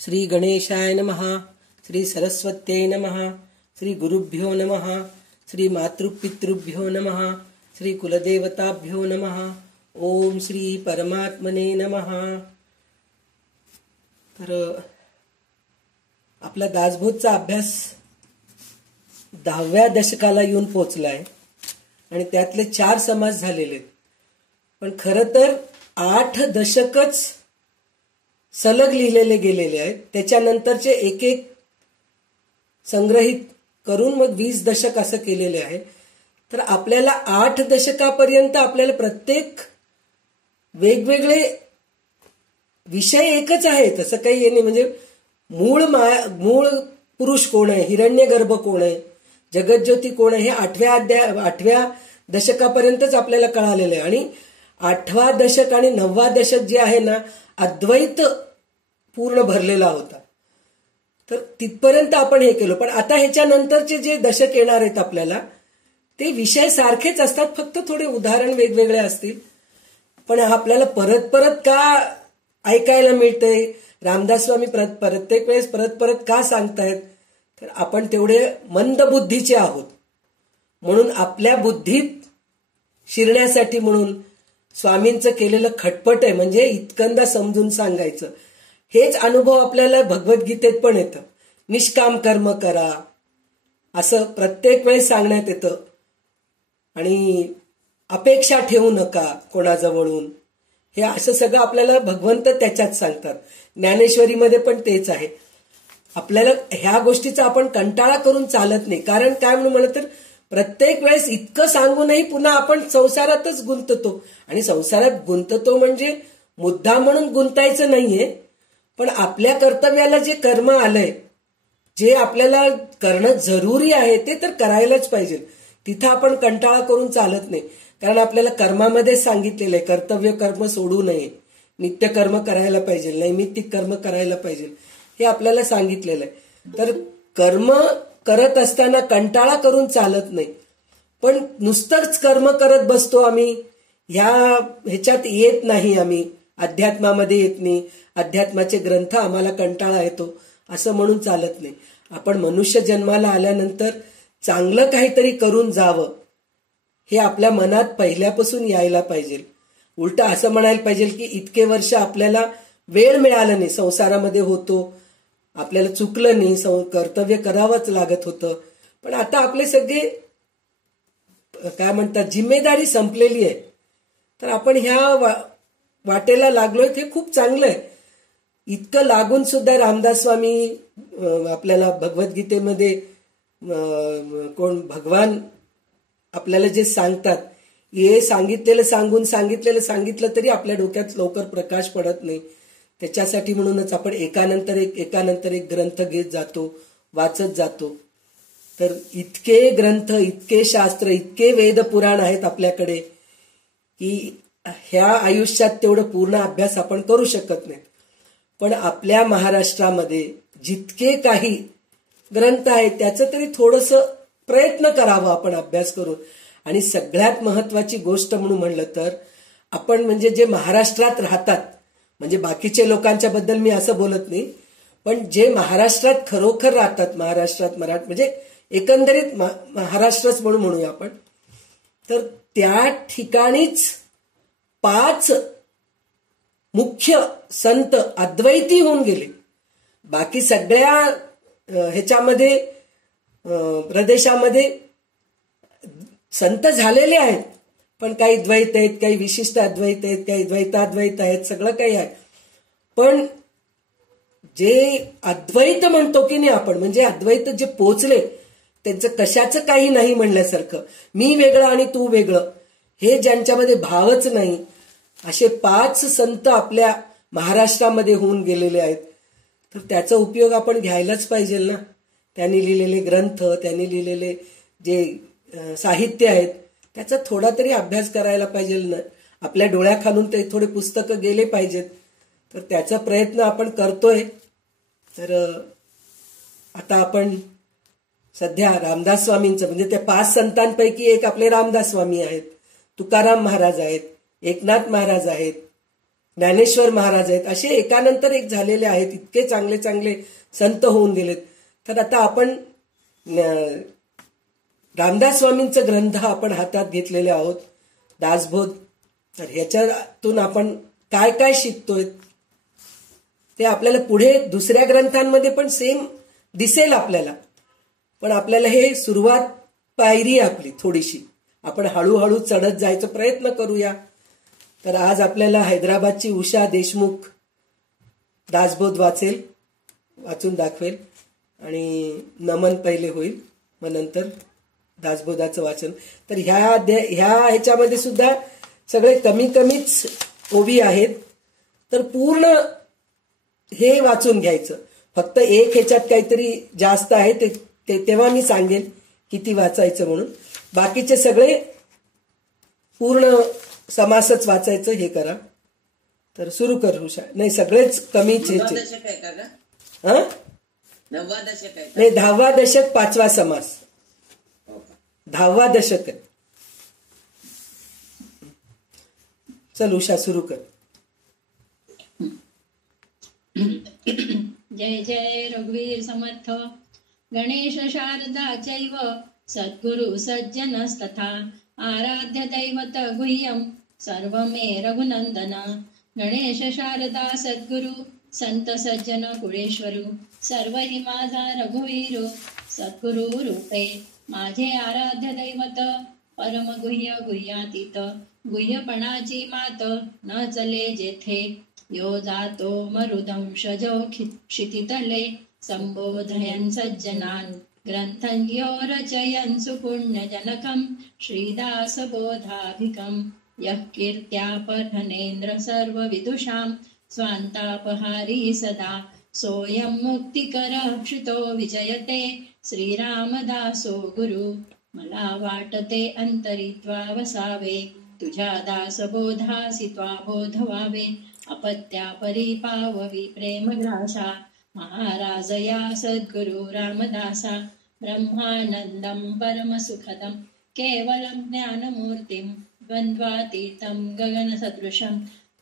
श्री गणेशाय नमः, श्री सरस्वत्यै नमः, श्री गुरुभ्यो नमः, श्री मातृपितृभ्यो नमः, श्री कुलदेवताभ्यो नमः. ओम श्री परमात्मने नमः. तर आपला दासबोधचा अभ्यास 10व्या दशकाला येऊन पोहोचलाय आणि त्यातले 4 समास झालेले. पण खरं तर 8 दशकच सलग लिहिलेले गेलेले आहेत. त्याच्यानंतरचे एक एक संग्रहित करून मग 20 दशक असं केलेले आहे. तर आपल्याला 8 दशकापर्यंत आपल्याला प्रत्येक वेगवेगळे विषय एकच आहे, तसं काही नाही. म्हणजे मूळ पुरुष कोण आहे, हिरण्यगर्भ कोण आहे, जगज्योती कोण आहे, हे 8व्या दशकापर्यंतच आपल्याला कळालेलं आहे. आणि 8वा दशक आणि 9वा दशक जे आहे ना, अद्वैत पूर्ण भरलेला होता. तर तिथपर्यंत आपण हे केलं. पण आता ह्याच्यानंतरचे जे दशक येणार आहेत आपल्याला, ते विषय सारखेच असतात, फक्त थोडे उदाहरण वेगवेगळे असतील. पण आपल्याला परत परत का ऐकायला मिळतंय, रामदास स्वामी प्रत्येक वेळेस परत का सांगतायत, तर आपण तेवढे मंद बुद्धीचे आहोत. म्हणून आपल्या बुद्धीत शिरण्यासाठी म्हणून स्वामींचं केलेलं खटपट आहे. म्हणजे इतकंदा समजून सांगायचं. हेच अनुभव आपल्याला भगवद्गीतेत पण येतं. निष्काम कर्म करा असं प्रत्येक वेळेस सांगण्यात येतं. आणि अपेक्षा ठेवू नका कोणाजवळून, हे असं सगळं आपल्याला भगवंत त्याच्यात सांगतात. ज्ञानेश्वरीमध्ये पण तेच आहे. आपल्याला ह्या गोष्टीचा आपण कंटाळा करून चालत नाही. कारण काय म्हणून म्हणलं तर प्रत्येक वेळेस इतकं सांगूनही पुन्हा आपण संसारातच गुंततो. आणि संसारात गुंततो म्हणजे मुद्दा म्हणून गुंतायचं नाहीये, पण आपल्या कर्तव्याला जे कर्म आलंय, जे आपल्याला करणं जरुरी आहे, ते तर करायलाच पाहिजे. तिथं आपण कंटाळा करून चालत नाही. कारण आपल्याला कर्मामध्ये सांगितलेलं आहे, कर्तव्य कर्म सोडू नये, नित्य कर्म करायला पाहिजे, नैमित्तिक कर्म करायला पाहिजे, हे आपल्याला सांगितलेलं आहे. तर कर्म करत असताना कंटाळा करून चालत नाही. पण नुसतंच कर्म करत बसतो आम्ही, ह्याच्यात येत नाही, आम्ही अध्यात्मामध्ये येत नाही, अध्यात्माचे ग्रंथ आम्हाला कंटाळा येतो असं म्हणून चालत नाही. आपण मनुष्य जन्माला आल्यानंतर चांगलं काहीतरी करून जावं, हे आपल्या मनात पहिल्यापासून यायला पाहिजे. उलट असं म्हणायला पाहिजे की इतके वर्ष आपल्याला वेळ मिळाला नाही, संसारामध्ये होतो, आपल्याला चुकलं नाही, कर्तव्य करावंच लागत होतं. पण आता आपले सगळे काय म्हणतात, जिम्मेदारी संपलेली आहे. तर आपण ह्या वाटेला लागलोय, ते खूप चांगलं आहे. इतकं लागून सुद्धा रामदास स्वामी आपल्याला भगवद्गीतेमध्ये कोण भगवान आपल्याला जे सांगतात, हे सांगितलेलं सांगितलं तरी आपल्या डोक्यात लवकर प्रकाश पडत नाही. त्याच्यासाठी म्हणूनच आपण एकानंतर एक ग्रंथ घेत जातो, वाचत जातो. तर इतके ग्रंथ, इतके शास्त्र, इतके वेद पुराण आहेत आपल्याकडे की ह्या आयुष्यात तेवढं पूर्ण अभ्यास आपण करू शकत नाही. पण आपल्या महाराष्ट्रामध्ये जितके काही ग्रंथ आहेत, त्याचं तरी थोडंसं प्रयत्न करावा आपण अभ्यास करून. आणि सगळ्यात महत्वाची गोष्ट म्हणून म्हणलं तर आपण म्हणजे जे महाराष्ट्रात राहतात, म्हणजे बाकीच्या लोकांच्या बद्दल मी असं बोलत नाही, पण जे महाराष्ट्रात खरोखर राहतात, महाराष्ट्रात म्हणजे एकंदरीत महाराष्ट्रच म्हणून म्हणूया आपण, तर त्या ठिकाणीच 5 मुख्य संत अद्वैती होऊन गेले. बाकी सगळ्या ह्याच्यामध्ये प्रदेशामध्ये संत झालेले आहेत, पण काही द्वैत आहेत, काही विशिष्ट अद्वैत आहेत, काही द्वैताद्वैत आहेत, सगळं काही आहे. पण जे अद्वैत म्हणतो की नाही आपण, म्हणजे अद्वैत जे पोचले, त्यांचं कशाचं काही नाही म्हणल्यासारखं, मी वेगळं आणि तू वेगळं, हे ज्यांच्यामध्ये भावच नाही, असे 5 संत आपल्या महाराष्ट्रामध्ये होऊन गेलेले आहेत. तर त्याचा उपयोग आपण घ्यायलाच पाहिजे ना. त्यांनी लिहिलेले ग्रंथ, त्यांनी लिहिलेले जे साहित्य आहेत, त्याचा थोडा तरी अभ्यास करायला पाहिजे ना. आपल्या डोळ्याखालून ते थोडे पुस्तकं गेले पाहिजेत. तर त्याचा प्रयत्न आपण करतोय. तर आता आपण सध्या रामदास स्वामींचं, म्हणजे त्या 5 संतांपैकी एक आपले रामदास स्वामी आहेत, तुकाराम महाराज आहेत, एकनाथ महाराज आहेत, ज्ञानेश्वर महाराज आहेत, असे एकानंतर एक झालेले आहेत. इतके चांगले चांगले संत होऊन गेलेत. तर आता आपण रामदास स्वामींचा ग्रंथ आपण हातात घेतलेले आहोत, दासबोध. तर ह्याच्यातून आपण काय काय शिकतोय ते आपल्याला पुढे दुसऱ्या ग्रंथांमध्ये पण सेम दिसेल आपल्याला. पण आपल्याला हे सुरुवात पायरी आपली थोडीशी, आपण हळूहळू चढत जायचा प्रयत्न करूया. तर आज आपल्याला हैदराबादची उषा देशमुख दासबोध वाचून दाखवेल आणि नमन पहिले होईल, मग नंतर दासबोधाचं वाचन. तर ह्याच्यामध्ये सुद्धा सगळे कमीच ओवी आहेत. तर पूर्ण हे वाचून घ्यायचं. फक्त एक ह्याच्यात काहीतरी जास्त आहे ते तेव्हा मी सांगेन किती वाचायचं म्हणून. बाकीचे सगळे पूर्ण समासच वाचायचं हे करा. तर सुरू कर उषा. नाही, सगळेच कमीच ह्याचे. हा, 9वा दशक आहे. नाही, 10वा दशक 5वा समास. 10वा दशक आहे. चल उषा सुरू कर. जय जय रघुवीर समर्थ. गणेश शारदा चैव सद्गुरु सज्जनस्तथा आराध्य दैवत गुह्यम सर्व मे रघुनंदन. गणेश शारदा सद्गुरु संत सज्जन कुळेश्वरू सर्व हि माझा रघुवीरू. सद्गुरु रूपे माझे आराध्य दैवत परम गुह्य गुह्यातीत. गुह्यपणाची मात न चले जेथे यो जातो मरुदंशजो क्षितितले. संबोधयन् सज्जनान् ग्रंथं यो रचयन् सुपुण्यजनकं श्रीदासबोधाभिकं. यः कीर्त्या पठनेन्द्र सर्वविदुषां स्वान्तापहारी सदा सोऽयं मुक्तिकरः क्षितो विजयते श्रीरामदासो गुरु. मला वाटते अंतरित्वा वसावे तुझ्या दासबोधासी त्वा बोध व्हावे. अपत्या परिपाववी प्रेमग्रासा महाराज या सद्गुरु रामदासा. ब्रह्मानंदं परमसुखदं केवलं ज्ञानमूर्तिं द्वन्द्वातीतं गगनसदृशं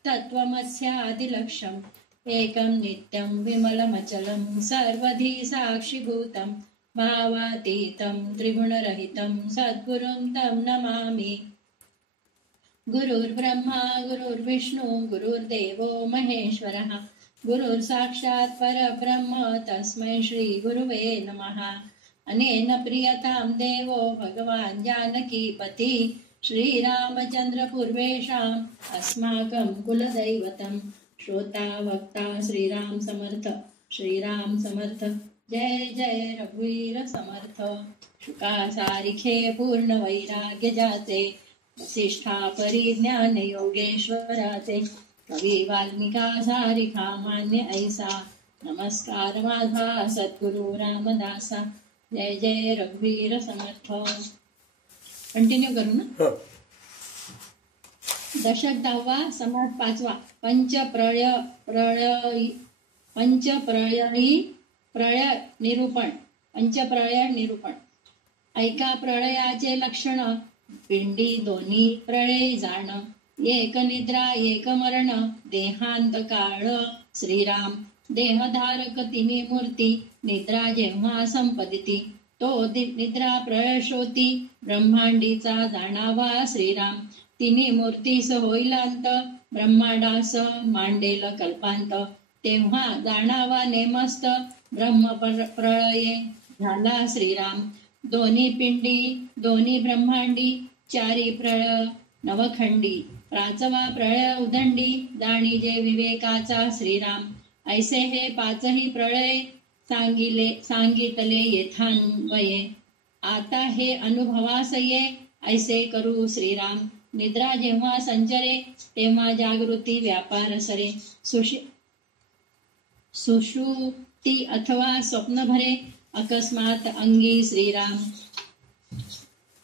तत्त्वमस्यादिलक्ष्यम्. एकं नित्यं विमलमचलं सर्वधी साक्षिभूतं भावातीतं त्रिगुणरहितं सद्गुरुं तं नमामि. गुरुर्ब्रह्मा गुरुर्विष्णु गुरुर्देवो महेश्वरः गुरुर्साक्षात् परब्रह्म तस्मै श्री गुरुवे नमः. अनेन प्रियतां देवो भगवान् जानकीपति श्रीरामचन्द्र पूर्वेषाम् अस्माकं कुलदैवतं. श्रोता वक्ता श्रीराम समर्थ. श्रीराम समर्थ. जय जय रघुवीर समर्थ. शुका सारिखे पूर्ण वैराग्य जाचे वसिष्ठा परिज्ञान योगेश्वराचे. कवी वाल्मिका सारिखा मान्य ऐसा. नमस्कार माझा सद्गुरु रामदासा. जय जय रघुवीर समर्थ. कंटिन्यू करू ना. दशक 10वा समास 5वा. पंचप्रळय निरूपण. ऐका प्रळयाचे लक्षण. पिंडी दोन्ही प्रळय जाण. एक निद्रा एक मरण देहांत काळ श्रीराम. देहधारक तिन्ही मूर्ती निद्रा जेव्हा संपदिती. तो निद्रा प्रळय शोती ब्रह्मांडीचा जाणावा श्रीराम. तिन्ही मूर्तीस होईलांत ब्रह्मांडास मांडेल कल्पांत. तेव्हा जाणावा नेमस्त ब्रह्म प्रळये झाला श्रीराम. दोन्ही पिंडी दोन्ही ब्रह्मांडी चारी प्रळय नवखंडी. 5वा प्रळय उदंडी जाणीजे विवेकाचा श्रीराम. ऐसे हे 5ही प्रळय सांगितले येथान्वये. आता हे अनुभवास ये ऐसे करू श्रीराम. निद्रा जेव्हा संचरे तेव्हा जागृती व्यापार सरे. सुषुप्ती अथवा स्वप्न भरे अकस्मात अंगी श्रीराम.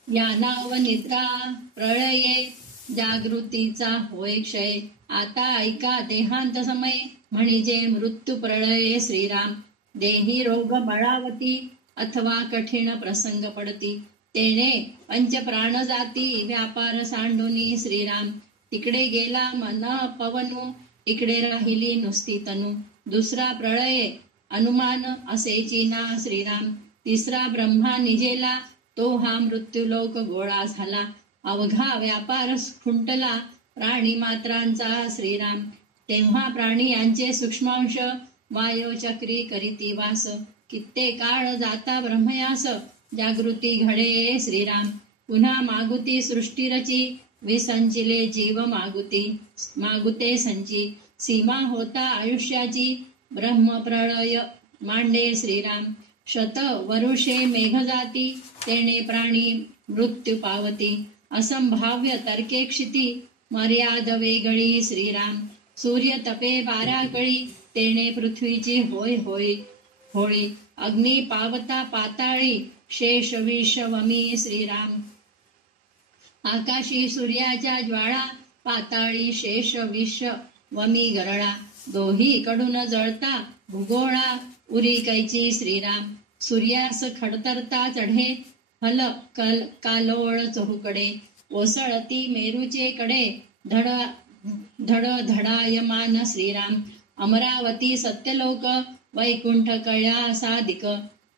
या नाव निद्रा प्रळये जागृतीचा होय क्षय. आता ऐका देहांत समय म्हणजे मृत्यू प्रळये श्रीराम. देही रोग बळावती अथवा कठीण प्रसंग पडती. तेने पंचप्राण जाती व्यापार सांडुनी श्रीराम. तिकडे गेला मन पवनू इकडे राहिली नुसती तनू. दुसरा प्रळये अनुमान असेची ना श्रीराम. तिसरा ब्रह्मा निजेला, तो हा मृत्यूलोक गोळा झाला. अवघा व्यापार खुंटला प्राणी मात्रांचा श्रीराम. तेव्हा प्राणी यांचे सूक्ष्मांश वायोचक्री करीती वास. कित्येक काळ जाता ब्रह्मयास, जागृती घडे श्रीराम. पुन्हा मागुती सृष्टी रची, विसंचिले जीव मागुते संची. सीमा होता आयुष्याची, ब्रह्मप्रळय मांडे श्रीराम. शत वरुषे मेघजाती, तेणे प्राणी मृत्यू पावती. असंभाव्य तर्के क्षिती, मर्याद वेगळी श्रीराम. सूर्य तपे बाराकळी, तेणे पृथ्वीची होय होय होळी. अग्नी पावता पाताळी, शेष विषवमी श्रीराम. आकाशी सूर्याच्या ज्वाळा, पाताळी शेष विष वमी गरळा. दोही कडून जळता भूगोळा, उरी कैची श्रीराम. सूर्यास खडतरता चढे, हल कालोळ चहूकडे. ओसळती मेरूचे कडे, धड धडायमान श्रीराम. अमरावती सत्यलोक, वैकुंठ कळ्या साधिक.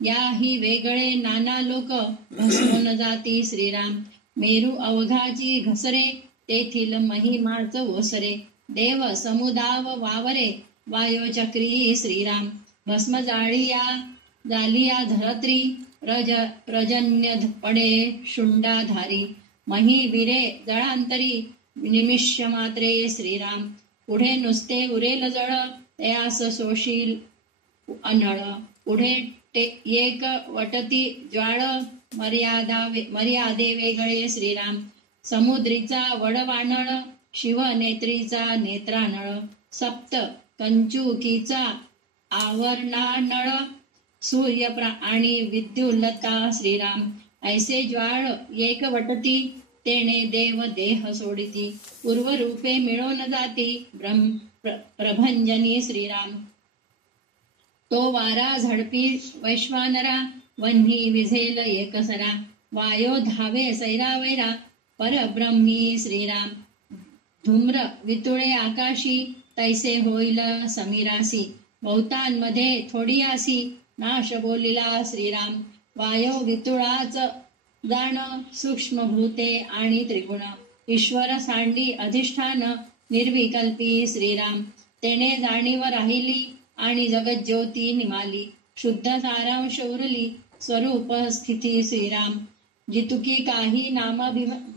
याही वेगळे नाना लोक, भस्मोन जाती श्रीराम. मेरू अवघाची घसरे, तेथील महिमाच ओसरे. देव समुदाव वावरे, वायोचक्री श्रीराम. भस्म जालिया धरत्री, प्रजन्य पडे शुंडाधारी. मही विरे जळांतरी, निमिष्य मात्रे श्रीराम. पुढे नुसते उरेल जळ, तयास सोशील अनळ. पुढे एक वटती ज्वाळ, मर्यादे वेगळे श्रीराम. समुद्रीचा वडवानळ, शिवनेत्रीचा नेत्रानळ. सप्त कंचुकीचा आवरणानळ, सूर्य आणि विद्युल्लता श्रीराम. ऐसे ज्वाळ एक वटती, तेणे देव देह सोडिती. पूर्वरूपे मिळून जाती, प्रभंजनी श्रीराम. तो वारा झडपी वैश्वानरा, वन्ही विझेल एकसरा. वायो धावे सैरावैरा, परब्रह्मी श्रीराम. धूम्र वितुळे आकाशी, तैसे होईल समीरासी. बहुतांमध्ये थोडियासी, नाश बोलिला श्रीराम. वायो वितुळाच जाण, सूक्ष्म भूते आणि त्रिगुण. ईश्वर सांडी अधिष्ठान, निर्विकल्पी श्रीराम. तेने जाणीव राहिली, आणि जगज्योती निमाली. शुद्ध सारांश उरली, स्वरूप स्थिती श्रीराम. जितुकी काही नाम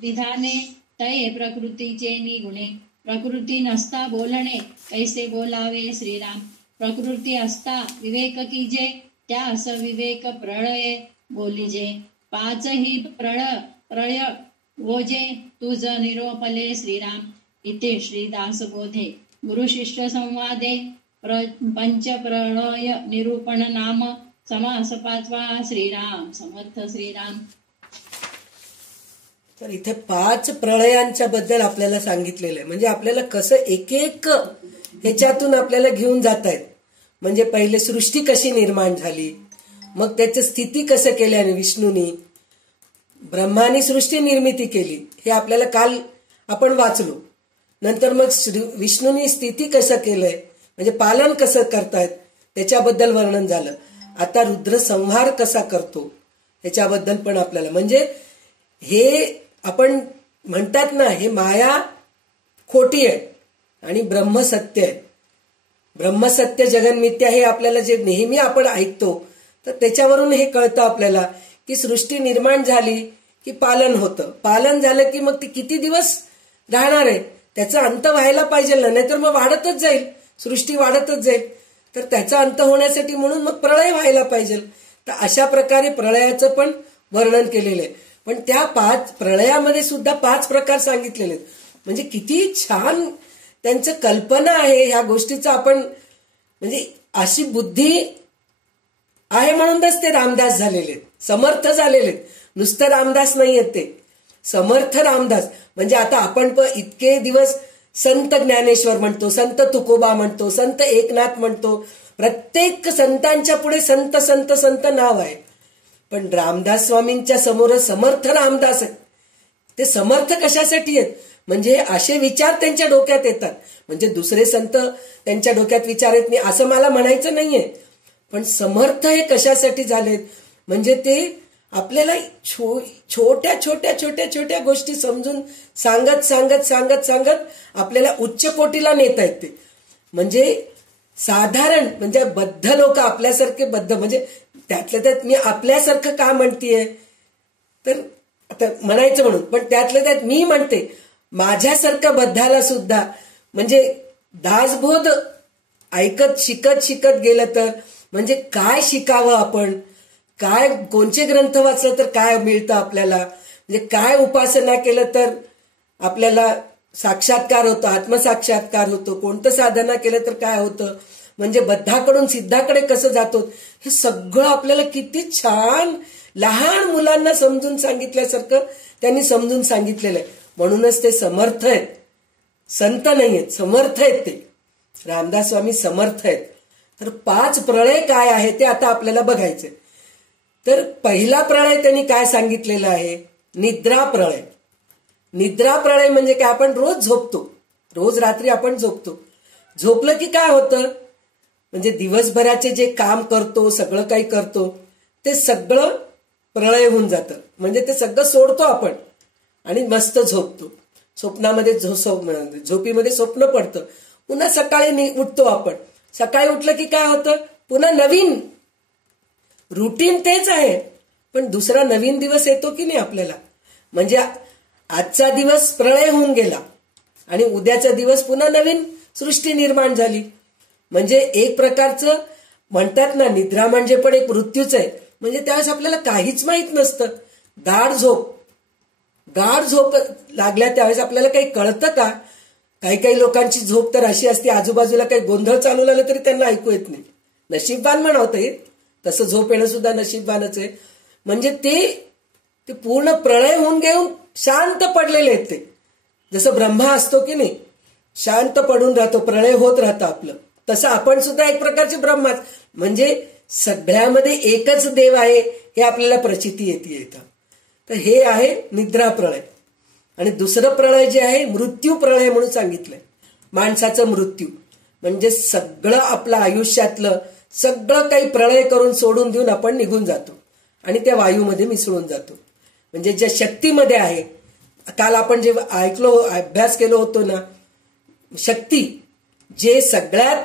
विधाने, तये प्रकृतीचे निगुणे. प्रकृती नसता बोलणे, कैसे बोलावे श्रीराम. प्रकृती असता विवेक कीजे, त्यास विवेक प्रळय बोलिजे. पाचही प्रळय ओजे, तुझ निरोपले श्रीराम. इथे श्रीदास बोधे गुरु शिष्य संवादे, पंच प्रळय निरूपण नाम. समास पाचवा श्रीराम. समर्थ श्रीराम. तर इथे 5 प्रळयांच्या बद्दल आपल्याला सांगितलेलं आहे. म्हणजे आपल्याला कसं एक एक ह्याच्यातून आपल्याला घेऊन जात आहेत. म्हणजे पहिले सृष्टी कशी निर्माण झाली, मग त्याची स्थिती कसं केल्याने विष्णूनी, ब्रह्मानी सृष्टी निर्मिती केली हे आपल्याला काल आपण वाचलो. नंतर मग विष्णूनी स्थिती कसं केलंय, म्हणजे पालन कसं करतायत त्याच्याबद्दल वर्णन झालं. आता रुद्र संहार कसा करतो ह्याच्याबद्दल पण आपल्याला, म्हणजे हे आपण म्हणतात ना, हे माया खोटी आहे आणि ब्रह्म सत्य आहे. ब्रह्मसत्य जगन्मिथ्या हे आपल्याला जे नेहमी आपण ऐकतो, तर त्याच्यावरून हे कळतं आपल्याला की सृष्टी निर्माण झाली की पालन होतं. पालन झालं की मग ती किती दिवस राहणार आहे, त्याचा अंत व्हायला पाहिजे ना, नाहीतर मग वाढतच जाईल, सृष्टी वाढतच जाईल. तर त्याचा अंत होण्यासाठी म्हणून मग प्रळय व्हायला पाहिजे. तर अशा प्रकारे प्रळयाचं पण वर्णन केलेलं आहे. पण त्या 5 प्रळयामध्ये सुद्धा 5 प्रकार सांगितलेले आहेत. म्हणजे किती छान त्यांचं कल्पना आहे ह्या गोष्टीचं. आपण म्हणजे अशी बुद्धी आहे म्हणूनच ते रामदास झालेले आहेत, समर्थ झालेले आहेत. नुसतं रामदास नाही आहेत, ते समर्थ रामदास. म्हणजे आता आपण इतके दिवस संत ज्ञानेश्वर म्हणतो, संत तुकोबा म्हणतो, संत एकनाथ म्हणतो, प्रत्येक संतांच्या पुढे संत संत संत नाव आहे. पण रामदास स्वामींच्या समोर समर्थ रामदास आहेत. ते समर्थ कशासाठी आहेत, म्हणजे असे विचार त्यांच्या डोक्यात येतात. म्हणजे दुसरे संत त्यांच्या डोक्यात विचार येत नाही असं मला म्हणायचं नाहीये, पण समर्थ हे कशासाठी झालेत म्हणजे ते आपल्याला छोट्या छोट्या छोट्या छोट्या गोष्टी समजून सांगत सांगत सांगत सांगत आपल्याला उच्च कोटीला नेता येते. म्हणजे साधारण म्हणजे बद्ध लोक आपल्यासारखे बद्ध म्हणजे त्यातल्या त्यात मी आपल्यासारखं का म्हणतीये तर आता म्हणायचं म्हणून, पण त्यातल्या त्यात मी म्हणते माझ्यासारख्या बद्धाला सुद्धा म्हणजे दासबोध ऐकत शिकत शिकत गेलं तर म्हणजे काय शिकावं आपण, काय कोणचे ग्रंथ वाचलं तर काय मिळतं आपल्याला, म्हणजे काय उपासना केलं तर आपल्याला साक्षात्कार होतो, आत्मसाक्षात्कार होतो, कोणतं साधना केलं तर काय होतं, म्हणजे बद्धाकडून सिद्धाकडे कसं जातो, हे सगळं आपल्याला किती छान लहान मुलांना समजून सांगितल्यासारखं त्यांनी समजून सांगितलेलं आहे. म्हणूनच ते समर्थ आहेत, संत नाही आहेत, समर्थ आहेत. ते रामदास स्वामी समर्थ आहेत. तर 5 प्रळय काय आहे ते आता आपल्याला बघायचे. तर पहिला प्रळय त्यांनी काय सांगितलेलं आहे, निद्रा प्रळय. निद्रा प्रळय म्हणजे काय, आपण रोज झोपतो, रोज रात्री आपण झोपतो. झोपलं की काय होतं म्हणजे दिवसभराचे जे काम करतो सगळं काही करतो ते सगळं प्रळय होऊन जातं. म्हणजे ते सगळं सोडतो आपण आणि मस्त झोपतो. स्वप्नामध्ये झोपीमध्ये स्वप्न पडतं, पुन्हा सकाळी उठतो आपण. सकाळी उठलं की काय होतं, पुन्हा नवीन रुटीन तेच आहे, पण दुसरा नवीन दिवस येतो की नाही आपल्याला. म्हणजे आजचा दिवस प्रळय होऊन गेला आणि उद्याचा दिवस पुन्हा नवीन सृष्टी निर्माण झाली. म्हणजे एक प्रकारचं म्हणतात ना, निद्रा म्हणजे पण एक मृत्यूच आहे. म्हणजे त्यावेळेस आपल्याला काहीच माहित नसतं. गाढ झोप लागल्या त्यावेळेस आपल्याला काही कळतं का. काही काही लोकांची झोप तर अशी असते आजूबाजूला काही गोंधळ चालू झाला तरी त्यांना ऐकू येत नाही. नशीबवान म्हणावं येत, तसं झोप येणं सुद्धा नशीबवानच आहे. म्हणजे ते पूर्ण प्रळय होऊन घेऊन शांत पडलेले आहेत. ते जसं ब्रह्मा असतो की नाही, शांत पडून राहतो, प्रळय होत राहतं आपलं, तसं आपण सुद्धा एक प्रकारचे ब्रह्माच. म्हणजे सगळ्यामध्ये एकच देव आहे हे आपल्याला प्रचिती येतं. तर हे आहे निद्रा प्रळय. आणि दुसरं प्रळय जे आहे मृत्यू प्रळय म्हणून सांगितलंय. माणसाचं मृत्यू म्हणजे सगळं आपलं आयुष्यातलं सगळं काही प्रळय करून सोडून देऊन आपण निघून जातो आणि त्या वायूमध्ये मिसळून जातो. म्हणजे ज्या शक्तीमध्ये आहे, काल आपण जे ऐकलो अभ्यास केलो होतो ना, शक्ती जे सगळ्यात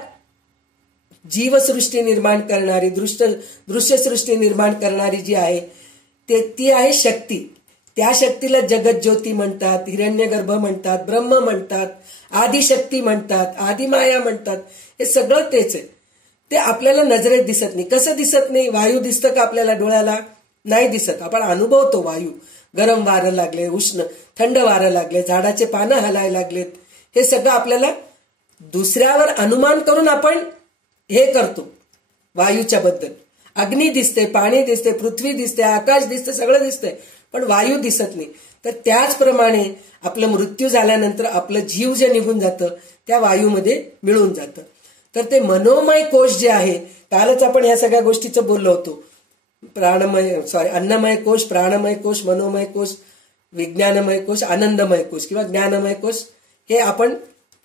जीवसृष्टी निर्माण करणारी दृश्यसृष्टी निर्माण करणारी जी आहे ती आहे शक्ती. त्या शक्तीला जगत ज्योती म्हणतात, हिरण्यगर्भ म्हणतात, ब्रह्म म्हणतात, आदिशक्ती म्हणतात, आदिमाया म्हणतात. हे सगळं तेच आहे. ते आपल्याला नजरेत दिसत नाही. कसं दिसत नाही, वायू दिसतं का आपल्याला डोळ्याला, नाही दिसत. आपण अनुभवतो वायू, गरम वारं लागले, उष्ण थंड वारं लागले, झाडाचे पानं हलायला लागलेत, हे सगळं आपल्याला दुसऱ्यावर अनुमान करून आपण हे करतो वायूच्या बद्दल. अग्नी दिसते, पाणी दिसते, पृथ्वी दिसते, आकाश दिसते, सगळं दिसतंय, पण वायू दिसत नाही. तर त्याचप्रमाणे आपलं मृत्यू झाल्यानंतर आपलं जीव जे निघून जातं त्या वायूमध्ये मिळून जातं. तर ते मनोमय कोश जे आहे, कालच आपण ह्या सगळ्या गोष्टीचं बोललो होतो. अन्नमय कोश, प्राणमय कोश, मनोमय कोश, विज्ञानमय कोश, आनंदमय कोश किंवा ज्ञानमय कोश, हे आपण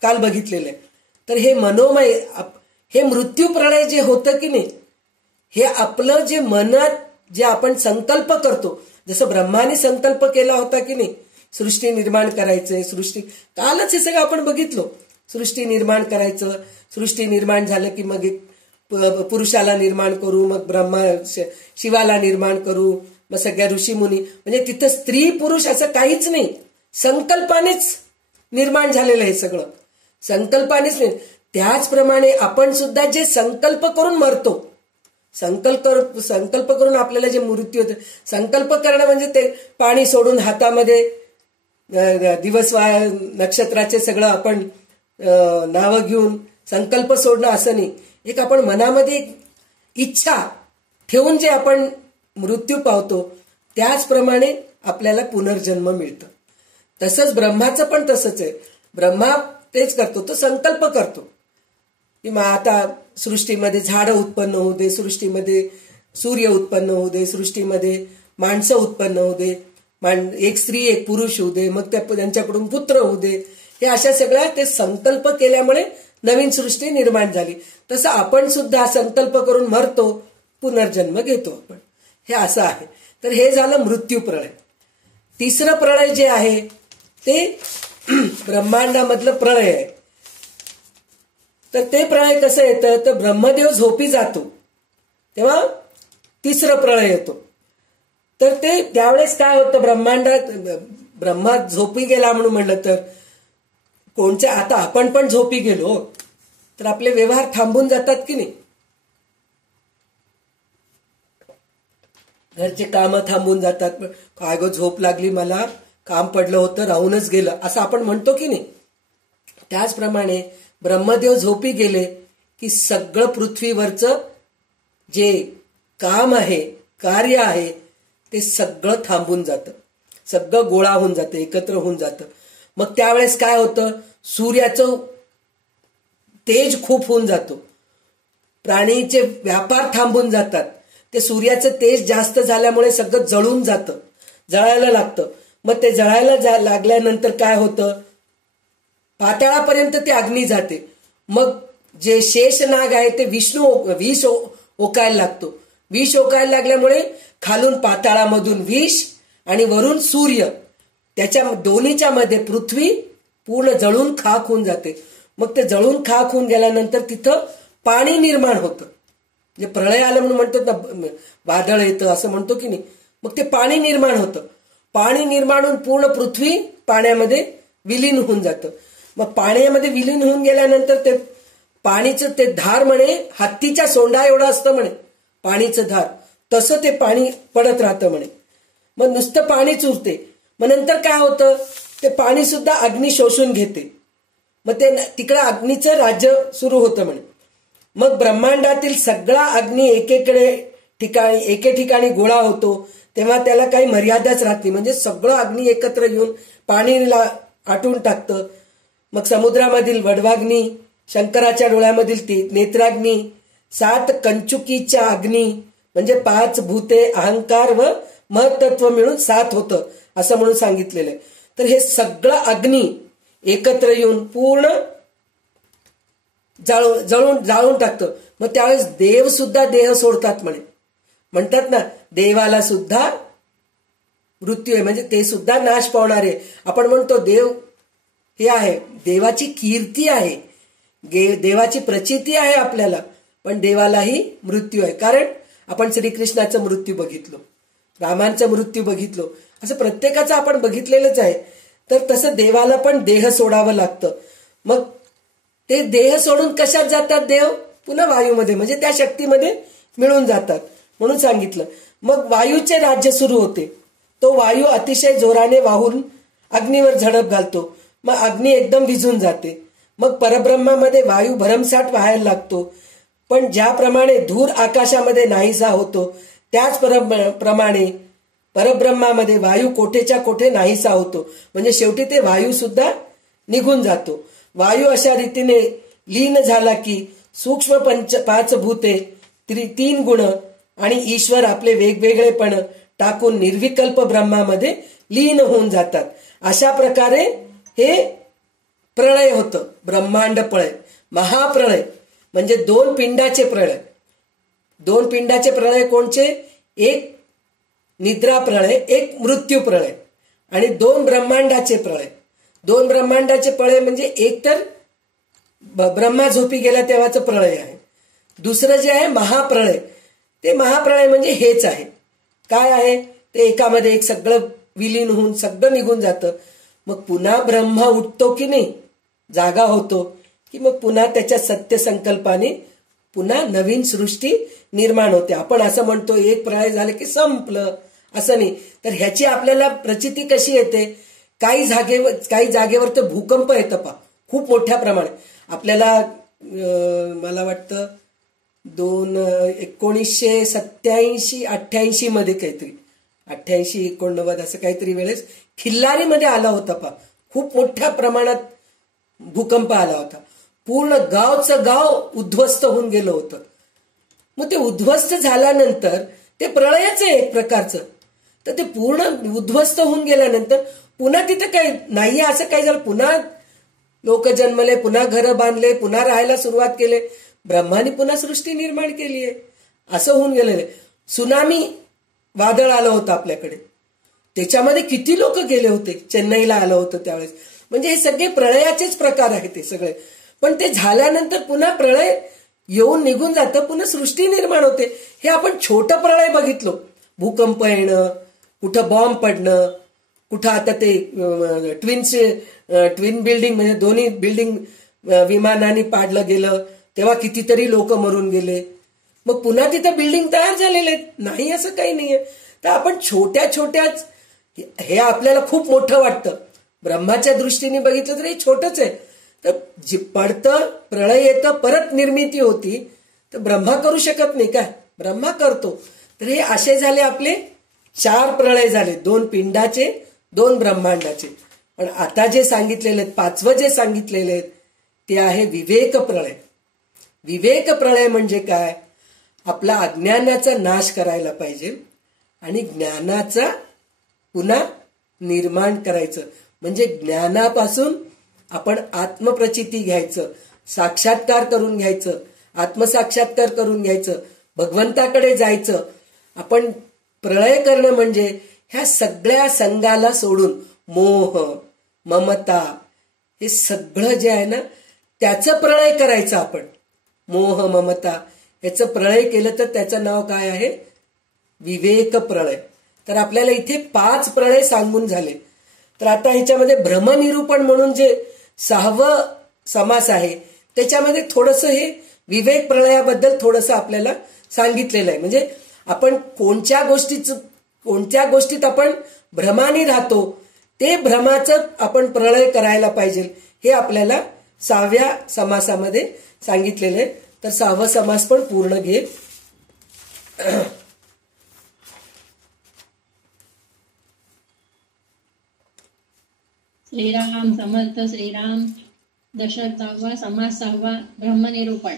काल बघितलेलं आहे. तर हे मनोमय, हे मृत्यू प्रळय जे होतं की नाही, हे आपलं जे मनात जे आपण संकल्प करतो, जसं ब्रह्माने संकल्प केला होता की नाही सृष्टी निर्माण करायचंय, सृष्टी कालच हे सगळं आपण बघितलो. सृष्टी निर्माण करायचं, सृष्टी निर्माण झालं की मग एक पुरुषाला निर्माण करू, मग शिवाला निर्माण करू, मग सगळ्या ऋषीमुनी, म्हणजे तिथं स्त्री पुरुष असं काहीच नाही, संकल्पानेच निर्माण झालेलं आहे सगळं, संकल्पानेच नाही. त्याचप्रमाणे आपण सुद्धा जे संकल्प करून मरतो, संकल्प करून आपल्याला जे मृत्यू होतं, संकल्प करणं म्हणजे ते पाणी सोडून हातामध्ये दिवस नक्षत्राचे सगळं आपण नावं घेऊन संकल्प सोडणं असं नाही. एक आपण मनामध्ये एक इच्छा ठेवून जे आपण मृत्यू पावतो, त्याचप्रमाणे आपल्याला पुनर्जन्म मिळतं. तसंच ब्रह्माचं पण तसंच आहे. ब्रह्मा तेच करतो, तो संकल्प करतो की मग आता सृष्टीमध्ये झाडं उत्पन्न होऊ दे, सृष्टीमध्ये सूर्य उत्पन्न होऊ दे, सृष्टीमध्ये माणसं उत्पन्न होऊ दे, एक स्त्री एक पुरुष होऊ दे, मग त्यांच्याकडून पुत्र होऊ दे, हे अशा सगळ्या ते संकल्प केल्यामुळे नवीन सृष्टी निर्माण झाली. तसं आपण सुद्धा संकल्प करून मरतो, पुनर्जन्म घेतो आपण. हे असं आहे. तर हे झालं मृत्यू प्रळय. तिसरं प्रळय जे आहे ते ब्रह्मांडामधलं प्रळय आहे. तर ते प्रळय कसं येतं, तर ब्रह्मदेव झोपी जातो तेव्हा तिसरं प्रळय येतो. तर ते त्यावेळेस काय होतं, ब्रह्मा झोपी गेला म्हणून म्हणलं तर कोणच्या, आता आपण पण झोपी गेलो तर आपले व्यवहार थांबून जातात की नाही, घरचे कामं थांबून जातात. काय गो झोप लागली, मला काम पडलं होतं, राहूनच गेलं, असं आपण म्हणतो की नाही. त्याचप्रमाणे ब्रह्मदेव झोपी गेले की सगळं पृथ्वीवरचं जे काम आहे, कार्य आहे, ते सगळं थांबून जातं, सगळं गोळा होऊन जातं, एकत्र होऊन जातं. मग त्यावेळेस काय होतं, सूर्याचं तेज खूप होऊन जातो, प्राणीचे व्यापार थांबून जातात. ते सूर्याचं तेज जास्त झाल्यामुळे सगळं जळून जातं, जळायला लागतं. मग ते जळायला लागल्यानंतर काय होतं, पाताळापर्यंत ते अग्नी जाते. मग जे शेषनाग आहे ते विष ओकायला लागतो. विष ओकायला लागल्यामुळे खालून पाताळामधून विष आणि वरून सूर्य, त्याच्या दोन्हीच्या मध्ये पृथ्वी पूर्ण जळून खाक होऊन जाते. मग ते जळून खाक होऊन गेल्यानंतर तिथं पाणी निर्माण होतं. म्हणजे प्रळय आलं म्हणून म्हणतात ना, वादळ येतं असं म्हणतो की नाही. मग ते पाणी निर्माण होतं. पाणी निर्माण होऊन पूर्ण पृथ्वी पाण्यामध्ये विलीन होऊन जातं. मग पाण्यामध्ये विलीन होऊन गेल्यानंतर ते पाणीचं ते धार म्हणे हत्तीच्या सोंडा एवढं असतं म्हणे पाणीचं धार, तसं ते पाणी पडत राहतं म्हणे. मग नुसतं पाणीच उरते. मग नंतर काय होतं, ते पाणी सुद्धा अग्नी शोषून घेते. मग ते तिकडं अग्नीचं राज्य सुरू होतं म्हणे. मग ब्रह्मांडातील सगळा अग्नी एके ठिकाणी गोळा होतो, तेव्हा त्याला काही मर्यादाच राहते. म्हणजे सगळं अग्नी एकत्र येऊन पाणीला आटून टाकतं. मग समुद्रामधील वडवाग्नी, शंकराच्या डोळ्यामधील नेत्राग्नी, 7 कंचुकीच्या अग्नी म्हणजे 5 भूते, अहंकार व महत्त्व मिळून 7 होतं असं म्हणून सांगितलेलं आहे. तर हे सगळं अग्नी एकत्र येऊन पूर्ण जाळून टाकतं. मग त्यावेळेस देव सुद्धा देह सोडतात म्हणतात ना, देवाला सुद्धा मृत्यू आहे, म्हणजे ते सुद्धा नाश पावणारे. आपण म्हणतो देव हे आहे, देवाची कीर्ती आहे, देवाची प्रचिती आहे आपल्याला, पण देवालाही मृत्यू आहे. कारण आपण श्रीकृष्णाचा मृत्यू बघितलो, रामांचा मृत्यू बघितलो, असं प्रत्येकाचं आपण बघितलेलंच आहे. तर तसं देवाला पण देह सोडावं लागतं. मग ते देह सोडून कशात जातात देव, पुन्हा वायूमध्ये, म्हणजे त्या शक्तीमध्ये मिळून जातात म्हणून सांगितलं. मग वायूचे राज्य सुरू होते. तो वायू अतिशय जोराने वाहून अग्नीवर झडप घालतो. मग अग्नी एकदम विझून जाते. मग परब्रह्मामध्ये वायू भरमसाठ वाहायला लागतो. पण ज्याप्रमाणे धूर आकाशामध्ये नाहीसा होतो, त्याच प्रमाणे परब्रह्मामध्ये वायू कोठेच्या कोठे नाहीसा होतो. म्हणजे शेवटी ते वायू सुद्धा निघून जातो. वायू अशा रीतीने लीन झाला की सूक्ष्म 5 भूते, 3 गुण आणि ईश्वर आपले वेगवेगळेपण टाकून निर्विकल्प ब्रह्मामध्ये लीन होऊन जातात. अशा प्रकारे हे प्रळय होतं, ब्रह्मांड प्रळय. महाप्रळय म्हणजे 2 पिंडाचे प्रळय. 2 पिंडाचे प्रळय कोणचे, एक निद्रा प्रळय, एक मृत्यू प्रळय, आणि 2 ब्रह्मांडाचे प्रळय. 2 ब्रह्मांडाचे प्रळय म्हणजे एक तर ब्रह्मा झोपी गेला तेव्हाचं प्रळय आहे. दुसरं जे आहे महाप्रळय, ते महाप्रळय म्हणजे हेच आहे. काय आहे ते, एकामध्ये एक सगळं विलीन होऊन सगळं निघून जातं. मग पुन्हा ब्रह्मा उठतो की नाही, जागा होतो की मग पुन्हा त्याच्या सत्य संकल्पाने पुन्हा नवीन सृष्टी निर्माण होते. आपण असं म्हणतो एक प्रळय झालं की संपलं, असं नाही. तर ह्याची आपल्याला प्रचिती कशी येते, काही जागेवर तर भूकंप येतं पा, खूप मोठ्या प्रमाणात. आपल्याला मला वाटतं 1987-88 मध्ये काहीतरी 88-89 असं काहीतरी वेळेस खिल्लारीमध्ये आला होता पा, खूप मोठ्या प्रमाणात भूकंप आला होता. पूर्ण गावचं गाव उद्ध्वस्त होऊन गेलं होतं. मग ते उद्ध्वस्त झाल्यानंतर ते प्रळयच आहे एक प्रकारचं. तर ते पूर्ण उद्ध्वस्त होऊन गेल्यानंतर पुन्हा तिथं काय नाहीये असं काय झालं, पुन्हा लोक जन्मले, पुन्हा घरं बांधले, पुन्हा राहायला सुरुवात केले, ब्रह्माने पुन्हा सृष्टी निर्माण केली आहे, असं होऊन गेलेलं आहे. सुनामी वादळ आलं होतं आपल्याकडे, त्याच्यामध्ये किती लोक गेले होते, चेन्नईला आलं होतं त्यावेळेस. म्हणजे हे सगळे प्रळयाचेच प्रकार आहेत ते सगळे. पण ते झाल्यानंतर पुन्हा प्रळय येऊन निघून जातं, पुन्हा सृष्टी निर्माण होते. हे आपण छोटं प्रळय बघितलो, भूकंप येणं, कुठं बॉम्ब पडणं, कुठं आता ते ट्विन बिल्डिंग म्हणजे दोन्ही बिल्डिंग विमानाने पाडलं गेलं, तेव्हा कितीतरी लोक मरून गेले. मग पुन्हा तिथं बिल्डिंग तयार झालेले आहेत, नाही असं काही नाहीये. तर आपण छोट्या छोट्याच, हे आपल्याला खूप मोठं वाटतं, ब्रह्माच्या दृष्टीने बघितलं तर हे छोटंच आहे. तर जे पडतं, प्रळय येतं, परत निर्मिती होती, तर ब्रह्मा करू शकत नाही काय? ब्रह्मा करतो. तर हे असे झाले आपले 4 प्रळय झाले, 2 पिंडाचे, 2 ब्रह्मांडाचे. पण आता जे सांगितलेले आहेत, 5वं जे सांगितलेले आहेत ते आहे विवेक प्रळय. विवेक प्रळय म्हणजे काय? आपला अज्ञानाचा नाश करायला पाहिजे आणि ज्ञानाचा पुन्हा निर्माण करायचं. म्हणजे ज्ञानापासून आपण आत्मप्रचिती घ्यायचं, साक्षात्कार करून घ्यायचं, आत्मसाक्षात्कार करून घ्यायचं, भगवंताकडे जायचं. आपण प्रळय करणं म्हणजे ह्या सगळ्या संघाला सोडून मोह, ममता, हे सगळं जे आहे ना त्याचं प्रळय करायचं. आपण मोह, ममता याचं प्रळय केलं तर त्याचं नाव काय आहे? विवेक प्रळय. तर आपल्याला इथे 5 प्रळय सांगून झाले. तर आता ह्याच्यामध्ये भ्रमनिरूपण म्हणून जे 6वं समास आहे त्याच्यामध्ये थोडंसं हे विवेक प्रळयाबद्दल थोडंसं आपल्याला सांगितलेलं आहे. म्हणजे आपण कोणत्या गोष्टीत आपण भ्रमाने राहतो, ते भ्रमाचं आपण प्रळय करायला पाहिजे, हे आपल्याला 6व्या समासामध्ये सांगितलेलं आहे. तर 6वा समास पण पूर्ण घे. श्रीराम समर्थ. श्रीराम. दशक 6वा समास 6वा ब्रह्मनिरूपण.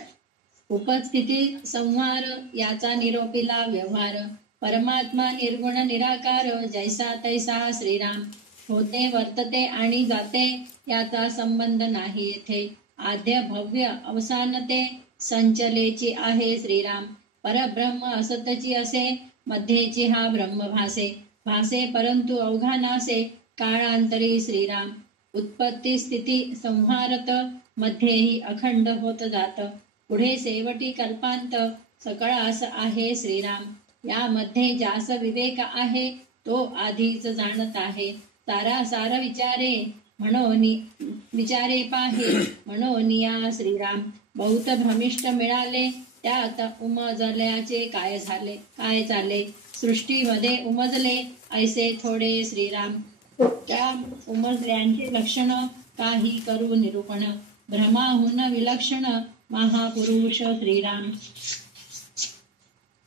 उपस्थिती संहार याचा निरोपीला व्यवहार. परमात्मा निर्गुण निराकार, जैसा तैसा श्रीराम. होते, वर्तते आणि जाते याचा संबंध नाही येथे. आद्य भव्य अवसानते, संचलेची आहे श्रीराम. परब्रह्म असतची असे, मध्येची हा ब्रह्म भासे. भासे परंतु अवघा नासे, काळांतरी श्रीराम. उत्पत्ती स्थिती संहारत, मध्येही अखंड होत जात. पुढे शेवटी कल्पांत, सकळास आहे श्रीराम. यामध्ये जास विवेक आहे, तो आधीच जाणत आहे. सारा सार विचारे पाहे, म्हणून श्रीराम. बहुत भ्रमिष्ट मिळाले, त्यात उमजल्याचे काय झाले. सृष्टीमध्ये उमजले ऐसे थोडे श्रीराम. त्या उमजल्यांचे लक्षण काही करू निरूपण. भ्रमाहून विलक्षण महापुरुष श्रीराम.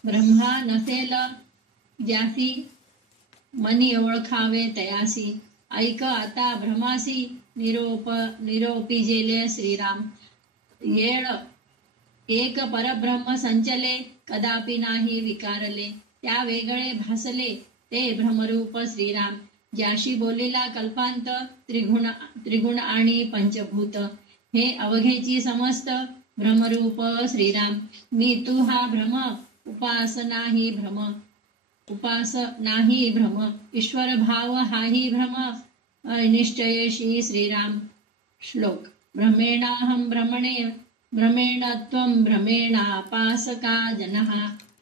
ब्रह्मा नसेल ज्यासी, मनी ओळखावे तयासी. ऐक आता भ्रमासी, निरोपी जेले श्रीराम. येळ एक परब्रह्म संचले, कदापि नाही विकारले. त्या वेगळे भासले, ते भ्रमरूप श्रीराम. ज्याशी बोलिला कल्पांत, त्रिगुण आणि पंचभूत. हे अवघेची समस्त भ्रमरूप श्रीराम. मी तू हा भ्रम, उपास नाही भ्रम. ईश्वर भाव हाही भ्रम, निश्चयशी श्रीराम. श्लोक. भ्रमेणाहं भ्रमेण त्वं भ्रमेणापासका जनः.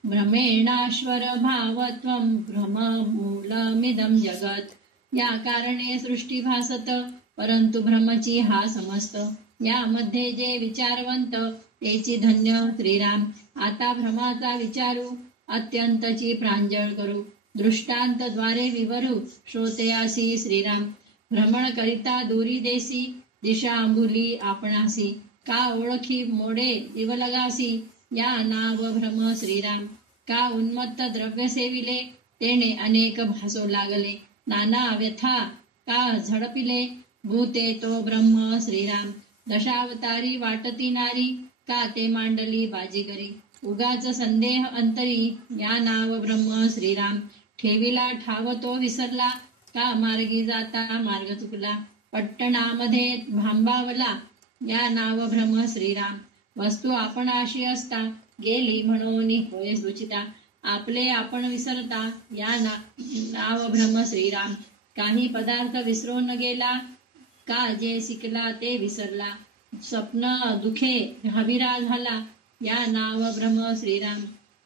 भ्रमेणाश्वर भाव त्वं भ्रममूलमिदं जगत्. या कारणे सृष्टी भासत, परंतु भ्रमची हा समस्त. यामध्ये जे विचारवंत, तेची धन्य श्रीराम. आता भ्रमाचा विचारू, अत्यंतची प्रांजळ करू. दृष्टांतद्वारे विवरू, श्रोतयासी श्रीराम. भ्रमण करिता दूरी देसी, दिशा अंबुली आपणासी. का ओळखी मोडे दिवलगासी, या नाव भ्रम श्रीराम. का उन्मत्त द्रव्य सेविले, तेने अनेक भासो लागले. नाना व्यथा का झडपिले, भूते तो ब्रह्म श्रीराम. दशावतारी वाटती नारी, का ते मांडली बाजीगरी. उगाच संदेह अंतरी, या नाव ब्रह्म श्रीराम. ठेविला ठाव तो विसरला, का मार्गी जाता मार्ग चुकला. पट्टणामध्ये भांबावला, या नाव भ्रम श्रीराम. वस्तू आपणाशी असता, गेली म्हणून होय सुचिता. आपले आपण विसरता, या नाव भ्रम श्रीराम. काही पदार्थ विसरून गेला, का जे शिकला ते विसरला. स्वप्न दुखे हविरा झाला, या नाव भ्रम श्रीराम.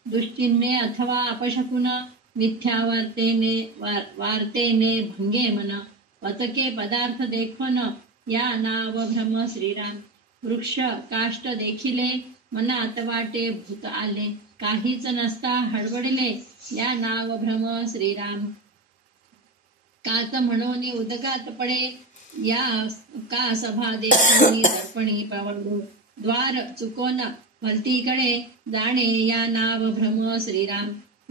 दुश्चिन्हे अथवा अपशकुन, मिथ्या वार्तेने भंगे मन. पतके पदार्थ देखवन, या नाव भ्रम श्रीराम. वृक्ष काष्ट देखिले, मनात वाटे भूत आले. काहीच नसता हडबडले, या नाव भ्रम श्रीराम. कात म्हणून उदकात पडे, या का सभा देखून दर्पणी पडलो. द्वार चुकोन भलतीकडे जाणे, या नाव भ्रम श्रीराम.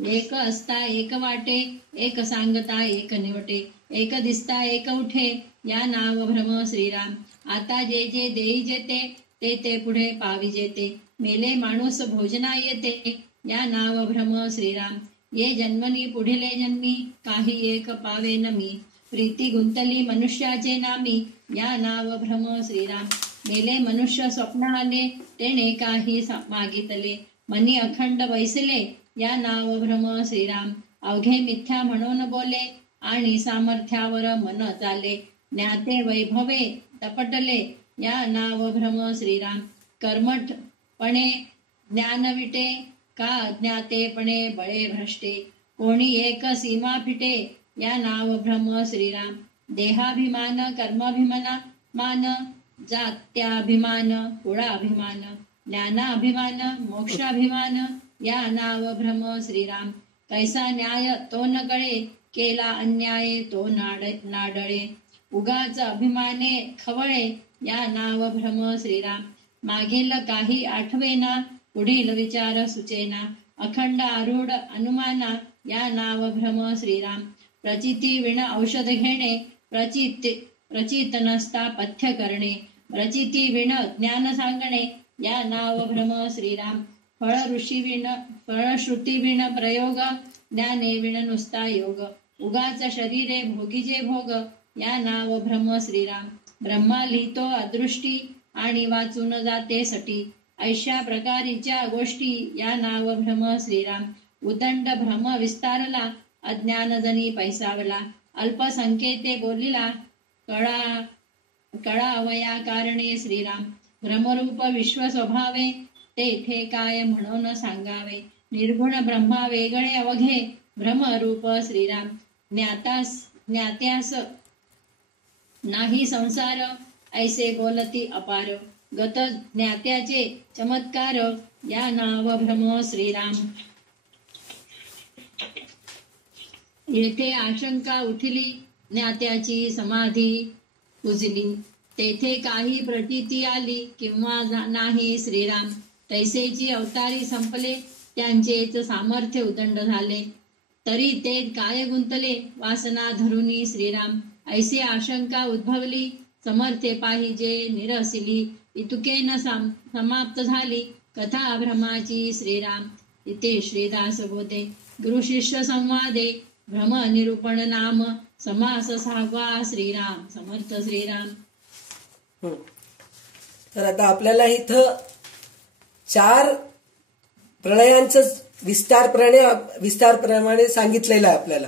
एक असता एक वाटे, एक सांगता एक निवटे. एक दिसता एक उठे, या नाव भ्रम श्रीराम. आता जे जे देई जेते, ते ते पुढे पावी जेते. मेले माणूस भोजना येते, या नाव भ्रम श्रीराम. ये जन्मनी पुढिले जन्मी, काही एक पावे न मी. प्रीती गुंतली मनुष्याचे नामी, या नाव भ्रम श्रीराम. मेले मनुष्य स्वप्न आले, तेने काही मागितले. मनी अखंड बैसले, या नाव भ्रम श्रीराम. अवघे मिथ्या म्हणून बोले, आणि सामर्थ्यावर मन चाले. ज्ञाते वैभवे तपटले, या नाव भ्रम श्रीराम. कर्मठपणे ज्ञान विटे, का अज्ञातेपणे बळे भ्रष्टे. कोणी एक सीमा फिटे, या नाव भ्रम श्रीराम. देहाभिमान कर्माभिमान, जात्याभिमान कुळाभिमान. ज्ञानाभिमान मोक्षाभिमान, या नाव भ्रम श्रीराम. कैसा न्याय तो न कळे, केला अन्याय तो नाडळे. उगाच अभिमाने खवळे, या नाव भ्रम श्रीराम. मागील काही आठवेना, पुढील विचार सुचेना. अखंड आरूढ अनुमाना, या नाव भ्रम श्रीराम. प्रचिती विण औषध घेणे, प्रचित नसता पथ्य करणे. प्रचिती विण ज्ञान सांगणे, या नाव भ्रम श्रीराम. फळश्रुती विण प्रयोग, ज्ञाने विण नुसता योग. उगाच शरीरे भोगीजे भोग, या नाव भ्रम श्रीराम. ब्रह्मा लिहितो अदृष्टी, आणि वाचून जाते सटी. ऐशा प्रकारीच्या गोष्टी, या नाव भ्रम श्रीराम. उदंड भ्रम विस्तारला, अज्ञानजनी पैसावला. अल्पसंख्येते बोलिला, कळावया कारणे श्रीराम. भ्रमरूप विश्व स्वभावे, तेथे काय म्हणून सांगावे. निर्गुण ब्रह्मा वेगळे अवघे, भ्रमरूप श्रीराम. ज्ञात्यास नाही संसार, ऐसे बोलती अपार. गत ज्ञात्याचे चमत्कार, या नाव भ्रम श्रीराम. येथे आशंका उठली, ज्ञात्याची समाधी उजली. तेथे काही प्रतीती आली, किंवा नाही श्रीराम. तैसेची अवतारी संपले, त्यांचेच सामर्थ्य उदंड झाले. तरी ते काय गुंतले, वासना धरुनी श्रीराम. ऐसी आशंका उद्भवली, समर्थे पाहिजे निरसिली. इतुकेन समाप्त झाली, कथा भ्रमाची श्रीराम. इथे श्रीदास बोधे. गुरु शिष्य संवादे, भ्रम निरूपण नाम. समास 6वा. श्रीराम समर्थ श्रीराम. तर आता आपल्याला इथं 4 प्रलयांचं विस्तारप्रमाणे सांगितलेलं आहे आपल्याला.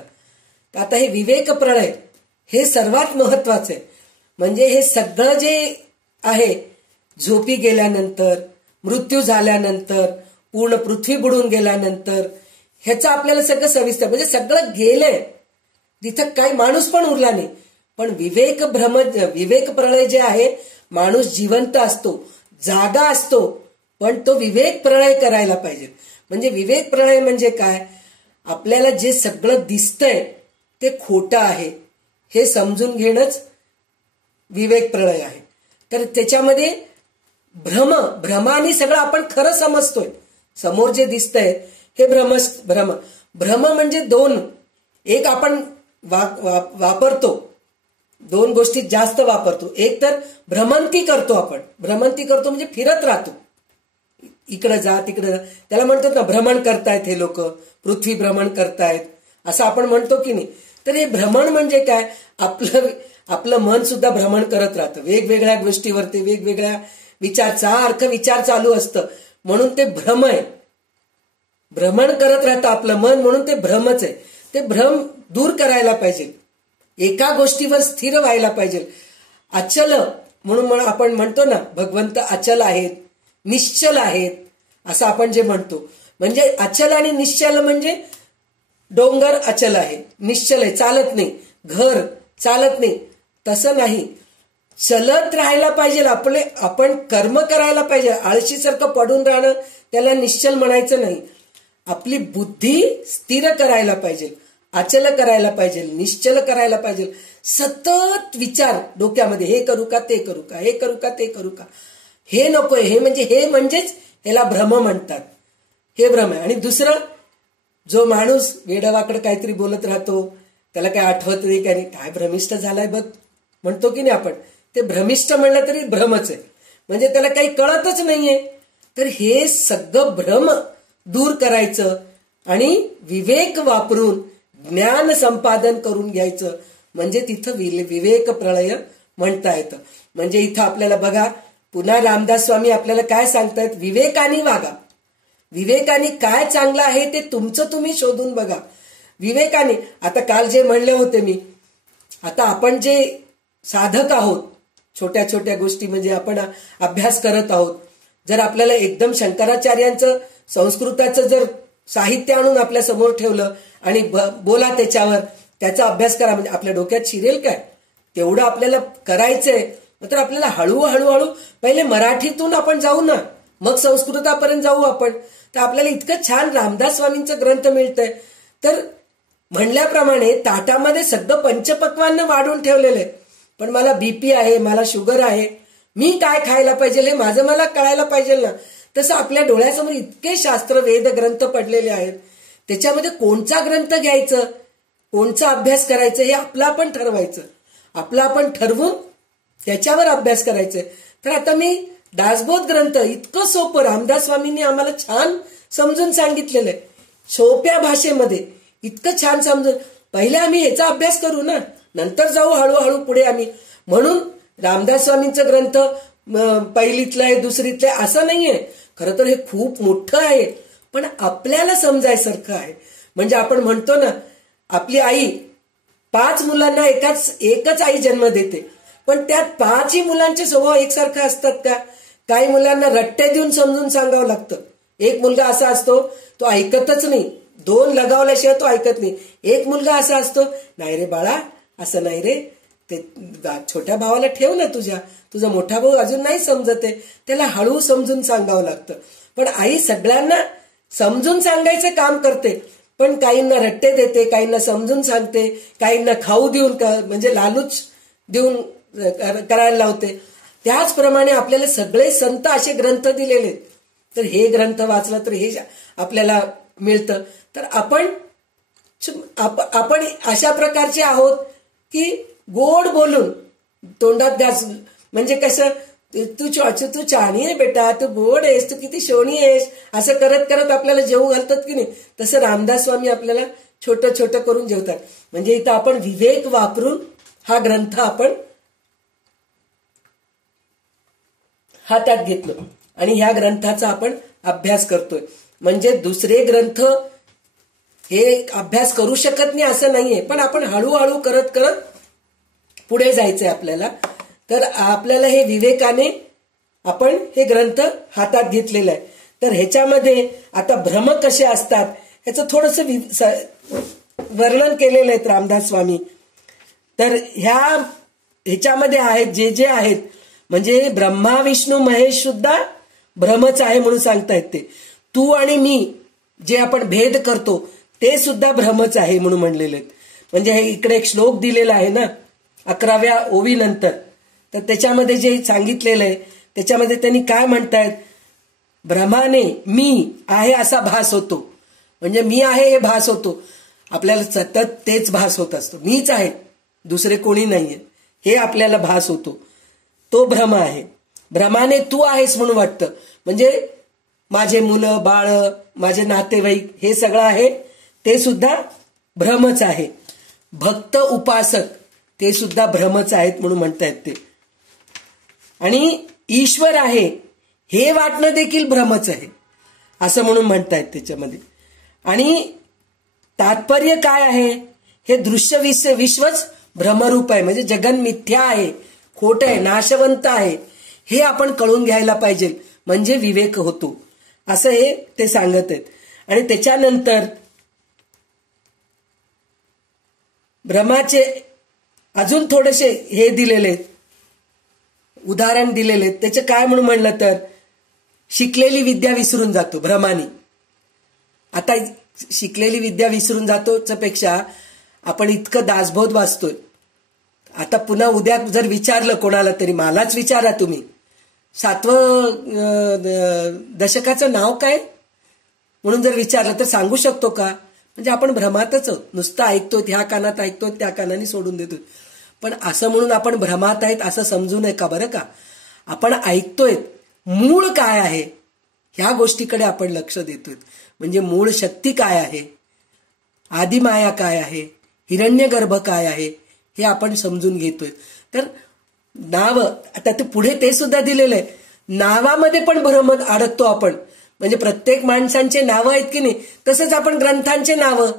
आता हे विवेक प्रलय हे सर्वात महत्वाचं आहे. म्हणजे हे सगळं जे आहे, झोपी गेल्यानंतर, मृत्यू झाल्यानंतर, पूर्ण पृथ्वी बुडून गेल्यानंतर, ह्याचं आपल्याला सगळं सविस्तर, म्हणजे सगळं गेलंय. तिथं काही माणूस पण उरला नाही. पण विवेक प्रलय जे आहे, माणूस जिवंत असतो, जागा असतो, पण तो विवेक प्रलय करायला पाहिजे. म्हणजे विवेक प्रलय म्हणजे काय, आपल्याला जे सगळं दिसतंय ते खोटं आहे हे समजून घेणंच विवेक प्रलय आहे. तर त्याच्यामध्ये भ्रमाने सगळं आपण खरं समजतोय. समोर जे दिसतंय हे भ्रम म्हणजे 2. एक आपण वापरतो, 2 गोष्टी जास्त वापरतो. एक तर भ्रमंती करतो आपण. भ्रमंती करतो म्हणजे फिरत राहतो, इकडे जा तिकडे जा. त्याला म्हणतात ना, भ्रमण करतायत हे लोक, पृथ्वी भ्रमण करतायत. असं आपण म्हणतो की नाही. तर हे भ्रमण म्हणजे काय, आपलं मन सुद्धा भ्रमण करत राहतं वेगवेगळ्या गोष्टीवरती, वेगवेगळ्या विचार चालू असतं, म्हणून ते भ्रम आहे. भ्रमण करत राहतं आपलं मन, म्हणून ते भ्रमच आहे. ते भ्रम दूर करायला पाहिजे, एका गोष्टीवर स्थिर व्हायला पाहिजे. अचल म्हणून आपण म्हणतो ना, भगवंत अचल आहेत, निश्चल आहेत, असं आपण जे म्हणतो. म्हणजे अचल आणि निश्चल म्हणजे डोंगर अचल आहे, निश्चल आहे, चालत नाही, घर चालत नाही, तसं नाही. चलत राहायला पाहिजे, आपण कर्म करायला पाहिजे. आळशीसारखं पडून राहणं त्याला निश्चल म्हणायचं नाही. आपली बुद्धी स्थिर करायला पाहिजे, अचल करायला पाहिजे, निश्चल करायला पाहिजे. सतत विचार डोक्यामध्ये, हे करू का, ते करू का, हे करू का, ते करू का, हे नकोय, हे म्हणजेच ह्याला भ्रम म्हणतात. हे भ्रम आहे. आणि दुसरं, जो माणूस वेडवाकड काहीतरी बोलत राहतो, त्याला काय आठवत नाही, काय भ्रमिष्ठ झालाय बघ म्हणतो की नाही आपण, ते भ्रमिष्ठ म्हणलं तरी भ्रमच आहे, म्हणजे त्याला काही कळतच नाहीये. तर हे सगळं भ्रम दूर करायचं आणि विवेक वापरून ज्ञान संपादन करून घ्यायचं, म्हणजे तिथं विवेक प्रलय म्हणता येतं. म्हणजे इथं आपल्याला बघा, पुन्हा रामदास स्वामी आपल्याला काय सांगतायत, विवेकाने वागा. विवेकाने काय चांगलं आहे ते तुमचं तुम्ही शोधून बघा. विवेकाने, आता काल जे म्हणले होते मी, आता आपण जे साधक आहोत, छोट्या छोट्या गोष्टी म्हणजे आपण अभ्यास करत आहोत. जर आपल्याला एकदम शंकराचार्यांचं संस्कृताचं जर साहित्य आणून आपल्या समोर ठेवलं आणि बोला त्याच्यावर, त्याचा अभ्यास करा, म्हणजे आपल्या डोक्यात शिरेल काय? तेवढं आपल्याला करायचंय. तर आपल्याला हळूहळू पहिले मराठीतून आपण जाऊ ना, मग संस्कृतापर्यंत जाऊ आपण. तर आपल्याला इतकं छान रामदास स्वामींचं ग्रंथ मिळतंय. तर म्हणल्याप्रमाणे ताटामध्ये सगळं पंचपक्वान्न वाढून ठेवलेलं आहे, पण मला बीपी आहे, मला शुगर आहे, मी काय खायला पाहिजे हे माझं मला कळायला पाहिजे ना. तसं आपल्या डोळ्यासमोर इतके शास्त्र वेद ग्रंथ पडलेले आहेत, त्याच्यामध्ये कोणचा ग्रंथ घ्यायचं, कोणचा अभ्यास करायचं हे आपलं आपण ठरवायचं, आपलं आपण ठरवून त्याच्यावर अभ्यास करायचंय. तर आता मी दासबोध ग्रंथ इतकं सोपं रामदास स्वामींनी आम्हाला छान समजून सांगितलेलं आहे, सोप्या भाषेमध्ये इतकं छान समजून. पहिले आम्ही ह्याचा अभ्यास करू ना, नंतर जाऊ हळूहळू पुढे आम्ही. म्हणून रामदास स्वामींचं ग्रंथ पहिलीतलं आहे, दुसरीतलं आहे असं नाहीये. खरं तर हे खूप मोठं आहे, पण आपल्याला समजायसारखं आहे. म्हणजे आपण म्हणतो ना, आपली आई 5 मुलांना एकच आई जन्म देते, पण त्यात 5ही मुलांचे स्वभाव एकसारखे असतात का? काही मुलांना रट्टे देऊन समजून सांगावं लागतं. एक मुलगा असा असतो, तो ऐकतच नाही, 2 लगावल्याशिवाय तो ऐकत नाही. एक मुलगा असा असतो, नाही रे बाळा असं नाही रे, ते छोट्या भावाला ठेव ना, तुझा मोठा भाऊ अजून नाही समजत आहे, त्याला हळू समजून सांगावं लागतं. पण आई सगळ्यांना समजून सांगायचं काम करते, पण काहींना रट्टे देते, काहींना समजून सांगते, काहींना खाऊ देऊन म्हणजे लालूच देऊन करायला लावते. त्याचप्रमाणे आपल्याला सगळे संत असे ग्रंथ दिलेले, तर हे ग्रंथ वाचलं तर हे आपल्याला मिळतं. तर आपण अशा प्रकारचे आहोत की गोड बोलून तोंडात घास, म्हणजे कसं, तू चाणी आहे बेटा, तू गोड आहेस, तू किती शोणी आहेस, असं करत करत आपल्याला जेवू घालतात की नाही, तसं रामदास स्वामी आपल्याला छोटं छोटं करून जेवतात. म्हणजे इथं आपण विवेक वापरून हा ग्रंथ आपण हातात घेतलो आणि ह्या ग्रंथाचा आपण अभ्यास करतोय. म्हणजे दुसरे ग्रंथ हे अभ्यास करू शकत नाही असं नाहीये, पण आपण हळूहळू करत करत पुढे जायचंय आपल्याला. तर आपल्याला हे विवेकाने आपण हे ग्रंथ हातात घेतलेलं आहे. तर ह्याच्यामध्ये आता भ्रम कसे असतात ह्याचं थोडंसं वर्णन केलेलं आहे रामदास स्वामी. तर ह्याच्यामध्ये आहेत जे आहेत, म्हणजे ब्रह्मा विष्णू महेश सुद्धा भ्रमच आहे म्हणून सांगतायत ते. तू आणि मी जे आपण भेद करतो ते सुद्धा भ्रमच आहे म्हणून म्हणलेले आहेत. म्हणजे हे इकडे एक श्लोक दिलेला आहे ना 11व्या ओवीनंतर, तर त्याच्यामध्ये जे सांगितलेलं आहे त्याच्यामध्ये त्यांनी काय म्हणतायत, भ्रमाने मी आहे असा भास होतो. म्हणजे मी आहे हे भास होतो, आपल्याला सतत तेच भास होत असतो, मीच आहे दुसरे कोणी नाहीये हे आपल्याला भास होतो, तो भ्रम आहे. भ्रमाने तू आहेस म्हणून वाटतं, म्हणजे माझे मुलं बाळ, माझे नातेवाईक हे सगळं आहे ते सुद्धा भ्रमच आहे. भक्त उपासक ते सुद्धा भ्रमच आहेत म्हणून म्हणतायत ते. आणि ईश्वर आहे हे वाटणं देखील भ्रमच आहे असं म्हणून म्हणतायत त्याच्यामध्ये. आणि तात्पर्य काय आहे, हे दृश्य विश्वच भ्रमरूप आहे, म्हणजे जगन मिथ्या आहे, खोट आहे, नाशवंत आहे, हे आपण कळून घ्यायला पाहिजे, म्हणजे विवेक होतो असं हे ते सांगत आहेत. आणि त्याच्यानंतर भ्रमाचे अजून थोडेसे हे दिलेले उदाहरण दिलेले. त्याचे काय म्हणून म्हणलं तर शिकलेली विद्या विसरून जातो भ्रमानी. आता शिकलेली विद्या विसरून जातोच पेक्षा आपण इतकं दासबोध वाचतोय. आता पुन्हा उद्या जर विचारलं कोणाला तरी, मलाच विचारा तुम्ही 7वं दशकाचं नाव काय म्हणून जर विचारलं तर सांगू शकतो का? म्हणजे आपण भ्रमातच आहोत. नुसतं ऐकतोय, ह्या कानात ऐकतोय, त्या कानाने सोडून देतोय. पण असं म्हणून आपण भ्रमात आहेत असं समजू नये का बरं का? आपण ऐकतोय, मूळ काय आहे ह्या गोष्टीकडे आपण लक्ष देतोय. म्हणजे मूळ शक्ती काय आहे, आदिमाया काय आहे, हिरण्यगर्भ काय आहे, हे आपण समजून घेतोय. तर नाव आता ते पुढे ते सुद्धा दिलेलं आहे. नावामध्ये पण भ्रम अडकतो आपण. म्हणजे प्रत्येक माणसांचे नावं आहेत की नाही, तसंच आपण ग्रंथांचे नावं,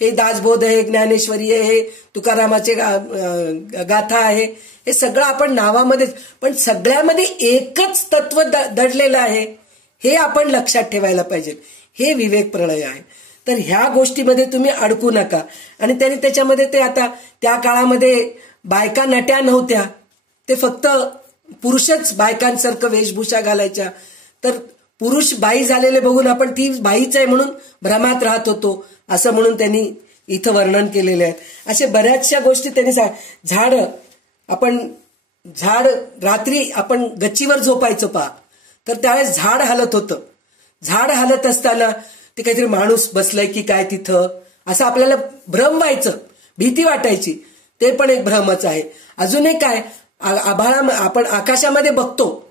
हे दासबोध आहे, ज्ञानेश्वरी आहे, हे तुकारामाचे गाथा आहे, हे सगळं आपण नावामध्येच, पण सगळ्यामध्ये एकच तत्व दडलेलं आहे हे आपण लक्षात ठेवायला पाहिजे. हे विवेक प्रलय आहे. तर ह्या गोष्टीमध्ये तुम्ही अडकू नका. आणि त्यांनी त्याच्यामध्ये ते आता त्या काळामध्ये बायका नट्या नव्हत्या, ते फक्त पुरुषच बायकांसारखं वेशभूषा घालायच्या. तर पुरुष बाई झालेले बघून आपण ती बाईच आहे म्हणून भ्रमात राहत होतो असं म्हणून त्यांनी इथं वर्णन केलेले आहेत. असे बऱ्याचशा गोष्टी त्यांनी झाड रात्री आपण गच्चीवर झोपायचो पहा, तर त्यावेळेस झाड हलत होतं. झाड हलत असताना ते काहीतरी माणूस बसलाय की काय तिथं असं आपल्याला भ्रम व्हायचं, भीती वाटायची. ते पण एक भ्रमच आहे. अजून एक काय, आपण आकाशामध्ये बघतो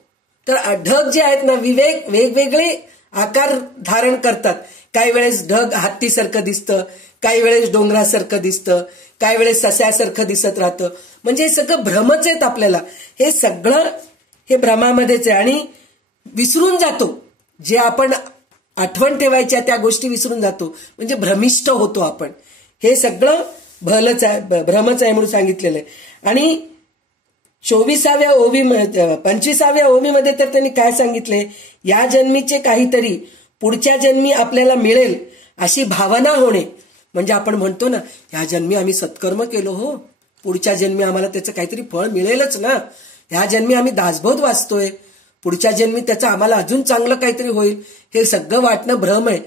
तर ढग जे आहेत ना, वेगवेगळे आकार धारण करतात. काही वेळेस ढग हत्तीसारखं दिसतं, काही वेळेस डोंगरासारखं दिसतं, काही वेळेस सस्यासारखं दिसत राहतं. म्हणजे हे सगळं भ्रमच आहेत आपल्याला. हे सगळं हे भ्रमामध्येच आहे. आणि विसरून जातो, जे आपण आठवण ठेवायच्या त्या गोष्टी विसरून जातो, म्हणजे भ्रमिष्ठ होतो आपण. हे सगळं भ्रमच आहे म्हणून सांगितलेलं आहे. आणि 25व्या ओवीमध्ये तर त्यांनी काय सांगितले, या जन्मीचे काहीतरी पुढच्या जन्मी आपल्याला मिळेल अशी भावना होणे. म्हणजे आपण म्हणतो ना, ह्या जन्मी आम्ही सत्कर्म केलो हो, पुढच्या जन्मी आम्हाला त्याचं काहीतरी फळ मिळेलच ना. ह्या जन्मी आम्ही दासबोध वाचतोय, पुढच्या जन्मी त्याचं आम्हाला अजून चांगलं काहीतरी होईल. हे सगळं वाटणं भ्रम आहे.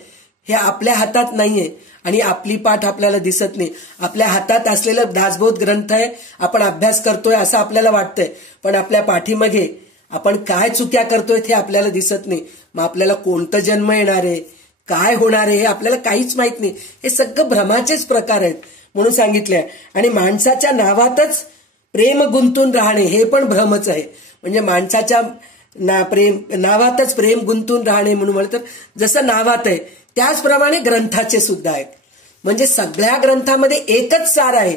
हे आपल्या हातात नाहीये आणि आपली पाठ आपल्याला दिसत नाही. आपल्या हातात असलेलं दासबोध ग्रंथ आहे, आपण अभ्यास करतोय असं आपल्याला वाटतंय, पण आपल्या पाठीमागे आपण काय चुक्या करतोय ते आपल्याला दिसत नाही. मग आपल्याला कोणतं जन्म येणार आहे, काय होणार आहे, हे आपल्याला काहीच माहित नाही. हे सगळं भ्रमाचेच प्रकार आहेत म्हणून सांगितलंय. आणि माणसाच्या नावातच प्रेम गुंतून राहणे हे पण भ्रमच आहे. म्हणजे माणसाच्या नावातच प्रेम गुंतून राहणे म्हणून म्हणलं तर जसं नावात आहे त्याचप्रमाणे ग्रंथाचे सुद्धा आहेत. म्हणजे सगळ्या ग्रंथामध्ये एकच सार आहे.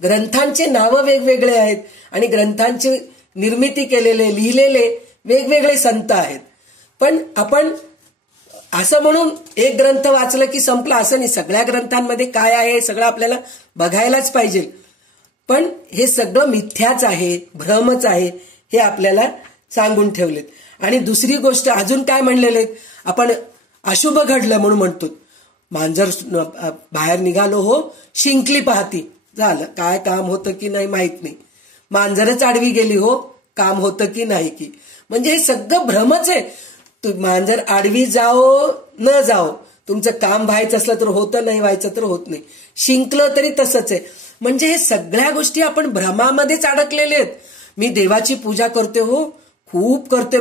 ग्रंथांचे नावं वेगवेगळे आहेत आणि ग्रंथांची निर्मिती केलेले लिहिलेले वेगवेगळे संत आहेत. पण आपण असं म्हणून एक ग्रंथ वाचलं की संपलं असं नाही. सगळ्या ग्रंथांमध्ये काय आहे हे सगळं आपल्याला बघायलाच पाहिजे. पण हे सगळं मिथ्याच आहे, भ्रमच आहे हे आपल्याला सांगून ठेवलेत. आणि दुसरी गोष्ट अजून काय म्हणलेले, आपण अशुभ घडलं म्हणून म्हणतो. मांजर बाहेर निघालो हो, शिंकली पाहती, झालं काय काम होतं की नाही माहित नाही. मांजरच आडवी गेली हो, काम होतं की नाही की. म्हणजे हे सगळं भ्रमच आहे. मांजर आडवी जाओ न जाओ, तुमचं काम व्हायचं असलं तर होतं, नाही व्हायचं तर होत नाही. शिंकलं तरी तसंच आहे. म्हणजे हे सगळ्या गोष्टी आपण भ्रमामध्येच अडकलेले आहेत. मी देवाची पूजा करते हो, खूप करते,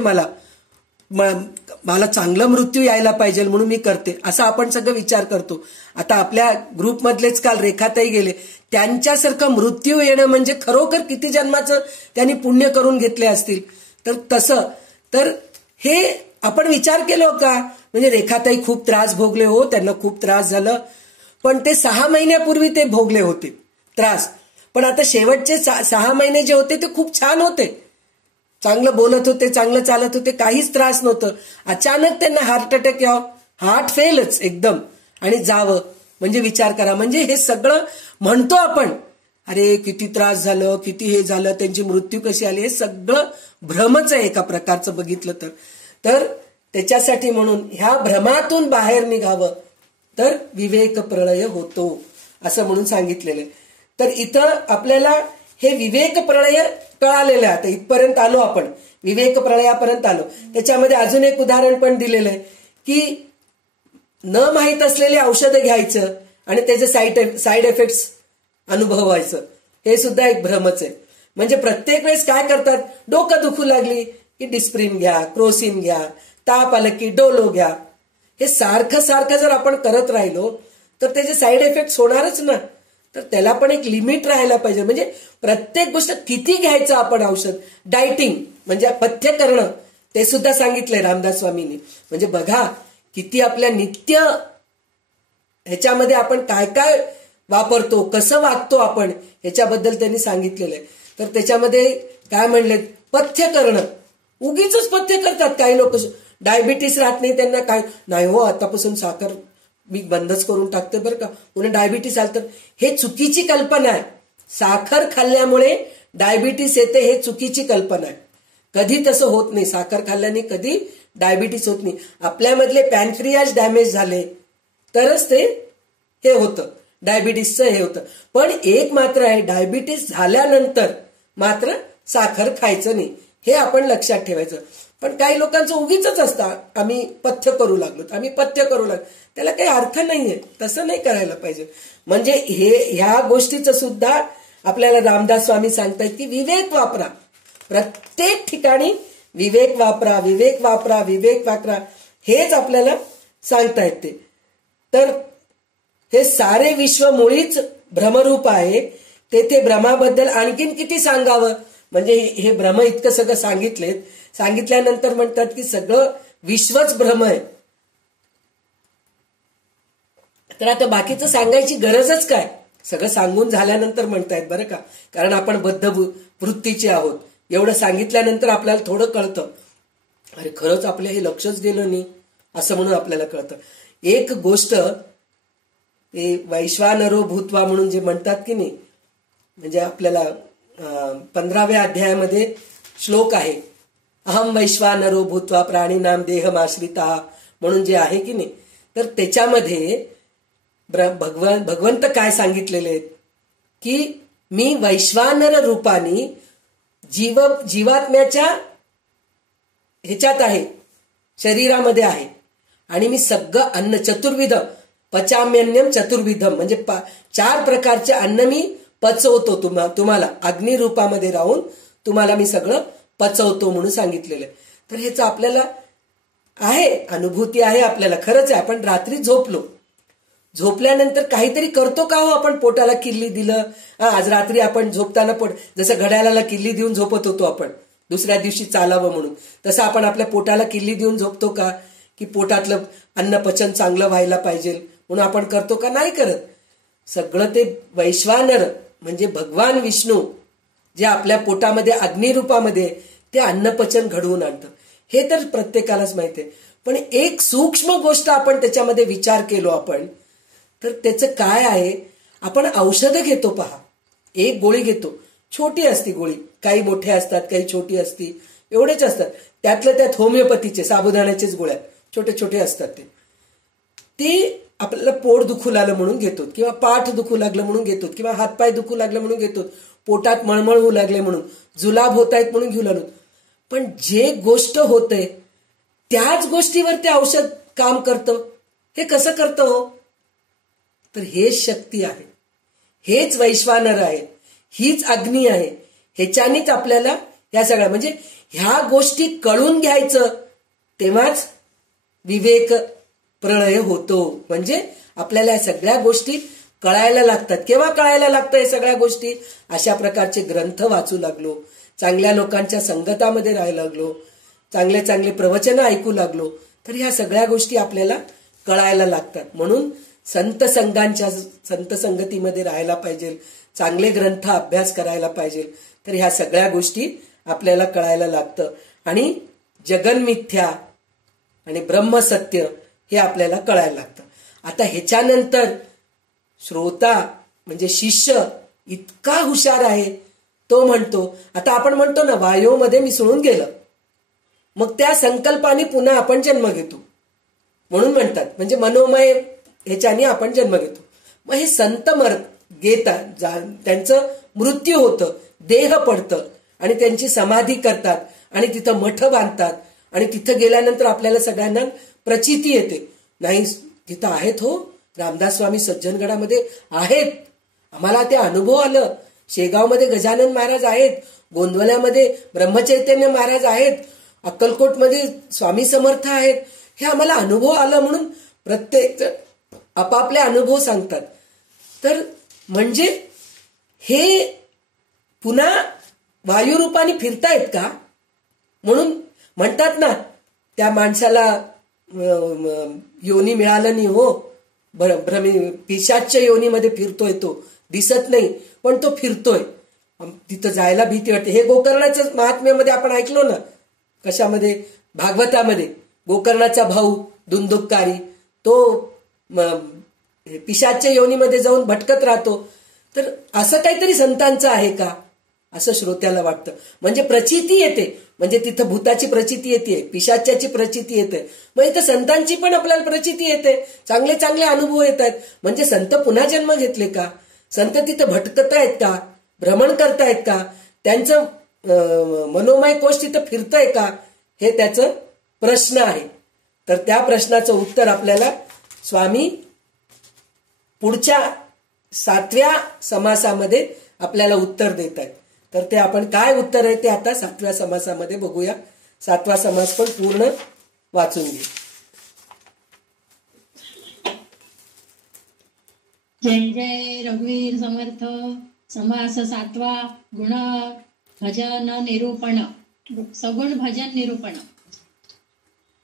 मला चांगलं मृत्यू यायला पाहिजे म्हणून मी करते, असं आपण सगळं विचार करतो. आता आपल्या ग्रुपमधलेच काल रेखाताई गेले, त्यांच्यासारखं मृत्यू येणं म्हणजे खरोखर किती जन्माचं त्यांनी पुण्य करून घेतले असतील. तर तसं तर हे आपण विचार केलो का, म्हणजे रेखाताई खूप त्रास भोगले हो, त्यांना खूप त्रास झालं, पण ते 6 महिन्यापूर्वी ते भोगले होते त्रास. पण आता शेवटचे 6 महिने जे होते ते खूप छान होते. चांगलं बोलत होते, चांगलं चालत होते, काहीच त्रास नव्हतं. अचानक त्यांना हार्ट अटॅक यावं, हार्ट फेलच एकदम आणि जावं. म्हणजे विचार करा, म्हणजे हे सगळं म्हणतो आपण, अरे किती त्रास झालं, किती हे झालं, त्यांची मृत्यू कशी आली, हे सगळं भ्रमच आहे एका प्रकारचं बघितलं तर त्याच्यासाठी म्हणून ह्या भ्रमातून बाहेर निघावं तर विवेक प्रलय होतो असं म्हणून सांगितलेलं आहे. तर इथं आपल्याला हे विवेक प्रलय कळालेलं आहे. आता इथपर्यंत आलो आपण, विवेक प्रलयापर्यंत आलो. त्याच्यामध्ये अजून एक उदाहरण पण दिलेलं आहे की न माहीत असलेले औषधं घ्यायचं आणि त्याचे साईड इफेक्ट्स अनुभवायचं, हे सुद्धा एक भ्रमच आहे. म्हणजे प्रत्येक वेळेस काय करतात, डोकं दुखू लागली की डिस्प्रिन घ्या, क्रोसिन घ्या, ताप आलं की डोलो घ्या. हे सारखं सारखं जर आपण करत राहिलो तर त्याचे साईड इफेक्ट्स होणारच ना. तर त्याला पण एक लिमिट राहायला पाहिजे. म्हणजे प्रत्येक गोष्ट किती घ्यायचं आपण औषध, डायटिंग म्हणजे पथ्य करणं, ते सुद्धा सांगितलंय रामदास स्वामींनी. म्हणजे बघा किती आपल्या नित्य ह्याच्यामध्ये आपण काय काय वापरतो, कसं वागतो आपण, ह्याच्याबद्दल त्यांनी सांगितलेलं आहे. तर त्याच्यामध्ये काय म्हणले, पथ्य करणं. उगीच पथ्य करतात काही लोक. डायबिटीस राहत नाही त्यांना, काय नाही हो आतापासून साखर मी बंदच करून टाकते बरं का, पुन्हा डायबिटीस आलं तर. हे चुकीची कल्पना आहे. साखर खाल्ल्यामुळे डायबिटीस येते हे चुकीची कल्पना आहे. कधी तसं होत नाही. साखर खाल्ल्याने कधी डायबिटीस होत नाही. आपल्यामधले पॅनक्रियाज डॅमेज झाले तरच ते हे होतं, डायबिटीसचं हे होतं. पण एक मात्र आहे, डायबिटीस झाल्यानंतर मात्र साखर खायचं नाही, हे आपण लक्षात ठेवायचं. पण काही लोकांचं उगीच असतं, आम्ही पथ्य करू लागलो, आम्ही पथ्य करू लागलो. त्याला काही अर्थ नाहीये, तसं नाही करायला पाहिजे. म्हणजे ह्या गोष्टीचं सुद्धा आपल्याला रामदास स्वामी सांगतायत की विवेक वापरा. प्रत्येक ठिकाणी विवेक वापरा, विवेक वापरा, विवेक वापरा, हेच आपल्याला सांगतायत ते. तर हे सारे विश्व मुळीच भ्रमरूप आहे. तेथे भ्रमाबद्दल आणखीन किती सांगावं. म्हणजे हे भ्रम इतकं सगळं सांगितल्यानंतर म्हणतात की सगळं विश्वच भ्रम आहे. तर आता बाकीचं सांगायची गरजच काय, सगळं सांगून झाल्यानंतर म्हणतायत बरं का. कारण आपण बद्ध वृत्तीचे आहोत. एवढं सांगितल्यानंतर आपल्याला थोडं कळतं, अरे खरंच आपलं हे लक्षच गेलं नाही असं म्हणून आपल्याला कळतं. एक गोष्ट वैश्वानरो भूत्वा म्हणून जे म्हणतात की नाही, म्हणजे आपल्याला 15व्या अध्यायामध्ये श्लोक आहे, अहम वैश्वानरो भूत्वा प्राणीनाम देहमाश्रिता म्हणून जे आहे की नाही. तर त्याच्यामध्ये भगवंत काय सांगितलेले आहेत की मी वैश्वानर रूपाने जीवात्म्याच्या ह्याच्यात आहे, शरीरामध्ये आहे. आणि मी सगळं अन्न चतुर्विध पचाम्यन्यम चतुर्विधम म्हणजे 4 प्रकारचे अन्न मी पचवतो तुम्हाला अग्नी रूपामध्ये राहून तुम्हाला मी सगळं पचवतो म्हणून सांगितलेलं आहे. तर ह्याचं आपल्याला आहे अनुभूती आहे आपल्याला. खरंच आहे. आपण रात्री झोपल्यानंतर काहीतरी करतो का हो आपण. पोटाला किल्ली दिलं, आज रात्री आपण झोपताना जसं घड्याळाला किल्ली देऊन झोपत होतो आपण दुसऱ्या दिवशी चालावं म्हणून, तसं आपण आपल्या पोटाला किल्ली देऊन झोपतो का, की पोटातलं अन्न पचन चांगलं व्हायला पाहिजे म्हणून आपण करतो का, नाही करत. सगळं ते वैश्वानर म्हणजे भगवान विष्णू जे आपल्या पोटामध्ये अग्निरूपामध्ये ते अन्नपचन घडवून आणतं, हे तर प्रत्येकालाच माहिती आहे. पण एक सूक्ष्म गोष्ट आपण त्याच्यामध्ये विचार केलो आपण तर त्याचं काय आहे, आपण औषधं घेतो पहा. एक गोळी घेतो, छोटी असती गोळी, काही मोठ्या असतात काही छोटी असती, एवढेच असतात. त्यातल्या त्यात होमिओपॅथीचे साबुदाण्याचेच गोळ्या छोटे छोटे असतात. ते आपल्याला पोट दुखू लागलं म्हणून घेतो, किंवा पाठ दुखू लागलं म्हणून घेतो, किंवा हातपाय दुखू लागलं म्हणून घेतो, पोटात मळमळ होऊ लागले म्हणून, जुलाब होत आहेत म्हणून घेऊ लागलो. पण जे गोष्ट होते त्याच गोष्टीवर ते औषध काम करतं. हे कसं करतं हो. तर हेच शक्ती आहे, हेच वैश्वानर आहे, हीच अग्नी आहे. ह्याच्यानीच आपल्याला ह्या सगळ्या म्हणजे ह्या गोष्टी कळून घ्यायचं, तेव्हाच विवेक प्रलय होतो. म्हणजे आपल्याला या सगळ्या गोष्टी कळायला लागतात. केव्हा कळायला लागतं हे सगळ्या गोष्टी, अशा प्रकारचे ग्रंथ वाचू लागलो, चांगल्या लोकांच्या संगतामध्ये राहायला लागलो, चांगले चांगले प्रवचन ऐकू लागलो, तर ह्या सगळ्या गोष्टी आपल्याला कळायला लागतात. म्हणून संत संगतीमध्ये राहायला पाहिजे, चांगले ग्रंथ अभ्यास करायला पाहिजे. तर ह्या सगळ्या गोष्टी आपल्याला कळायला लागतं आणि जगन्मिथ्या आणि ब्रह्मसत्य हे आपल्याला कळायला लागतं. आता ह्याच्यानंतर श्रोता म्हणजे शिष्य इतका हुशार आहे, तो म्हणतो, आता आपण म्हणतो ना वायूमध्ये मिसळून गेलं, मग त्या संकल्पाने पुन्हा आपण जन्म घेतो म्हणून म्हणतात, म्हणजे मनोमय ह्याच्याने आपण जन्म घेतो. मग हे संत घेतात, त्यांचं मृत्यू होतं, देह पडतं आणि त्यांची समाधी करतात आणि तिथं मठ बांधतात आणि तिथं गेल्यानंतर आपल्याला सगळ्यांना प्रचिती येते, नाही तिथं आहेत हो रामदास स्वामी सज्जनगडामध्ये आहेत, आम्हाला ते अनुभव आलं. शेगावमध्ये गजानन महाराज आहेत, गोंदवल्यामध्ये ब्रह्मचैतन्य महाराज आहेत, अक्कलकोटमध्ये स्वामी समर्थ आहेत, हे आम्हाला अनुभव आलं म्हणून प्रत्येक आपापले अनुभव सांगतात. तर म्हणजे हे पुन्हा वायुरूपाने फिरतायत का म्हणून म्हणतात ना, त्या माणसाला योनी मिळालं नाही हो, पिशाच्य योनीमध्ये फिरतोय, तो दिसत नाही पण तो फिरतोय, तिथं जायला भीती वाटते. हे गोकर्णाच्या महात्म्यामध्ये आपण ऐकलो ना, कशामध्ये, भागवतामध्ये, गोकर्णाचा भाऊ दुंदुकारी तो पिशाच्य योनीमध्ये जाऊन भटकत राहतो. तर असं काहीतरी संतांचं आहे का असं श्रोत्याला वाटतं. म्हणजे प्रचिती येते, म्हणजे तिथं भूताची प्रचिती येते, पिशाच्याची प्रचिती येते, मग इथं संतांची पण आपल्याला प्रचिती येते, चांगले चांगले अनुभव येत आहेत. म्हणजे संत पुन्हा जन्म घेतले का, संत तिथं भटकत आहेत का, भ्रमण करतायत का, त्यांचं मनोमय कोश तिथं फिरतंय का, हे त्याचं प्रश्न आहे. तर त्या प्रश्नाचं उत्तर आपल्याला स्वामी पुढच्या 7व्या समासामध्ये आपल्याला उत्तर देत आहेत. तर ते आपण काय उत्तर आहे ते आता 7व्या समासामध्ये बघूया. 7वा समास पण पूर्ण वाचून घे. जय जय रघुवीर समर्थ. समास 7वा. गुण भजन निरूपण. सगुण भजन निरूपण.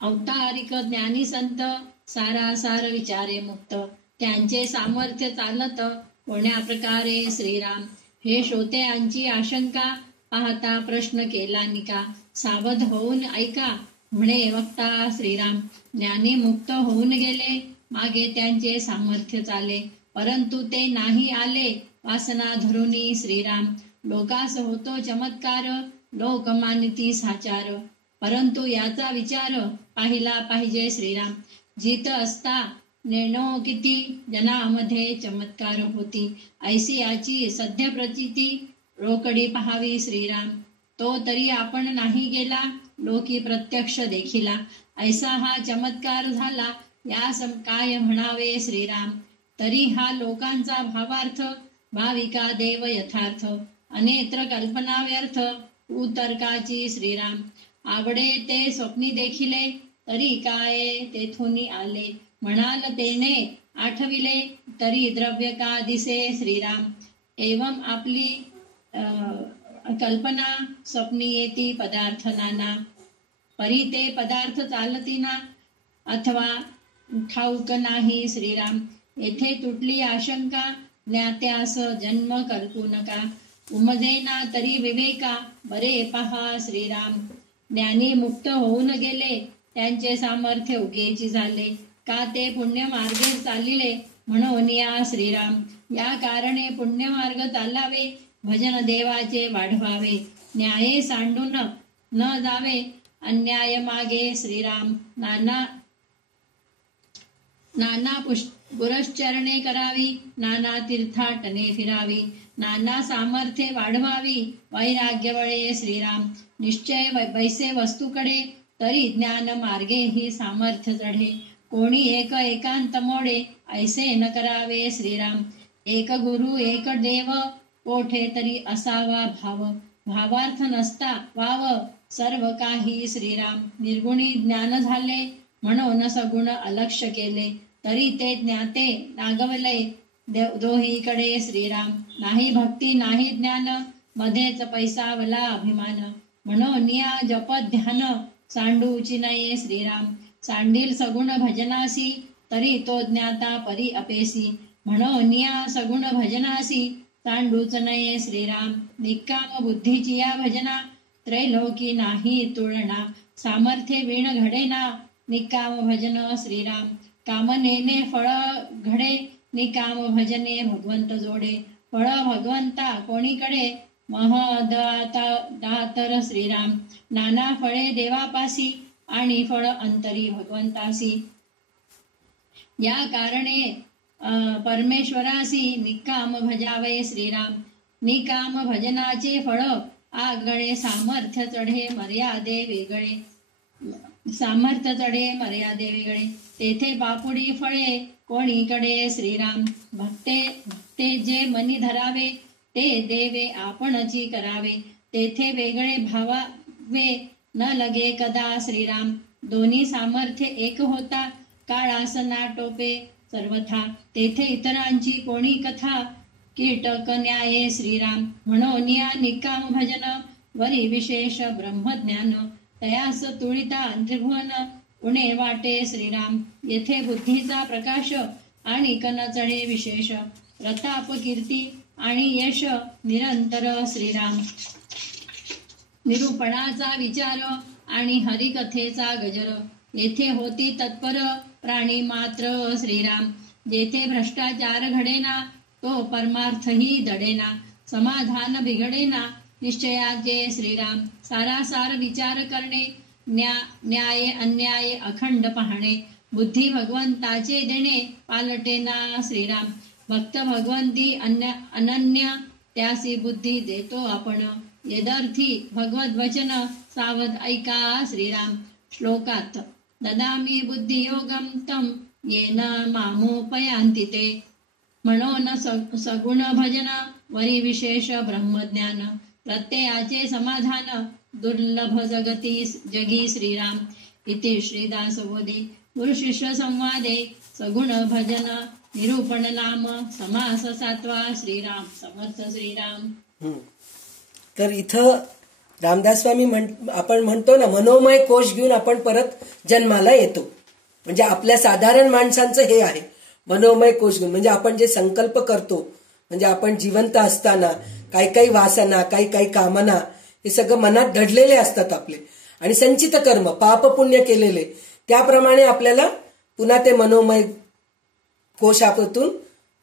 अवतारिक ज्ञानी संत सारासार विचारे मुक्त. त्यांचे सामर्थ्य चालत कोण्या प्रकारे श्रीराम. हे श्रोत्यांची आशंका पाहता प्रश्न केला निका. सावध होऊन ऐका म्हणे वक्ता श्रीराम. ज्ञानी मुक्त होऊन गेले मागे त्यांचे सामर्थ्य चाले. परंतु ते नाही आले वासना धरुनी श्रीराम. लोकास होतो चमत्कार लोक मानती साचार. परंतु याचा विचार पाहिला पाहिजे श्रीराम. जित असता नेणो किती जनामध्ये चमत्कार होती. ऐसी याची सध्या प्रचिती रोकडी पहावी श्रीराम. तो तरी आपण नाही गेला लोकी प्रत्यक्ष देखिला. ऐसा हा चमत्कार झाला यास काय म्हणावे श्रीराम. तरी हा लोकांचा भावार्थ भाविका देव यथार्थ. अनेत्र कल्पना व्यर्थ उतर्काची श्रीराम. आवडे ते स्वप्नी देखिले तरी काय तेथुनी आले. म्हणाल तेने आठविले तरी द्रव्य का दिसे श्रीराम. एवं आपली कल्पना स्वप्नी येती पदार्थ नाना. परी ते पदार्थ चालतीना अथवा ठाऊक नाही श्रीराम. येथे तुटली आशंका ज्ञात्यास जन्म कल्पू नका. उमदेना तरी विवेका बरे पहा श्रीराम. ज्ञानी मुक्त होऊन गेले त्यांचे सामर्थ्य उगेची झाले. का ते पुण्यमार्गे चालिले म्हणून या श्रीराम. या कारणे पुण्यमार्ग चालावे भजन देवाचे वाढवावे. न्याये सांडून न जावे अन्याय मागे श्रीराम. नाना पुरश्चरणे करावी नाना तीर्थाटने फिरावी. नाना सामर्थ्ये वाढवावी वैराग्य वळे श्रीराम. निश्चय बैसे वस्तूकडे तरी ज्ञान मार्गे ही सामर्थ्य चढे. कोणी एक एकांत मोडे ऐसे न करावे श्रीराम. एक गुरु एक देव कोठे तरी असावा भाव. भावार्थ नसता वाव सर्व काही श्रीराम. निर्गुणी ज्ञान झाले म्हणून सगुण अलक्ष केले. तरी ते ज्ञाते नागवले दोहीकडे श्रीराम. नाही भक्ती नाही ज्ञान मध्येच पैसावला अभिमान. म्हणून या जप ध्यान सांडूची नये श्रीराम. सांडील सगुण भजनासी तरी तो ज्ञाता परी अपेसी. म्हणून या सगुण भजनासी तांडूच नये श्रीराम. निकाम बुद्धीची या भजना त्रैलोकी नाही तुलना. सामर्थ्य वीण घडेना निकाम भजन श्रीराम. कामनेने फळ घडे निकाम भजने भगवंत जोडे. फळ भगवंता कोणीकडे दातर श्रीराम. नाना फळे देवापासी आणि फळ अंतरी भगवंतासी. या कारणे परमेश्वरासी निकाम भजावे श्रीराम. निकाम भजनाचे फळ आगळे सामर्थ्य चढे मर्यादे वेगळे. सामर्थ्य चढे मर्यादे वेगळे. तेथे पापुडी फळे कोणीकडे श्रीराम. भक्ते जे मनी धरावे ते देवे आपणची करावे. तेथे वेगळे भावावे न लगे कदा श्रीराम. दोन्ही सामर्थ्य एक होता काळासना टोपे सर्वथा. तेथे इतरांची कोणी कथा कीटक न्याये श्रीराम. म्हणून या निकाम भजन वरी विशेष ब्रह्मज्ञान. तयास तुळिता त्रिभुवन उणे वाटे श्रीराम. येथे बुद्धीचा प्रकाश आणि कनचणे विशेष. प्रताप कीर्ती आणि यश निरंतर श्रीराम. निरूपणाचा विचार आणि हरिकथेचा गजर. येथे होती तत्पर प्राणी मात्र श्रीराम. जेथे भ्रष्टाचार घडेना तो परमार्थही दडेना. समाधान बिघडेना निश्चयाचे श्रीराम. सारासार विचार करणे न्याय अन्याय अखंड पाहणे. बुद्धी भगवंताचे देणे पालटेना श्रीराम. भक्त भगवंती अनन्य त्यासी बुद्धी देतो आपण. यदर्थी भगवत वचन सावध ऐका श्रीराम. श्लोकात ददामी बुद्धियोगम तम येन मामोपयांती ते. म्हणून सगुण भजन वरी विशेष ब्रह्मज्ञान. प्रत्ययाचे समाधान दुर्लभ जगी श्रीराम. इति श्रीदासबोधे गुरुशिष्य संवादे सगुण भजन निरूपण नाम समास 7वा. श्रीराम समर्थ श्रीराम. तर इथं रामदास स्वामी आपण म्हणतो ना, मनोमय कोश घेऊन आपण परत जन्माला येतो. म्हणजे आपल्या साधारण माणसांचं हे आहे मनोमय कोश घेऊन. म्हणजे आपण जे संकल्प करतो, म्हणजे आपण जिवंत असताना काही काही वासना काही काही कामना हे सगळं मनात दडलेले असतात आपले. आणि संचित कर्म पाप पुण्य केलेले त्याप्रमाणे आपल्याला पुन्हा ते मनोमय कोशातून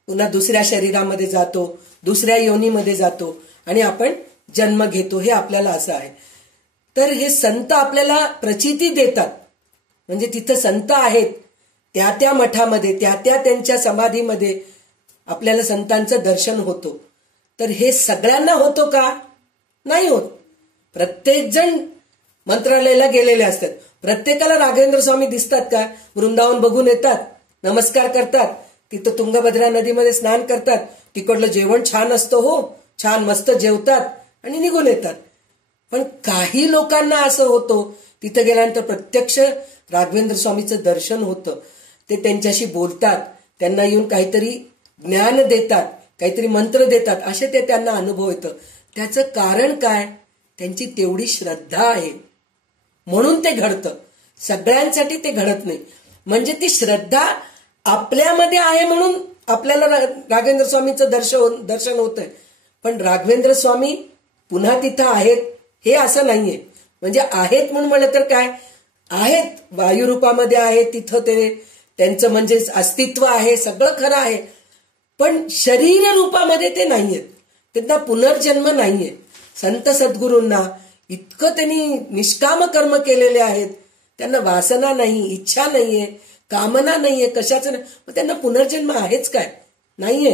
पुन्हा दुसऱ्या शरीरामध्ये जातो, दुसऱ्या योनीमध्ये जातो आणि आपण जन्म घेतो. हे आपल्याला असं आहे. तर हे संत आपल्याला प्रचिती देतात. म्हणजे तिथं संत आहेत त्या त्या मठामध्ये त्या त्यांच्या समाधीमध्ये आपल्याला संतांचं दर्शन होतो. तर हे सगळ्यांना होतो का? नाही होत. प्रत्येक जण मंत्रालयाला गेलेले असतात. प्रत्येकाला राघवेंद्र स्वामी दिसतात का? वृंदावन बघून येतात, नमस्कार करतात, तिथं तुंगभद्रा नदीमध्ये स्नान करतात, तिकडलं जेवण छान असतं, हो छान मस्त जेवतात आणि निघून येतात. पण काही लोकांना असं होतं तिथं गेल्यानंतर प्रत्यक्ष राघवेंद्र स्वामीचं दर्शन होतं. ते त्यांच्याशी बोलतात, त्यांना येऊन काहीतरी ज्ञान देतात, काहीतरी मंत्र देतात, असे ते त्यांना अनुभव येतं. त्याचं कारण काय? त्यांची तेवढी श्रद्धा आहे म्हणून ते घडतं. सगळ्यांसाठी ते घडत नाही. म्हणजे ती श्रद्धा आपल्यामध्ये आहे म्हणून आपल्याला राघवेंद्र स्वामीचं दर्शन होतंय. पण राघवेंद्र स्वामी पुन्हा तिथं आहेत हे असं नाहीये. म्हणजे आहेत म्हणून म्हणलं तर काय आहेत, वायू रूपामध्ये आहेत, तिथं ते त्यांचं म्हणजे अस्तित्व आहे, सगळं खरं आहे. पण शरीर रूपामध्ये ते नाहीयेत, त्यांना पुनर्जन्म नाहीये. संत सद्गुरूंना इतकं त्यांनी निष्काम कर्म केलेले आहेत, त्यांना वासना नाही, इच्छा नाहीये, कामना नाहीये, कशाचं नाही. मग त्यांना पुनर्जन्म आहेच काय? नाहीये.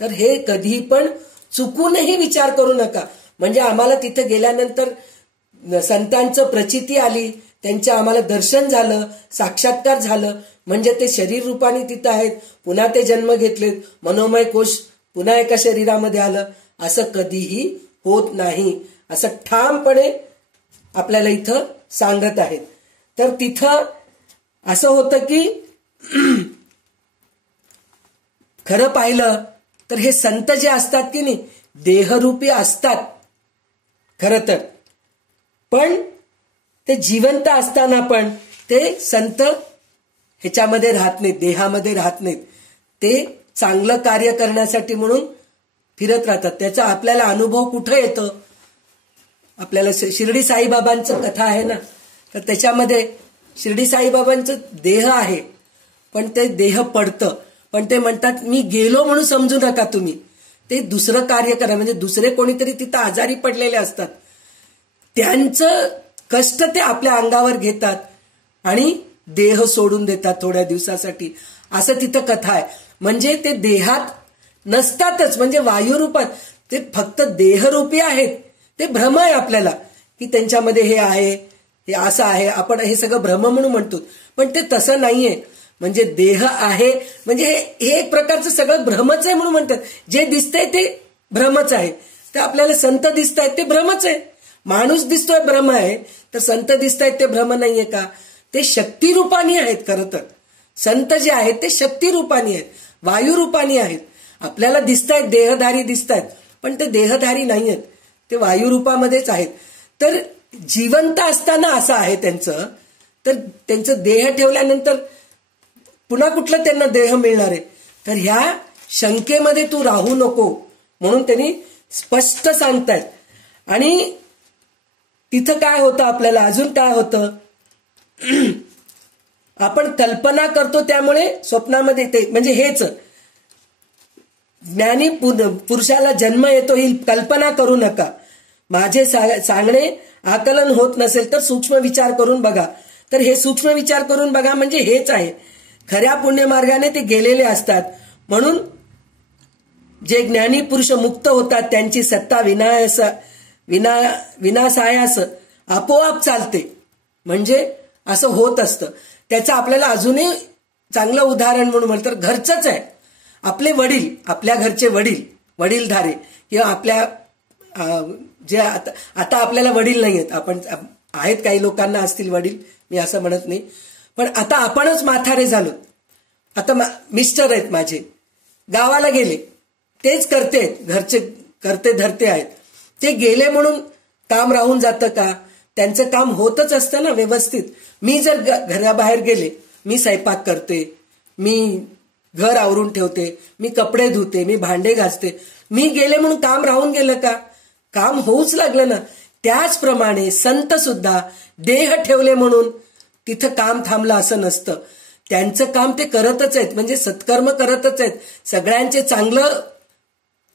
तर हे कधी पण चुकूनही विचार करू नका. म्हणजे आम्हाला तिथे गेल्यानंतर संतांचं प्रचिती आली, त्यांचं आम्हाला दर्शन झालं, साक्षात्कार झालं, म्हणजे ते शरीर रूपाने तिथं आहेत, पुन्हा ते जन्म घेतलेत, मनोमय कोश पुन्हा एका शरीरामध्ये आलं, असं कधीही होत नाही. असं ठामपणे आपल्याला इथं सांगत आहेत. तर तिथं असं होतं की खरं पाहिलं तर हे संत जे असतात की नाही देहरूपी असतात खरं तर, पण ते जिवंत असताना पण ते संत ह्याच्यामध्ये राहत नाहीत, देहामध्ये राहत नाहीत. ते चांगलं कार्य करण्यासाठी म्हणून फिरत राहतात. त्याचा आपल्याला अनुभव कुठं येतो? आपल्याला शिर्डी साईबाबांचं कथा आहे ना, तर त्याच्यामध्ये शिर्डी साईबाबांचं देह आहे, पण ते देह पडतं. पण ते म्हणतात मी गेलो म्हणून समजू नका तुम्ही, ते दुसरं कार्य करा. म्हणजे दुसरे कोणीतरी तिथं आजारी पडलेले असतात, त्यांचं कष्ट ते आपल्या अंगावर घेतात आणि देह सोडून देतात थोड्या दिवसासाठी. असं तिथं कथा आहे. म्हणजे ते देहात नसतातच, म्हणजे वायुरूपात ते फक्त देहरूपी आहेत. ते भ्रम आहे आपल्याला की त्यांच्यामध्ये हे आहे, हे असं आहे. आपण हे सगळं भ्रम म्हणून म्हणतो, पण ते तसं नाहीये. म्हणजे देह आहे म्हणजे हे एक प्रकारचं सगळं भ्रमच आहे म्हणून म्हणतात. जे दिसतंय ते भ्रमच आहे. तर आपल्याला संत दिसतायत ते भ्रमच आहे. माणूस दिसतोय भ्रम आहे, तर संत दिसतायत ते भ्रम नाहीये का? ते शक्ती रूपानी आहेत. खरं तर संत जे आहेत ते शक्ती रूपानी आहेत, वायू रूपानी आहेत. आपल्याला दिसतायत, देहधारी दिसतायत, पण ते देहधारी नाही आहेत, ते वायू रूपामध्येच आहेत. तर जिवंत असताना असं आहे त्यांचं. तर त्यांचं देह ठेवल्यानंतर पुन्हा कुठलं त्यांना देह मिळणार आहे? तर ह्या शंकेमध्ये तू राहू नको म्हणून त्यांनी स्पष्ट सांगतायत. आणि तिथं काय होतं, आपल्याला अजून काय होतं, आपण कल्पना करतो त्यामुळे स्वप्नामध्ये ते म्हणजे हेच ज्ञानी पुरुषाला जन्म येतो ही कल्पना करू नका. माझे सांगणे आकलन होत नसेल तर सूक्ष्म विचार करून बघा. तर हे सूक्ष्म विचार करून बघा म्हणजे हेच आहे. खऱ्या पुण्यमार्गाने ते गेलेले असतात म्हणून जे ज्ञानी पुरुष मुक्त होतात त्यांची सत्ता विनाशायास आपोआप चालते. म्हणजे असं होत असतं. त्याचं आपल्याला अजूनही चांगलं उदाहरण म्हणून म्हणलं तर घरचंच आहे. आपले वडील, आपल्या घरचे वडीलधारे किंवा आपल्या जे आता आपल्याला वडील नाही आहेत, आपण आहेत, काही लोकांना असतील वडील, मी असं म्हणत नाही, पण आता आपणच म्हातारे झालो. आता मिस्टर आहेत माझे, गावाला गेले, तेच करते, घरचे करते धरते आहेत. ते गेले म्हणून काम राहून जातं का? त्यांचं काम होतच असतं ना व्यवस्थित. मी जर घराबाहेर गेले, मी स्वयंपाक करते, मी घर आवरून ठेवते, मी कपडे धुते, मी भांडे घासते, मी गेले म्हणून काम राहून गेलं का? काम होऊच लागलं ना. त्याचप्रमाणे संत सुद्धा देह ठेवले म्हणून तिथं काम थांबलं असं नसतं. त्यांचं काम ते करतच आहेत, म्हणजे सत्कर्म करतच आहेत. सगळ्यांचे चांगलं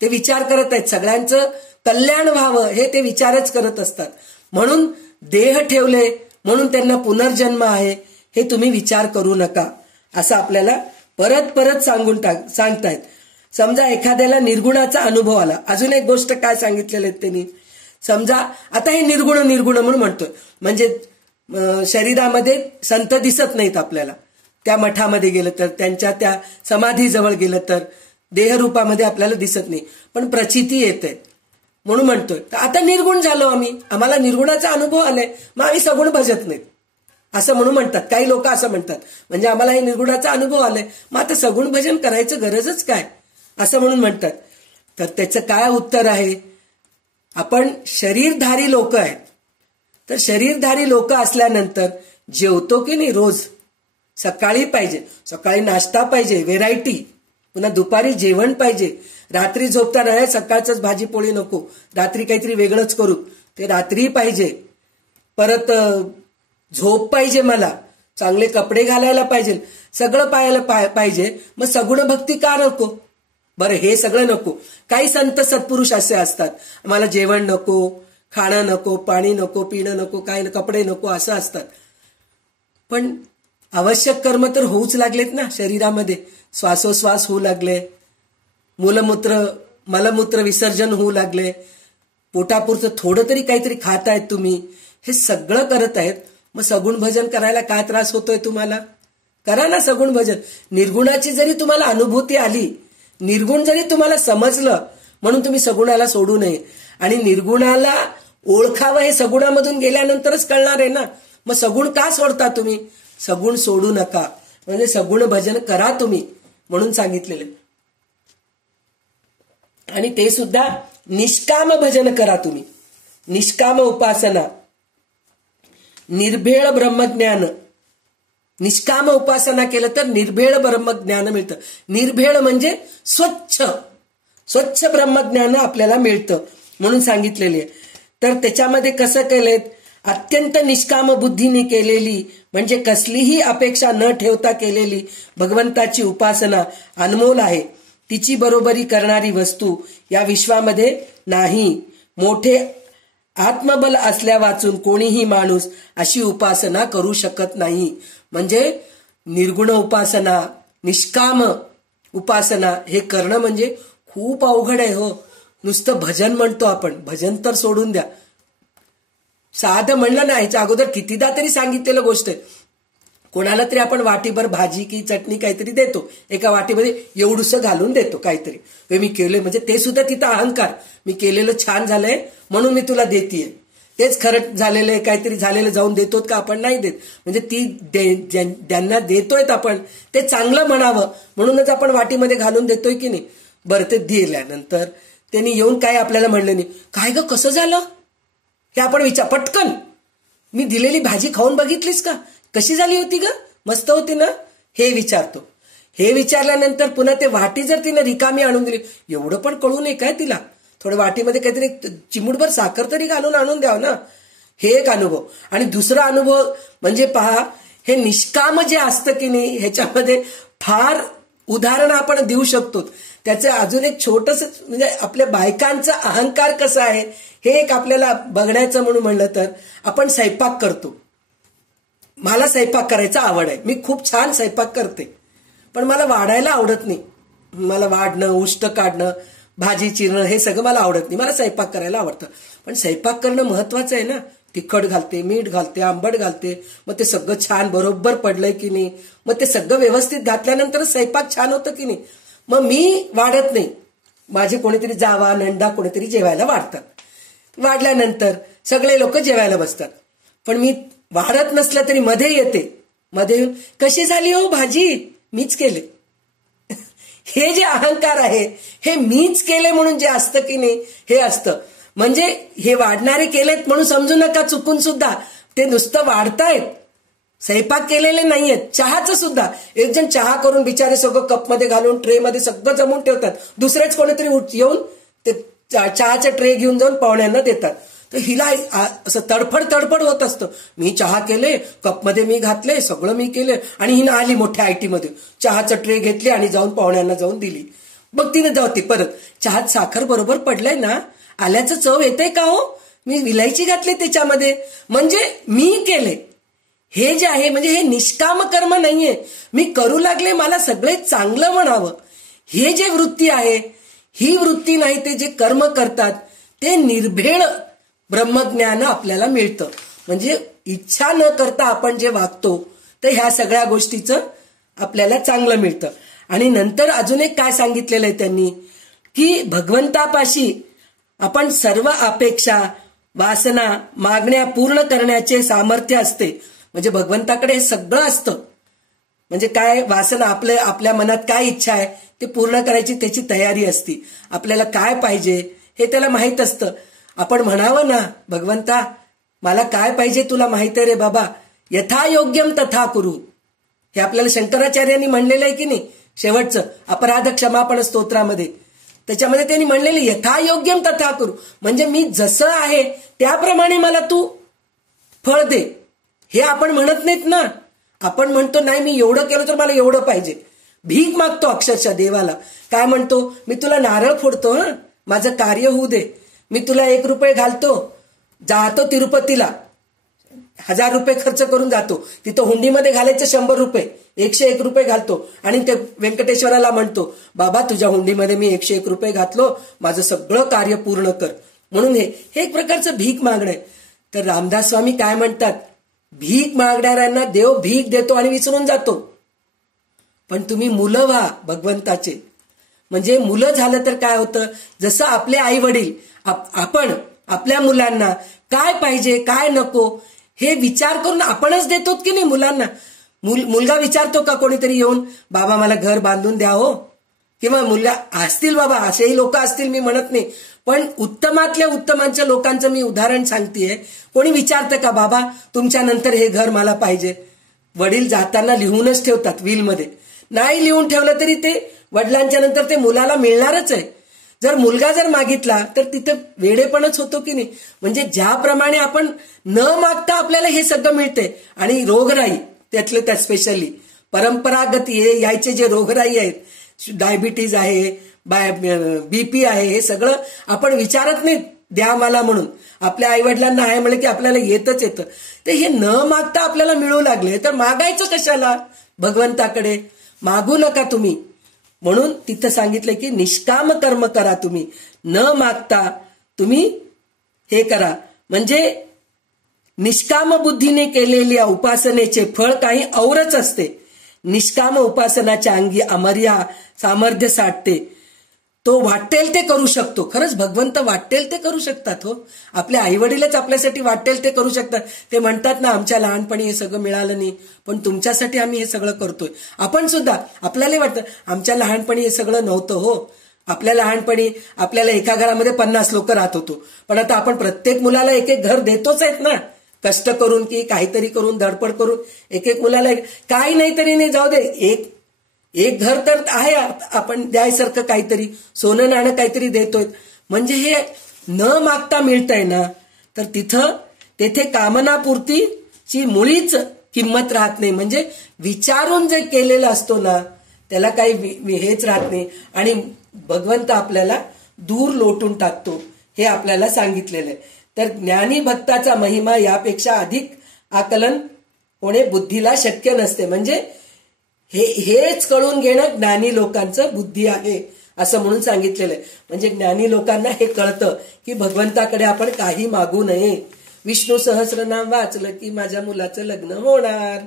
ते विचार करत आहेत, सगळ्यांचं कल्याण व्हावं हे ते विचारच करत असतात. म्हणून देह ठेवले म्हणून त्यांना पुनर्जन्म आहे हे तुम्ही विचार करू नका, असं आपल्याला परत परत सांगतायत. समजा एखाद्याला निर्गुणाचा अनुभव आला. अजून एक गोष्ट काय सांगितलेलं आहे त्यांनी, समजा आता हे निर्गुण म्हणून म्हणतोय, म्हणजे शरीरामध्ये संत दिसत नाहीत आपल्याला. त्या मठामध्ये गेलं तर, त्यांच्या त्या समाधीजवळ गेलं तर देहरूपामध्ये आपल्याला दिसत नाही, पण प्रचिती येते म्हणून म्हणतोय. तर आता निर्गुण झालो आम्ही, आम्हाला निर्गुणाचा अनुभव आलाय, मग आम्ही सगुण भजत नाहीत असं म्हणून म्हणतात. काही लोक असं म्हणतात, म्हणजे आम्हाला हे निर्गुणाचा अनुभव आलाय, मग आता सगुण भजन करायचं गरजच काय असं म्हणून म्हणतात. तर त्याचं काय उत्तर आहे, आपण शरीरधारी लोक आहेत. तर शरीरधारी लोक असल्यानंतर जेवतो की नाही रोज, सकाळी पाहिजे, सकाळी नाश्ता पाहिजे, व्हेरायटी, पुन्हा दुपारी जेवण पाहिजे, रात्री झोपताना सकाळचंच भाजी पोळी नको, रात्री काहीतरी वेगळंच करू, ते रात्री पाहिजे. परत झोप पाहिजे, मला चांगले कपडे घालायला पाहिजे, सगळं पाहायला पाहिजे. मग सगुण भक्ती का नको? बरं हे सगळं नको. काही संत सत्पुरुष असे असतात, आम्हाला जेवण नको, खाणं नको, पाणी नको, पिणं नको, काय कपडे नको असं असतात. पण आवश्यक कर्म तर होऊच लागलेत ना शरीरामध्ये. श्वासोश्वास होऊ लागले, मलमूत्र विसर्जन होऊ लागले, पोटापुरतं थोडं तरी काहीतरी खात आहेत तुम्ही, हे सगळं करत आहेत. मग सगुण भजन करायला काय त्रास होतोय तुम्हाला? करा ना सगुण भजन. निर्गुणाची जरी तुम्हाला अनुभूती आली, निर्गुण जरी तुम्हाला समजलं, म्हणून तुम्ही सगुणाला सोडू नये. आणि निर्गुणाला ओळखावं हे सगुणामधून गेल्यानंतरच कळणार आहे ना. मग सगुण का सोडता तुम्ही? सगुण सोडू नका, म्हणजे सगुण भजन करा तुम्ही म्हणून सांगितलेले. आणि ते सुद्धा निष्काम भजन करा तुम्ही, निष्काम उपासना, निर्भेळ ब्रह्मज्ञान, निष्काम उपासना केलं तर निर्भेळ ब्रह्मज्ञान मिळतं. निर्भेळ म्हणजे स्वच्छ ब्रह्मज्ञान आपल्याला मिळतं म्हणून सांगितलेले आहे. तर त्याच्यामध्ये कसं केलंय, अत्यंत निष्काम बुद्धीने केलेली म्हणजे कसलीही अपेक्षा न ठेवता केलेली भगवंताची उपासना अनमोल आहे. तिची बरोबरी करणारी वस्तू या विश्वामध्ये नाही. मोठे आत्मबल असल्या वाचून कोणीही माणूस अशी उपासना करू शकत नाही. म्हणजे निर्गुण उपासना, निष्काम उपासना हे करणं म्हणजे खूप अवघड आहे हो. नुसतं भजन म्हणतो आपण, भजन तर सोडून द्या. साधं म्हणलं ना, ह्याच्या अगोदर कितीदा तरी सांगितलेलं गोष्ट आहे. कोणाला तरी आपण वाटीभर भाजी की चटणी काहीतरी देतो, एका वाटीमध्ये एवढंसं घालून देतो काहीतरी, हे मी केलंय म्हणजे ते सुद्धा तिथं अहंकार, मी केलेलं छान झालंय म्हणून मी तुला देतीये. तेच खरं झालेलं आहे, काहीतरी झालेलं जाऊन देतो का आपण? नाही देत. म्हणजे ती ज्यांना देतोय आपण ते चांगलं म्हणावं म्हणूनच आपण वाटीमध्ये घालून देतोय की नाही. बरं, ते दिल्यानंतर त्यांनी येऊन काय आपल्याला म्हणलं नाही, काय ग कसं झालं हे आपण विचार पटकन. मी दिलेली भाजी खाऊन बघितलीस का, कशी झाली होती ग, मस्त होती ना, हे विचारतो. हे विचारल्यानंतर पुन्हा ते वाटी जर तिने रिकामी आणून दिली, एवढं पण कळू नये काय तिला, थोडं वाटीमध्ये काहीतरी चिमूटभर साखर तरी घालून आणून द्यावं ना. हे एक अनुभव. आणि दुसरा अनुभव म्हणजे पहा, हे निष्काम जे असतं की नाही, ह्याच्यामध्ये फार उदाहरण आपण देऊ शकतो. त्याचं अजून एक छोटस म्हणजे आपल्या बायकांचा अहंकार कसा आहे हे एक आपल्याला बघण्याचं म्हणून म्हणलं तर, आपण स्वयंपाक करतो. मला स्वयंपाक करायचा आवड आहे, मी खूप छान स्वयंपाक करते, पण मला वाढायला आवडत नाही. मला वाढणं, उष्ट काढणं, भाजी चिरणं हे सगळं मला आवडत नाही. मला स्वयंपाक करायला आवडतं, पण स्वयंपाक करणं महत्वाचं आहे ना. तिखट घालते, मीठ घालते, आंबट घालते, मग ते सगळं छान बरोबर पडलंय की नाही, मग ते सगळं व्यवस्थित घातल्यानंतर स्वयंपाक छान होतं की नाही. मग मी वाढत नाही, माझे कोणीतरी जावा नंदा कोणीतरी जेवायला वाढतात. वाढल्यानंतर सगळे लोक जेवायला बसतात, पण मी वाढत नसलं तरी मध्ये येते. मध्ये येऊन कशी झाली हो भाजी, मीच केले. हे जे अहंकार आहे, हे मीच केले म्हणून जे असतं की नाही हे असतं. म्हणजे हे वाढणारे केलेत म्हणून समजू नका चुकून सुद्धा, ते नुसतं वाढतायत, स्वयंपाक केलेले नाहीयेत. चहाचं सुद्धा एक जण चहा करून बिचारे सगळं कपमध्ये घालून ट्रे मध्ये सगळं जमून ठेवतात, दुसरेच कोणीतरी येऊन ते चहाचे ट्रे घेऊन जाऊन पाहुण्यांना देतात. तर हिला असं तडफड होत असतं, मी चहा केले, कपमध्ये मी घातले, सगळं मी केले, आणि हिनं आली मोठ्या आयटी मध्ये, चहाचं ट्रे घेतली आणि जाऊन पाहुण्यांना जाऊन दिली. मग तिने जाऊती परत, चहात साखर बरोबर पडलंय ना, आल्याचं चव येते का हो, मी विलायची घातली त्याच्यामध्ये, म्हणजे मी केले. हे जे आहे म्हणजे हे निष्काम कर्म नाहीये, मी करू लागले मला सगळे चांगलं म्हणावं, हे जे वृत्ती आहे ही वृत्ती नाही. ते जे कर्म करतात ते निर्भेळ ब्रह्मज्ञान आपल्याला मिळतं. म्हणजे इच्छा न करता आपण जे वागतो तर ह्या सगळ्या गोष्टीचं आपल्याला चांगलं मिळतं. आणि नंतर अजून एक काय सांगितलेलं आहे त्यांनी, की भगवंतापाशी आपण सर्व अपेक्षा, वासना, मागण्या पूर्ण करण्याचे सामर्थ्य असते. म्हणजे भगवंताकडे हे सगळं असतं. म्हणजे काय वासना, आपल्या मनात काय इच्छा आहे ते पूर्ण करायची त्याची तयारी असती. आपल्याला काय पाहिजे हे त्याला माहित असतं. आपण म्हणावं ना, भगवंता मला काय पाहिजे तुला माहित आहे रे बाबा, यथा योग्यम तथा कुरु. हे आपल्याला शंकराचार्यांनी म्हणलेलं आहे की नाही, शेवटचं अपराध क्षमापण स्तोत्रामध्ये, त्याच्यामध्ये त्यांनी म्हणलेले यथा योग्यम तथा कुरु, म्हणजे मी जसं आहे त्याप्रमाणे मला तू फळ दे. हे आपण म्हणत नाहीत ना, आपण म्हणतो नाही मी एवढं केलं तर मला एवढं पाहिजे, भीक मागतो अक्षरशः देवाला. काय म्हणतो, मी तुला नारळ फोडतो, माझं कार्य होऊ दे, मी तुला 1 रुपये घालतो, जातो तिरुपतीला 1000 रुपये खर्च करून जातो, तिथं हुंडीमध्ये घालायचं 100 रुपये, 101 रुपये घालतो, आणि ते व्यंकटेश्वराला म्हणतो बाबा तुझ्या हुंडीमध्ये मी 101 रुपये घातलो, माझं सगळं कार्य पूर्ण कर. म्हणून हे एक प्रकारचं भीक मागणं आहे. तर रामदास स्वामी काय म्हणतात, भीक मागणाऱ्यांना देव भीक देतो आणि विसरून जातो, पण तुम्ही मुलं व्हा भगवंताचे. म्हणजे मुलं झालं तर काय होतं, जसं आपले आई वडील आपण आपल्या मुलांना काय पाहिजे काय नको हे विचार करून आपणच देतो की नाही मुलांना. मुलगा विचारतो का कोणीतरी येऊन, बाबा मला घर बांधून द्या हो, किंवा मुलगा असतील बाबा, असेही लोक असतील मी म्हणत नाही, पण उत्तमातल्या उत्तमांच्या लोकांचं मी उदाहरण सांगतेय. कोणी विचारतं का बाबा तुमच्या नंतर हे घर मला पाहिजे, वडील जाताना लिहूनच ठेवतात व्हीलमध्ये. नाही लिहून ठेवलं तरी ते वडिलांच्या नंतर ते मुलाला मिळणारच आहे. जर मुलगा जर मागितला तर तिथे वेडेपणच होतो की नाही. म्हणजे ज्याप्रमाणे आपण न मागता आपल्याला हे सगळं मिळते. आणि रोगराई त्यातले त्यात स्पेशली परंपरागत यायचे जे रोगराई आहेत, डायबिटीज आहे, बीपी आहे, हे सगळं आपण विचारत नाही द्या मला म्हणून. आपल्या आईवडिलांना आहे म्हणलं की आपल्याला येतच येतं. तर हे न मागता आपल्याला मिळू लागले तर मागायचं कशाला भगवंताकडे. मागू नका तुम्ही. म्हणून तिथं सांगितलं की निष्काम कर्म करा तुम्ही, न मागता तुम्ही हे करा. म्हणजे निष्काम बुद्धीने केलेल्या उपासनेचे फळ काही औरच असते. निष्काम उपासनाच्या अंगी अमर्या सामर्थ्य साठते. तो वाटेल ते करू शकतो. खरंच भगवंत वाटेल ते करू शकतात हो. आपल्या आईवडीलच आपल्यासाठी वाटेल ते करू शकतात. ते म्हणतात ना आमच्या लहानपणी हे सगळं मिळालं नाही पण तुमच्यासाठी आम्ही हे सगळं करतोय. आपण सुद्धा आपल्याला वाटतं आमच्या लहानपणी हे सगळं नव्हतं हो. आपल्या लहानपणी आपल्याला एका घरामध्ये 50 लोक राहत होतो. पण आता आपण प्रत्येक मुलाला एक एक घर देतोच आहेत ना. कष्ट करून की काहीतरी करून धडपड करून एक एक मुलाला काही नाही तरी नाही जाऊ दे एक घर तर आहे. आपण द्यायसारखं काहीतरी सोनं नाणं काहीतरी देतोय. म्हणजे हे न मागता मिळतंय ना. तर तेथे कामनापूर्तीची मुळीच किंमत राहत नाही. म्हणजे विचारून जे केलेलं असतो ना त्याला काही हेच राहत नाही. आणि भगवंत आपल्याला दूर लोटून टाकतो हे आपल्याला सांगितलेलं आहे. तर ज्ञानी भक्ताचा महिमा यापेक्षा अधिक आकलन होणे बुद्धीला शक्य नसते. म्हणजे हेच कळून घेणं ज्ञानी लोकांचं बुद्धी आहे असं म्हणून सांगितलेलं आहे. म्हणजे ज्ञानी लोकांना हे कळतं की भगवंताकडे आपण काही मागू नये. विष्णू सहस्रनाम वाचलं की माझ्या मुलाचं लग्न होणार,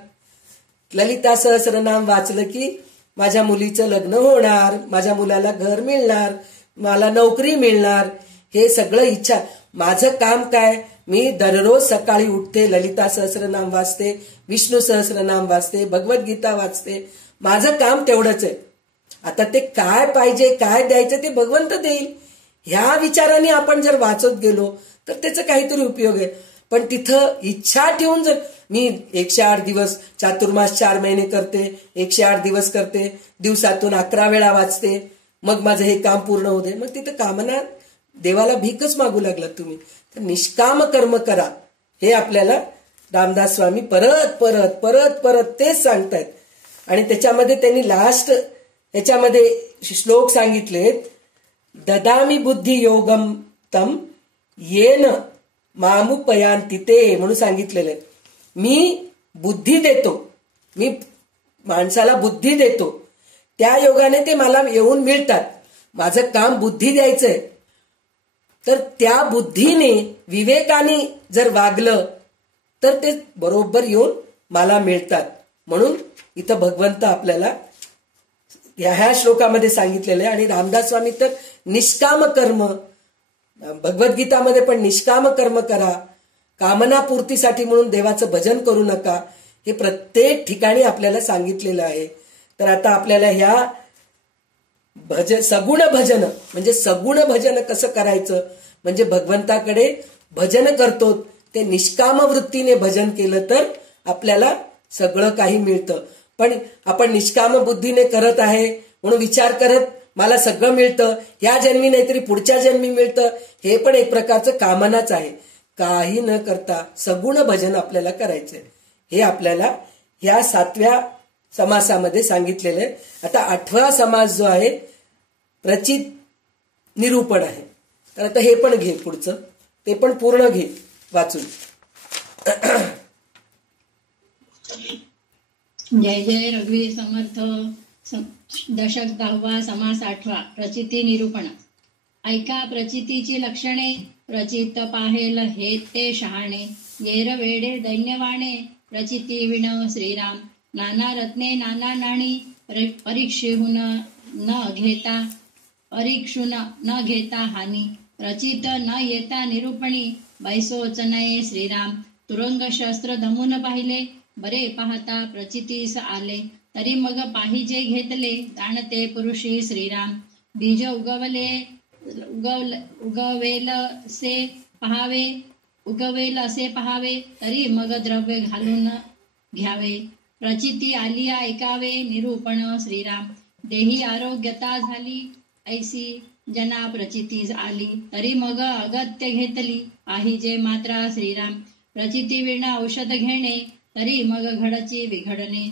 ललिता सहस्रनाम वाचलं की माझ्या मुलीचं लग्न होणार, माझ्या मुलाला घर मिळणार, मला नोकरी मिळणार. हे सगळं इच्छा. माझं काम काय, मी दररोज सकाळी उठते, ललिता सहस्रनाम वाचते, विष्णू सहस्रनाम वाचते, भगवद्गीता वाचते. माझं काम तेवढंच आहे. आता ते काय पाहिजे काय द्यायचं ते भगवंत देईल. ह्या विचाराने आपण जर वाचत गेलो तर त्याचा काहीतरी उपयोग आहे. पण तिथं इच्छा ठेवून जर मी 108 दिवस चातुर्मास 4 महिने करते, 108 दिवस करते, दिवसातून 11 वेळा वाचते, मग माझं हे काम पूर्ण होते, मग तिथं कामना देवाला भीकच मागू लागलात तुम्ही. तर निष्काम कर्म करा हे आपल्याला रामदास स्वामी परत परत परत परत तेच सांगतायत. आणि त्याच्यामध्ये त्यांनी लास्ट याच्यामध्ये श्लोक सांगितलेत, ददामी बुद्धी योगम तम येन मामुपयांती ते म्हणून सांगितलेले. मी बुद्धी देतो, मी माणसाला बुद्धी देतो, त्या योगाने ते मला येऊन मिळतात. माझं काम बुद्धी द्यायचंय. तर त्या बुद्धीने विवेकाने जर वागलं तर ते बरोबर येऊन मला मिळतात. म्हणून इथं भगवंत आपल्याला ह्या श्लोकामध्ये सांगितलेलं आहे. आणि रामदास स्वामी तर निष्काम कर्म, भगवद्गीतामध्ये पण निष्काम कर्म करा, कामनापूर्तीसाठी म्हणून देवाचं भजन करू नका, हे प्रत्येक ठिकाणी आपल्याला सांगितलेलं आहे. तर आता आपल्याला ह्या सगुण भजन म्हणजे सगुण भजन कसं करायचं, म्हणजे भगवंताकडे भजन करतो ते निष्काम वृत्तीने भजन केलं तर आपल्याला सगळं काही मिळतं. पण आपण निष्काम बुद्धीने करत आहे म्हणून विचार करत मला सगळं मिळतं, ह्या जन्मी नाहीतरी पुढच्या जन्मी मिळतं, हे पण एक प्रकारचं कामनाच आहे. काही न करता सगुण भजन आपल्याला करायचंय. हे आपल्याला ह्या 7व्या समासामध्ये सांगितलेलं आहे. आता 8वा समास जो आहे प्रचित निरूपण आहे. तर आता हे पण घे पुढचं, ते पण पूर्ण घे वाचून. जय जय रघुवीर समर्थ. दशक 10वा समास 8वा प्रचिती निरूपण. ऐका प्रचितीची लक्षणे, प्रचित पाहेल हे ते शहाणे, येर वेडे दैन्यवाणे, प्रचिती विण श्रीराम, नाना रत्ने नाना नाणी, परीक्षेहून न घेता हानी, प्रचित न येता निरूपणी, बैसोच नये श्रीराम, तुरंग शस्त्र दमून पाहिले, बरे पाहता प्रचितीस आले, तरी मग पाहिजे घेतले, जाणते पुरुषी श्रीराम, बीज उगवेल असे पहावे, तरी मग द्रव्य घालून घ्यावे, प्रचिती आली ऐकावे निरूपण श्रीराम. देही आरोग्यता झाली ऐसी जना प्रचिती आली. तरी मग अगत्य घेतली पाहिजे मात्रा श्रीराम. प्रचिती विना औषध घेणे तरी मग धडची विघडणे.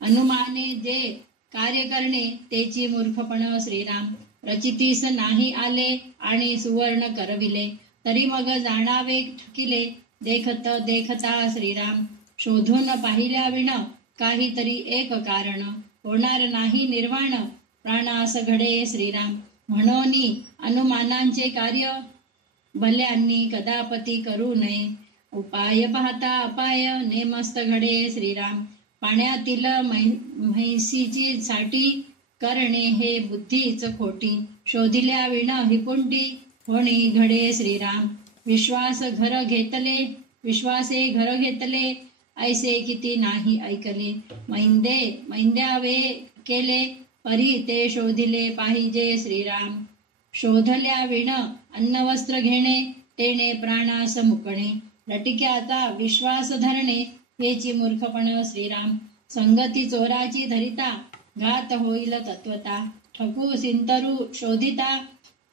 अनुमाने जे कार्य करणे तेची मूर्खपण श्रीराम. प्रचितीस नाही आले आणि सुवर्ण करविले तरी मग जाणावे ठकिले. देखता श्रीराम. शोधून पाहिल्या विण काहीतरी एक कारण होणार नाही निर्वाण. प्राणास घडे श्रीराम. म्हणून अनुमानांचे कार्य भल्यांनी कदापती करू नये. उपाय पाहता अपाय नेमस्त घडे श्रीराम. पाण्यातील म्हैसीची साठी करणे हे बुद्धीच खोटी. शोधिल्या विण हिपुंटी होणी घडे श्रीराम. विश्वासे घर घेतले ऐसे किती नाही ऐकले. मैंद्यावे केले परी ते शोधिले पाहिजे श्रीराम. शोधल्या विण अन्न वस्त्र घेणे तेने प्राणास मुकणे. लटिक्याचा विश्वास धरणे हेची मूर्खपण श्रीराम. संगती चोराची धरिता घात होईल तत्वता. ठकू सिंतरू शोधिता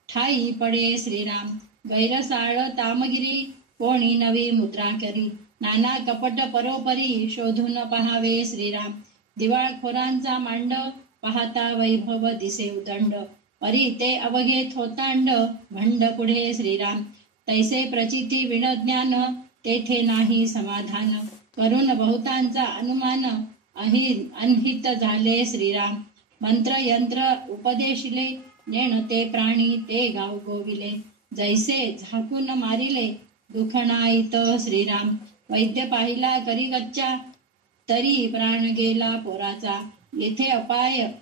ठाई पडे श्रीराम. गैरसाळ तामगिरी कोणी नवी मुद्रा करी. नाना कपट परोपरी शोधून पहावे श्रीराम. दिवाळखोरांचा मांड पाहता वैभव दिसे उदंड. परी ते अवघे थोतांड भंड पुढे श्रीराम. तैसे प्रचिती विणज्ञान तेथे नाही समाधान. करून बहुतांचा अनुमान अनहित झाले श्रीराम. मंत्र यंत्र उपदेशिले नेण ते प्राणी ते गाव गोविले. जैसे झाकून मारिले दुखणाईत श्रीराम. वैद्य पाहिला करी कच्चा तरी प्राण गेला पोराचा. येथे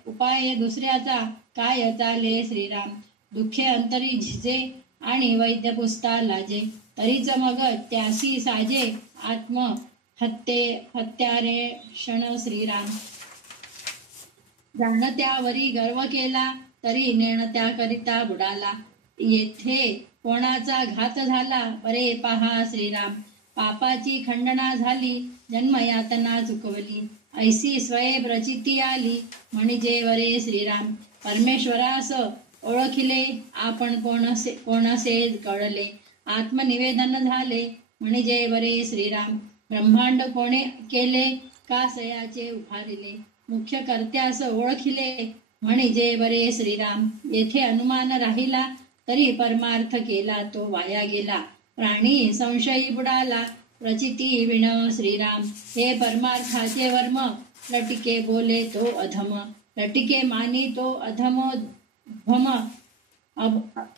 उपाय दुसऱ्याचा काय चाले श्रीराम. दुःखे अंतरी झिजे आणि वैद्य पुसता लाजे. तरीच मग त्यासी साजे आत्म हत्यारे क्षण श्रीराम. जाणत्यावरी गर्व केला तरी नेणत्या करिता बुडाला. येथे कोणाचा घात झाला बरे पहा श्रीराम. पापाची खंडना झाली जन्मयातना चुकवली. ऐसी स्वये प्रचिती आली म्हणजे वरे श्रीराम. परमेश्वरास ओळखिले आपण कोणसे कळले. आत्मनिवेदन झाले म्हणजे वरे श्रीराम. ब्रह्मांड कोणे केले कासयाचे उभारिले. मुख्य कर्त्यास ओळखिले म्हणजे बरे श्रीराम. येथे अनुमान राहिला तरी परमार्थ केला तो वाया गेला. प्राणी संशयी बुडाला प्रचिती विण श्रीराम. हे परमार्थाचे वर्म लटिके बोले तो अधम. लटिके मानी तो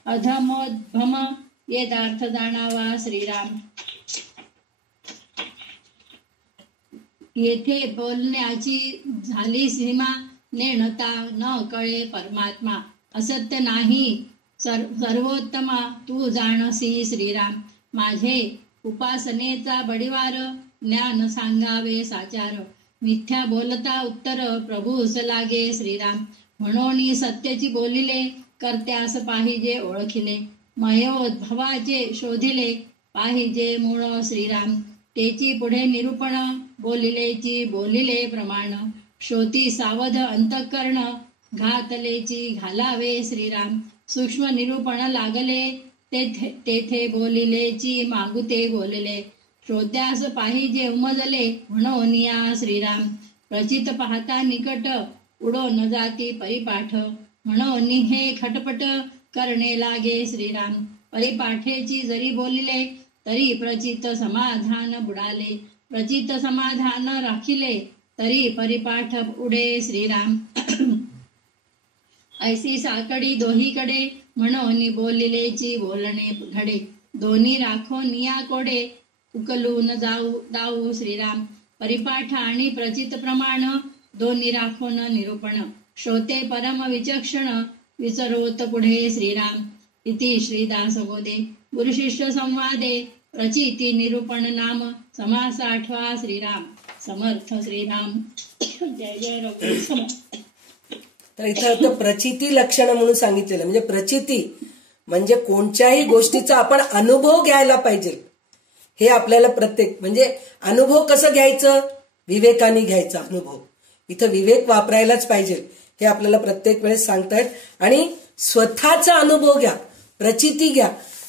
अधमोद्भम येदार्थ जाणावा श्रीराम. येथे बोलण्याची झाली सीमा नेणता न कळे परमात्मा. असत्य नाही सर्वोत्तमा तू जाणसी श्रीराम. माझे उपासनेचा बडिवार ज्ञान सांगावे साचार. मिथ्या बोलता उत्तर प्रभूस लागे श्रीराम. म्हणून सत्याची बोलिले कर्त्यास पाहिजे ओळखिले. मयोद्भवाचे शोधिले पाहिजे मूळ श्रीराम. तेची पुढे निरूपण बोलिले प्रमाण. श्रोती सावध अंतःकरण घातलेची घालावे श्रीराम. सूक्ष्म निरूपण लागले तेथे बोलिलेची मागुते बोलले. श्रोत्यास पाहिजे उमजले म्हणून या श्रीराम. प्रचित पाहता निकट उडो न जाती परिपाठ. म्हणून हे खटपट करणे लागे श्रीराम. परिपाठेची जरी बोलिले तरी प्रचित समाधान बुडाले. प्रचित समाधान राखिले तरी परिपाठ उडे श्रीराम. ऐसी साकडी दोहीकडे म्हणून बोलिलेची बोलणे घडे. दोन्ही राखो निया कोडे उकलून दाऊ श्रीराम. परिपाठ आणि प्रचित प्रमाण दोन्ही राखोन निरूपण. श्रोते परम विचक्षण विचारोत पुढे श्रीराम. इति श्रीदास बोधे गुरुशिष्य संवादे प्रचिती निरूपण नाम समास 8वा श्रीराम. समर्थ श्रीराम. जय जय रघुवीर समर्थ. तर इथं प्रचिती लक्षण म्हणून सांगितलेलं. म्हणजे प्रचिती म्हणजे कोणत्याही गोष्टीचा आपण अनुभव घ्यायला पाहिजे. हे आपल्याला प्रत्येक म्हणजे अनुभव कसं घ्यायचं, विवेकाने घ्यायचा अनुभव. इथं विवेक वापरायलाच पाहिजे हे आपल्याला प्रत्येक वेळेस सांगतायत. आणि स्वतःचा अनुभव घ्या, प्रचिती घ्या.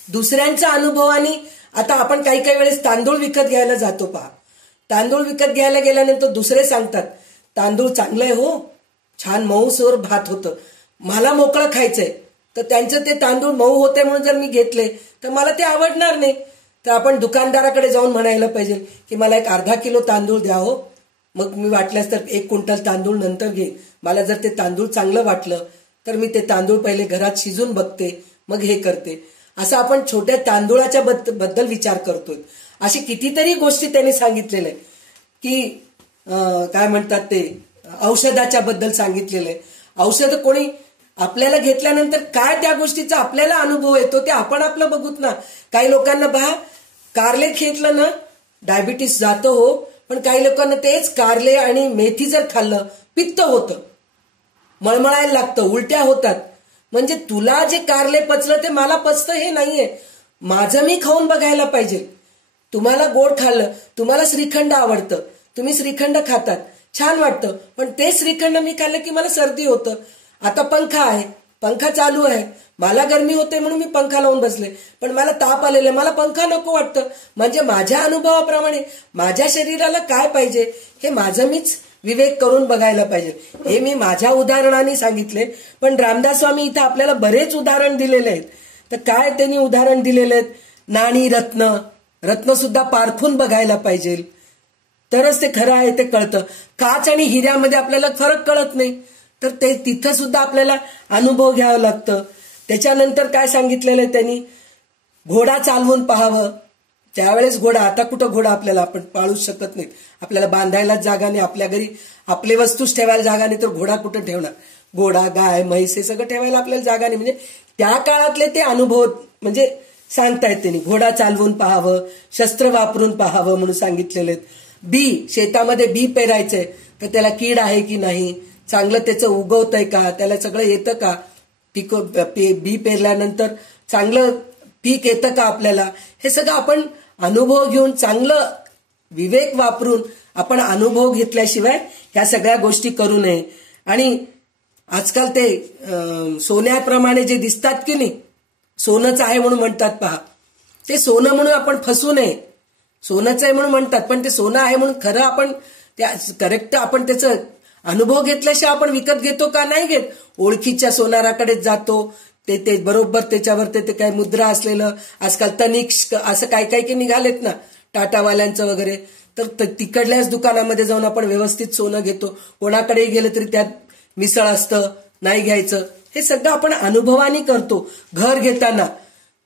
दुसऱ्यांचा अनुभवाने आता आपण काही काही वेळेस तांदूळ विकत घ्यायला जातो पहा. तांदूळ विकत घ्यायला गेल्यानंतर दुसरे सांगतात तांदूळ चांगलंय हो, छान मऊसवर भात होतं, मला मोकळं खायचंय. तर त्यांचं ते तांदूळ मऊ होते म्हणून जर मी घेतले तर मला ते आवडणार नाही. तर आपण दुकानदाराकडे जाऊन म्हणायला पाहिजे की मला एक अर्धा किलो तांदूळ द्या हो, मग मी वाटल्यास तर 1 क्विंटल तांदूळ नंतर घे. मला जर ते तांदूळ चांगलं वाटलं तर मी ते तांदूळ पहिले घरात शिजून बघते, मग हे करते. असं आपण छोट्या तांदूळाच्या बद्दल विचार करतोय. अशी कितीतरी गोष्टी त्यांनी सांगितलेल्या आहे की काय म्हणतात ते औषधाच्या बद्दल सांगितलेलं आहे. औषध कोणी आपल्याला घेतल्यानंतर काय त्या गोष्टीचा आपल्याला अनुभव येतो ते आपण आपलं बघूत ना. काही लोकांना पहा कारले घेतलं ना डायबिटीस जातं हो, पण काही लोकांना तेच कारले आणि मेथी जर खाल्लं पित्त होतं, मळमळायला लागतं, उलट्या होतात. म्हणजे तुला जे कारले पचलं ते मला पचतं हे नाहीये, माझं मी खाऊन बघायला पाहिजे. तुम्हाला गोड खाल्लं, तुम्हाला श्रीखंड आवडतं, तुम्ही श्रीखंड खातात, छान वाटतं, पण ते श्रीखंड मी खाल्लं की मला सर्दी होतं. आता पंखा आहे, पंखा चालू आहे, मला गरमी होते म्हणून मी पंखा लावून बसले, पण मला ताप आलेला, मला पंखा नको वाटतं. म्हणजे माझ्या अनुभवाप्रमाणे माझ्या शरीराला काय पाहिजे हे माझं मीच विवेक करून बघायला पाहिजे. हे मी माझ्या उदाहरणाने सांगितले, पण रामदास स्वामी इथं आपल्याला बरेच उदाहरण दिलेले आहेत. तर काय त्यांनी उदाहरण दिलेले आहेत, नाणी रत्न सुद्धा पारखून बघायला पाहिजे, तरच ते खरं आहे ते कळतं. काच आणि हिऱ्यामध्ये आपल्याला फरक कळत नाही, तर ते तिथं सुद्धा आपल्याला अनुभव घ्यावं लागतं. त्याच्यानंतर काय सांगितलेलं आहे त्यांनी, घोडा चालवून पाहावं. त्यावेळेस घोडा, आता कुठं घोडा आपल्याला आपण पाळूच शकत नाही, आपल्याला बांधायलाच जागा नाही, आपल्या घरी आपले वस्तूच ठेवायला जागा नाही, तर घोडा कुठं ठेवणार. घोडा, गाय, म्हैस हे सगळं ठेवायला आपल्याला जागा नाही. म्हणजे त्या काळातले ते अनुभव म्हणजे सांगतायत त्यांनी. घोडा चालवून पाहावं, शस्त्र वापरून पाहावं म्हणून सांगितलेले आहेत. बी, शेतामध्ये बी पेरायचंय तर त्याला कीड आहे की नाही, चांगलं त्याचं उगवतंय का, त्याला सगळं येतं का, बी पेरल्यानंतर चांगलं पीक येतं का आपल्याला, हे सगळं आपण अनुभव घेऊन चांगलं विवेक वापरून आपण अनुभव घेतल्याशिवाय ह्या सगळ्या गोष्टी करू नये. आणि आजकाल ते सोन्याप्रमाणे जे दिसतात की नाही, सोनंच आहे म्हणून म्हणतात पहा, ते सोनं म्हणून आपण फसू नये. सोनंच आहे म्हणून म्हणतात, पण ते सोनं आहे म्हणून खरं आपण त्या करेक्ट आपण त्याचं अनुभव घेतल्याशिवाय आपण विकत घेतो का, नाही घेत. ओळखीच्या सोनाराकडेच जातो, ते बरोबर त्याच्यावर ते काही मुद्रा असलेलं, आजकाल तनिष्क असं काही निघालेत ना टाटावाल्यांचं वगैरे, तर तिकडल्याच दुकानामध्ये जाऊन आपण व्यवस्थित सोनं घेतो. कोणाकडेही गेलं तरी त्यात मिसळ असतं, नाही घ्यायचं. हे सगळं आपण अनुभवाने करतो. घर घेताना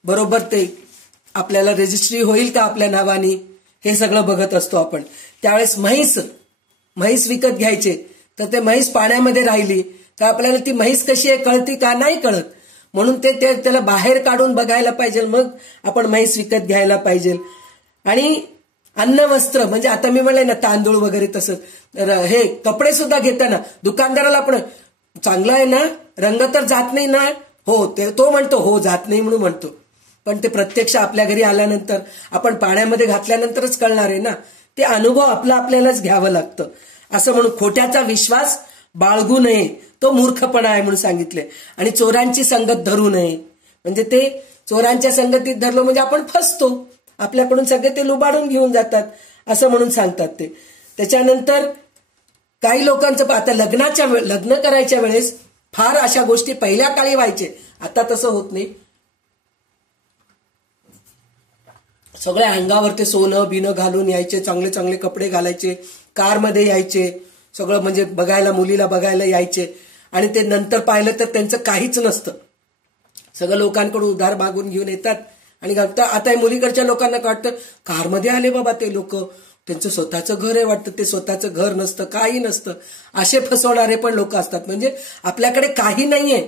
बरोबर ते आपल्याला रजिस्ट्री होईल का आपल्या नावाने हे सगळं बघत असतो आपण. त्यावेळेस म्हैस विकत घ्यायचे, तर ते म्हैस पाण्यामध्ये राहिली तर आपल्याला ती म्हैस कशी आहे कळती का, नाही कळत. म्हणून त्याला बाहेर काढून बघायला पाहिजे, मग आपण म्हैस विकत घ्यायला पाहिजे. आणि अन्न वस्त्र म्हणजे आता मी म्हणले ना तांदूळ वगैरे, तसं हे कपडे सुद्धा घेताना दुकानदाराला आपण चांगला आहे ना, रंग तर जात नाही ना, हो तो म्हणतो हो जात नाही म्हणून म्हणतो, पण ते प्रत्यक्ष आपल्या घरी आल्यानंतर आपण पाण्यामध्ये घातल्यानंतरच कळणार आहे ना. ते अनुभव आपल्यालाच घ्यावं लागतं. असं म्हणून खोट्याचा विश्वास बाळगू नये, तो मूर्खपणा आहे म्हणून सांगितले. आणि चोरांची संगत धरू नये, म्हणजे ते चोरांच्या संगतीत धरलो म्हणजे आपण फसतो, आपल्याकडून सगळे ते लुबाडून घेऊन जातात असं म्हणून सांगतात ते. त्याच्यानंतर काही लोकांचं आता लग्न करायच्या वेळेस फार अशा गोष्टी पहिल्या काळी व्हायचे, आता तसं होत नाही. सगळ्या अंगावर ते सोनं बिनं घालून यायचे, चांगले चांगले कपडे घालायचे, कारमध्ये यायचे, सगळं म्हणजे मुलीला बघायला यायचे. आणि ते नंतर पाहिलं तर त्यांचं काहीच नसतं, सगळं लोकांकडून उधार मागून घेऊन येतात आणि आता मुलीकडच्या लोकांना वाटतं कारमध्ये आले बाबा ते लोक, त्यांचं स्वतःचं घर आहे वाटतं, ते स्वतःचं घर नसतं, काही नसतं. असे फसवणारे पण लोक असतात. म्हणजे आपल्याकडे काही नाहीये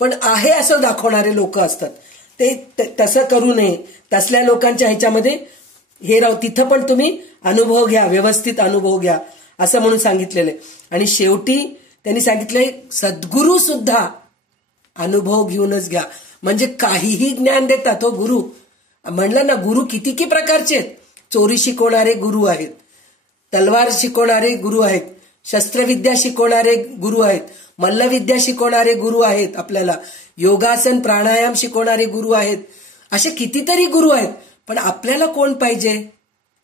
पण आहे असं दाखवणारे लोक असतात. ते तसं करू नये. तसल्या लोकांच्या ह्याच्यामध्ये हे तिथं पण तुम्ही अनुभव घ्या, व्यवस्थित अनुभव घ्या असं म्हणून सांगितलेलं आहे. आणि शेवटी त्यांनी सांगितलंय सद्गुरू सुद्धा अनुभव घेऊनच घ्या. म्हणजे काहीही ज्ञान देतात हो गुरु, म्हणलं ना, गुरु किती प्रकारचे आहेत. चोरी शिकवणारे गुरु आहेत, तलवार शिकवणारे गुरु आहेत, शस्त्रविद्या शिकवणारे गुरु आहेत, मल्लविद्या शिकवणारे गुरु आहेत, आपल्याला योगासन प्राणायाम शिकवणारे गुरु आहेत. असे कितीतरी गुरु आहेत. पण आपल्याला कोण पाहिजे,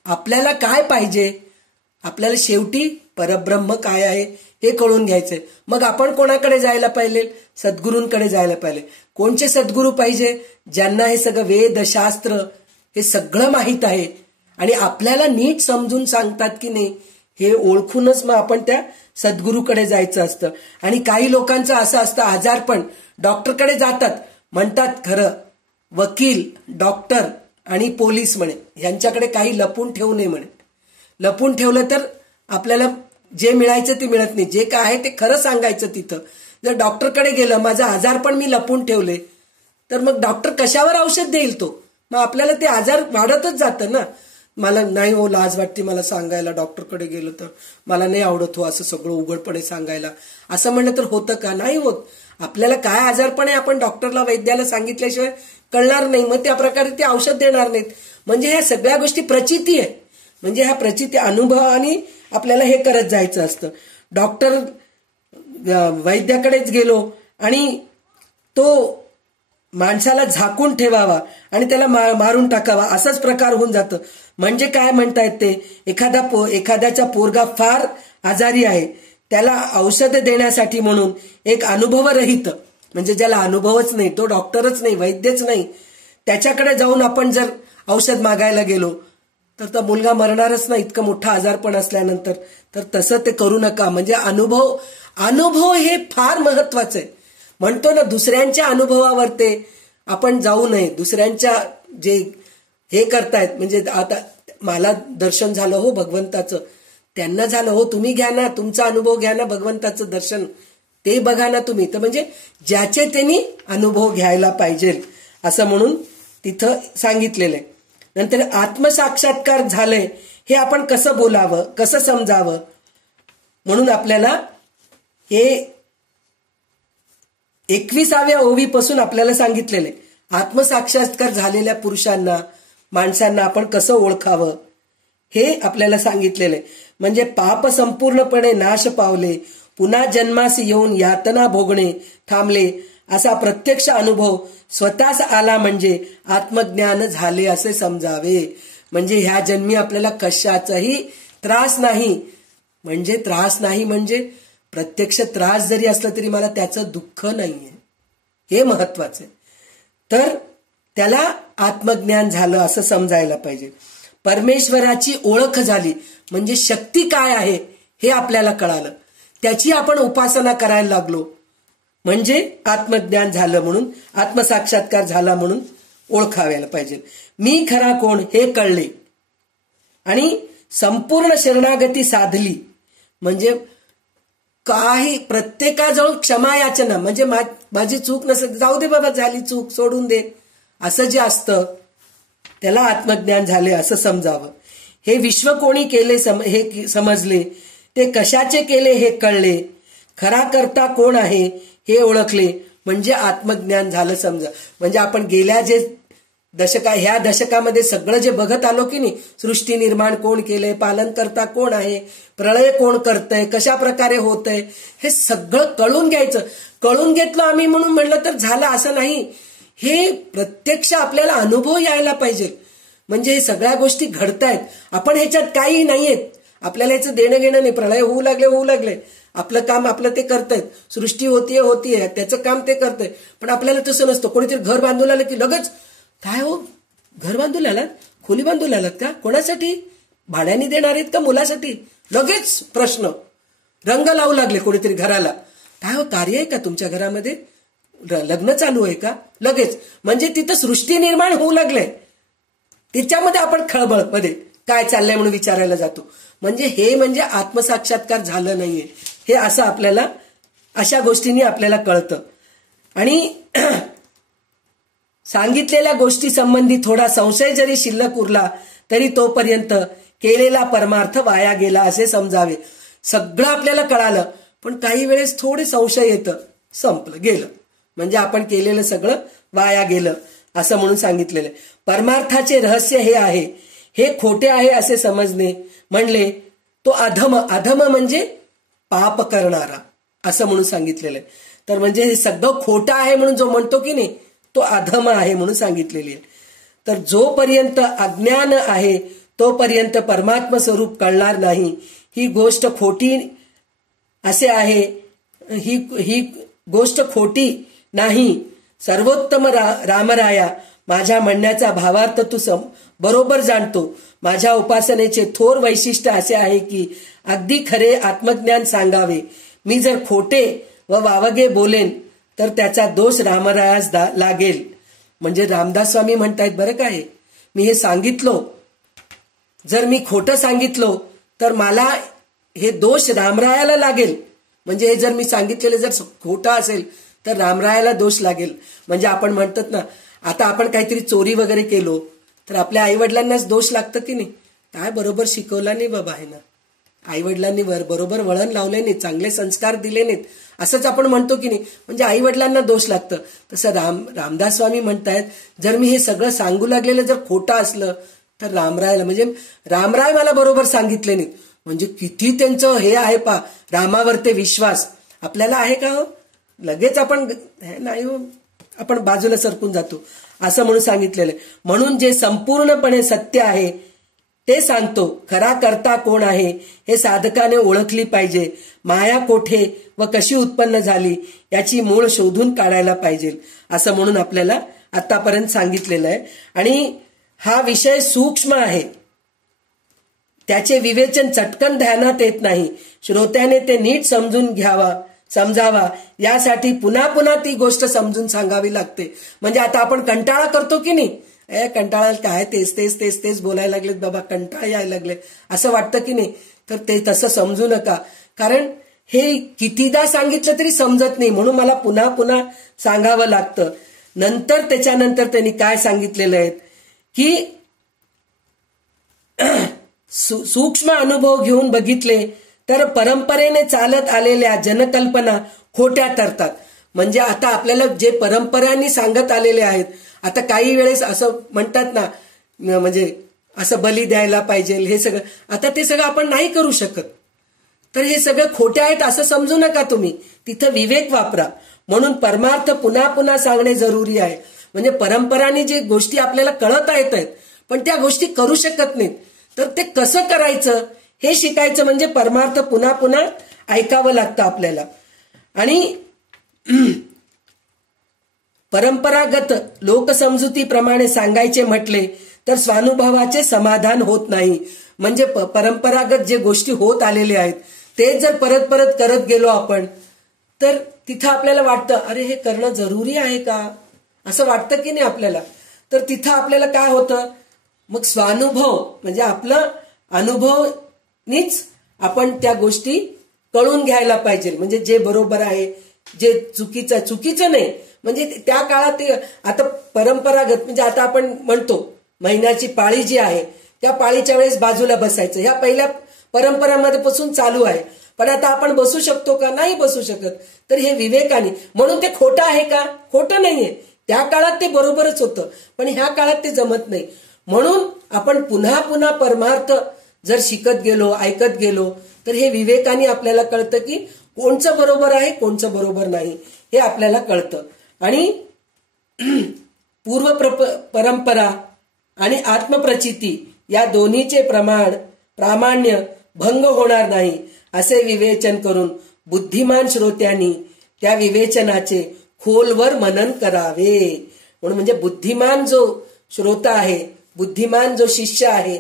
आपल्याला काय पाहिजे, आपल्याला शेवटी परब्रह्म काय आहे हे कळून घ्यायचंय. मग आपण कोणाकडे जायला पाहिजे, सद्गुरूंकडे जायला पाहिजे. कोणचे सद्गुरू पाहिजे, ज्यांना हे सगळं वेद शास्त्र हे सगळं माहीत आहे आणि आपल्याला नीट समजून सांगतात की नाही हे ओळखूनच मग आपण त्या सद्गुरूकडे जायचं असतं. आणि काही लोकांचं असं असतं, आजारपण डॉक्टरकडे जातात, म्हणतात खरं वकील, डॉक्टर आणि पोलीस म्हणे यांच्याकडे काही लपून ठेवू नये म्हणे. लपून ठेवलं तर आपल्याला जे मिळायचं ते मिळत नाही. जे काय आहे ते खरं सांगायचं तिथं. जर डॉक्टरकडे गेलं, माझं आजारपण मी लपून ठेवले, तर मग डॉक्टर कशावर औषध देईल तो. मग आपल्याला ते आजार वाढतच जातं ना. मला नाही हो, लाज वाटते मला सांगायला, डॉक्टरकडे गेलो तर मला नाही आवडत हो असं सगळं उघडपणे सांगायला, असं म्हणलं तर होतं का, नाही होत. आपल्याला काय आजारपण आहे आपण डॉक्टरला वैद्याला सांगितल्याशिवाय कळणार नाही. मग त्या प्रकारे ते औषध देणार नाहीत. म्हणजे ह्या सगळ्या गोष्टी प्रचिती आहे. म्हणजे ह्या प्रचिती अनुभवाने आपल्याला हे करत जायचं असतं. डॉक्टर वैद्याकडेच गेलो आणि तो माणसाला झाकून ठेवावा आणि त्याला मारून टाकावा असाच प्रकार होऊन जातं. म्हणजे काय म्हणतायत ते, एखाद्याचा पोरगा फार आजारी आहे, त्याला औषध देण्यासाठी म्हणून एक अनुभवरहित, म्हणजे ज्याला अनुभवच नाही, तो डॉक्टरच नाही, वैद्यच नाही, त्याच्याकडे जाऊन आपण जर औषध मागायला गेलो तर मुलगा मरणारच नाही इतकं मोठं आजारपण असल्यानंतर. तर तसं ते करू नका. म्हणजे अनुभव हे फार महत्वाचं आहे. म्हणतो ना, दुसऱ्यांच्या अनुभवावर ते आपण जाऊ नये. दुसऱ्यांच्या जे हे करतायत, म्हणजे आता मला दर्शन झालं हो भगवंताचं, त्यांना झालं हो, तुम्ही घ्या ना, तुमचा अनुभव घ्या ना, भगवंताचं दर्शन ते बघा ना तुम्ही. तर म्हणजे ज्याचे त्यांनी अनुभव घ्यायला पाहिजे असं म्हणून तिथं सांगितलेलं आहे. नंतर आत्मसाक्षात्कार झालंय हे आपण कसं बोलावं, कसं समजावं, म्हणून आपल्याला हे 21व्या ओवीपासून आपल्याला सांगितलेलं आहे. आत्मसाक्षात्कार झालेल्या पुरुषांना, माणसांना आपण कसं ओळखावं हे आपल्याला सांगितलेलं आहे. म्हणजे पाप संपूर्णपणे नाश पावले, पुन्हा जन्मास येऊन यातना भोगणे थांबले, असा प्रत्यक्ष अनुभव स्वतःच आला म्हणजे आत्मज्ञान झाले असे समजावे. म्हणजे ह्या जन्मी आपल्याला कशाचाही त्रास नाही. म्हणजे त्रास नाही म्हणजे प्रत्यक्ष त्रास जरी असला तरी मला त्याचं दुःख नाहीये, हे महत्वाचं आहे. तर त्याला आत्मज्ञान झालं असं समजायला पाहिजे. परमेश्वराची ओळख झाली म्हणजे शक्ती काय आहे हे आपल्याला कळालं, त्याची आपण उपासना करायला लागलो म्हणजे आत्मज्ञान झालं, म्हणून आत्मसाक्षात्कार झाला म्हणून ओळखायला पाहिजे. मी खरा कोण हे कळले आणि संपूर्ण शरणागती साधली. म्हणजे काही प्रत्येकाजवळ क्षमा याचना, म्हणजे माझी चूक नसेल, जाऊ दे बाबा, झाली चूक, सोडून दे, असं जे असतं त्याला आत्मज्ञान झाले असं समजावं. हे विश्व कोणी केले हे समजले, ते कशाचे केले हे कळले, खरा करता कोण आहे हे ओळखले म्हणजे आत्मज्ञान झालं समजा. म्हणजे आपण गेल्या जे ह्या दशकामध्ये सगळं जे बघत आलो की नाही, सृष्टी निर्माण कोण केलंय, पालन करता कोण आहे, प्रलय कोण करतंय, कशा प्रकारे होतंय, हे सगळं कळून घ्यायचं. कळून घेतलं आम्ही म्हणून म्हणलं तर झालं असं नाही. हे प्रत्यक्ष आपल्याला अनुभव यायला पाहिजे. म्हणजे हे सगळ्या गोष्टी घडतायत, आपण ह्याच्यात काही नाहीयेत, आपल्याला याचं देणं घेणं नाही. प्रलय होऊ लागले, आपलं काम आपलं ते करतायत, सृष्टी होतीये त्याचं काम ते करतंय. पण आपल्याला तसं नसतं. कोणीतरी घर बांधून आलं की लगेच, काय हो घर बांधून आलात, खोली बांधून आलात का, कोणासाठी, भाड्याने देणार आहेत का मुलासाठी, लगेच प्रश्न. रंग लावू लागले कोणीतरी घराला, काय हो कार्य आहे का तुमच्या घरामध्ये, लग्न चालू आहे का, लगेच. म्हणजे तिथं सृष्टी निर्माण होऊ लागले, तिच्यामध्ये आपण खळबळ मध्ये काय चाललंय म्हणून विचारायला जातो. म्हणजे हे म्हणजे आत्मसाक्षात्कार झालं नाहीये हे असं आपल्याला अशा गोष्टींनी आपल्याला कळतं. आणि सांगितलेल्या गोष्टी संबंधी थोडा संशय जरी शिल्लक उरला तरी तोपर्यंत केलेला परमार्थ वाया गेला असे समजावे. सगळं आपल्याला कळालं पण काही वेळेस थोडे संशय येतं, संपलं गेलं म्हणजे आपण केलेलं सगळं वाया गेलं असं म्हणून सांगितलेलं आहे. परमार्थाचे रहस्य हे आहे, हे खोटे आहे असे समजणे म्हणले तो अधम. अधम म्हणजे पाप करणारा असं म्हणून सांगितलेलं आहे. तर म्हणजे हे सगळं खोटं आहे म्हणून जो म्हणतो की नाही तो अधम आहे म्हणून सांगितलेली आहे. तर जोपर्यंत अज्ञान आहे तोपर्यंत परमात्म स्वरूप कळणार नाही. ही गोष्ट खोटी असे आहे, ही गोष्ट खोटी नाही. सर्वोत्तम रामराया, माझ्या म्हणण्याचा भावार्थ तू बरोबर जाणतो. माझ्या उपासनेचे थोर वैशिष्ट्य असे आहे की अगदी खरे आत्मज्ञान सांगावे. मी जर खोटे व वावगे बोलेन तर त्याचा दोष रामरायास लागेल. म्हणजे रामदास स्वामी म्हणतायत बरं काय, मी हे सांगितलो, जर मी खोटं सांगितलो तर मला हे दोष रामरायाला लागेल. म्हणजे हे जर मी सांगितलेले जर खोटं असेल तर रामरायाला दोष लागेल. म्हणजे आपण म्हणतात ना, आता आपण काहीतरी चोरी वगैरे केलो तर आपल्या आईवडिलांनाच दोष लागतं की नाही, काय बरोबर शिकवला नाही बाबा आहे ना, आईवडिलांनी बरोबर वळण लावले नाही, चांगले संस्कार दिले नाहीत असंच आपण म्हणतो की नाही, म्हणजे आईवडिलांना दोष लागतं. तसं रामदास स्वामी म्हणतायत जर मी हे सगळं सांगू लागलेलं जर खोटं असलं तर रामरायाला, म्हणजे रामराय मला बरोबर सांगितले नाहीत. म्हणजे किती त्यांचं हे आहे पा, रामावर ते विश्वास आपल्याला आहे का हो? लगेच आपण नाही हो, आपण बाजूला सरकून जातो असं म्हणून सांगितलेलं. म्हणून जे संपूर्णपणे सत्य आहे ते सांगतो. खरा करता कोण आहे हे साधकाने ओळखली पाहिजे. माया कोठे व कशी उत्पन्न झाली याची मूळ शोधून काढायला पाहिजे असं म्हणून आपल्याला आतापर्यंत सांगितलेलं आहे. आणि हा विषय सूक्ष्म आहे, त्याचे विवेचन चटकन ध्यानात येत नाही. श्रोत्याने ते नीट समजावा यासाठी पुन्हा पुन्हा ती गोष्ट समजून सांगावी लागते. म्हणजे आता आपण कंटाळा करतो की नाही, कंटाळा काय तेच तेच तेच तेच बोलायला लागलेत बाबा, कंटाळा यायला लागले असं वाटतं की नाही, तर ते तसं समजू नका. कारण हे कितीदा सांगितलं तरी समजत नाही, म्हणून मला पुन्हा पुन्हा सांगावं लागतं. नंतर त्याच्यानंतर त्यांनी काय सांगितलेलं आहे की सूक्ष्म अनुभव घेऊन बघितले तर परंपरेने चालत आलेल्या जनकल्पना खोट्या ठरतात. म्हणजे आता आपल्याला जे परंपरांनी सांगत आलेले आहेत, आता काही वेळेस असं म्हणतात ना, म्हणजे असं बली द्यायला पाहिजे हे सगळं, आता ते सगळं आपण नाही करू शकत. तर हे सगळं खोटे आहेत असं समजू नका तुम्ही, तिथं विवेक वापरा. म्हणून परमार्थ पुन्हा पुन्हा सांगणे जरुरी आहे. म्हणजे परंपरांनी जे गोष्टी आपल्याला कळत आहेत पण त्या गोष्टी करू शकत नाहीत, तर ते कसं करायचं हे शिकायचं. म्हणजे परमार्थ पुन्हा पुन्हा ऐकावं लागतं आपल्याला. आणि परंपरागत लोकसमजुतीप्रमाणे सांगायचे म्हटले तर स्वानुभवाचे समाधान होत नाही. म्हणजे परंपरागत जे गोष्टी होत आलेल्या आहेत ते जर परत परत करत गेलो आपण तर तिथं आपल्याला वाटतं अरे हे करणं जरुरी आहे का, असं वाटतं की नाही आपल्याला. तर तिथं आपल्याला काय होतं, मग स्वानुभव म्हणजे आपलं अनुभवनीच आपण त्या गोष्टी कळून घ्यायला पाहिजे. म्हणजे जे बरोबर आहे, जे चुकीचं नाही. म्हणजे त्या काळात ते आता परंपरागत म्हणजे आता आपण म्हणतो महिन्याची पाळी जी आहे त्या पाळीच्या वेळेस बाजूला बसायचं, ह्या पहिल्या परंपरामध्ये पासून चालू आहे. पण आता आपण बसू शकतो का, नाही बसू शकत. तर हे विवेकाने, म्हणून ते खोटं आहे का, खोटं नाहीये. त्या काळात ते बरोबरच होतं पण ह्या काळात ते जमत नाही. म्हणून आपण पुन्हा पुन्हा परमार्थ जर शिकत गेलो, ऐकत गेलो तर हे विवेकाने आपल्याला कळतं की कोणचं बरोबर आहे कोणचं बरोबर नाही हे आपल्याला कळतं. आणि पूर्व परंपरा आणि आत्मप्रचिती या दोन्हीचे प्रामाण्य भंग होणार नाही असे विवेचन करून बुद्धिमान श्रोत्यांनी त्या विवेचनाचे खोलवर मनन करावे. म्हणून म्हणजे बुद्धिमान जो श्रोता आहे, बुद्धिमान जो शिष्य आहे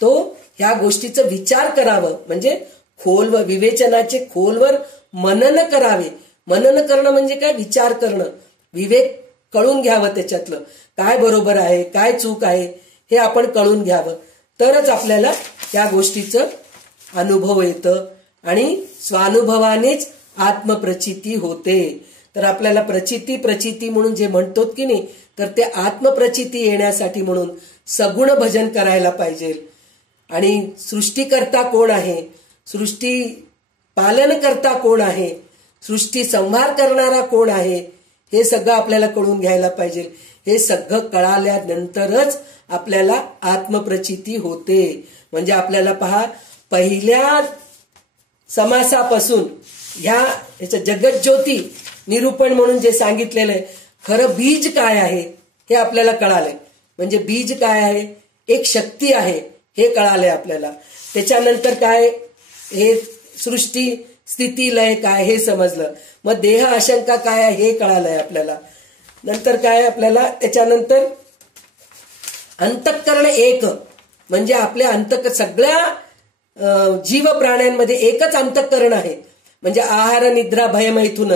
तो ह्या गोष्टीचा विचार करावं. म्हणजे खोलवर विवेचनाचे खोलवर मनन करावे. मनन करणं म्हणजे काय, विचार करणं, विवेक कळून घ्यावं, त्याच्यातलं काय बरोबर आहे काय चूक आहे हे आपण कळून घ्यावं. तरच आपल्याला त्या गोष्टीचं अनुभव येतं आणि स्वानुभवानेच आत्मप्रचिती होते. तर आपल्याला प्रचिती म्हणून जे म्हणतो की नाही, तर ते आत्मप्रचिती येण्यासाठी म्हणून सगुण भजन करायला पाहिजे. आणि सृष्टीकर्ता कोण आहे, सृष्टी पालन करता कोण आहे, सृष्टी संहार करणारा कोण आहे हे सगळं आपल्याला कळून घ्यायला पाहिजे. हे सगळं कळाल्यानंतरच आपल्याला आत्मप्रचिती होते. म्हणजे आपल्याला पहा, पहिल्या समासापासून ह्याचं जगज्योती निरूपण म्हणून जे सांगितलेलं आहे, खरं बीज काय आहे हे आपल्याला कळालंय. म्हणजे बीज काय आहे, एक शक्ती आहे हे कळालंय आपल्याला. त्याच्यानंतर काय, हे सृष्टी स्थिती लय काय हे समजलं. मग देह आशंका काय आहे हे कळालंय आपल्याला. नंतर काय आपल्याला, त्याच्यानंतर अंतःकरण एक, म्हणजे आपल्या सगळ्या जीव प्राण्यांमध्ये एकच अंतःकरण आहे. म्हणजे आहार निद्रा भय मैथुन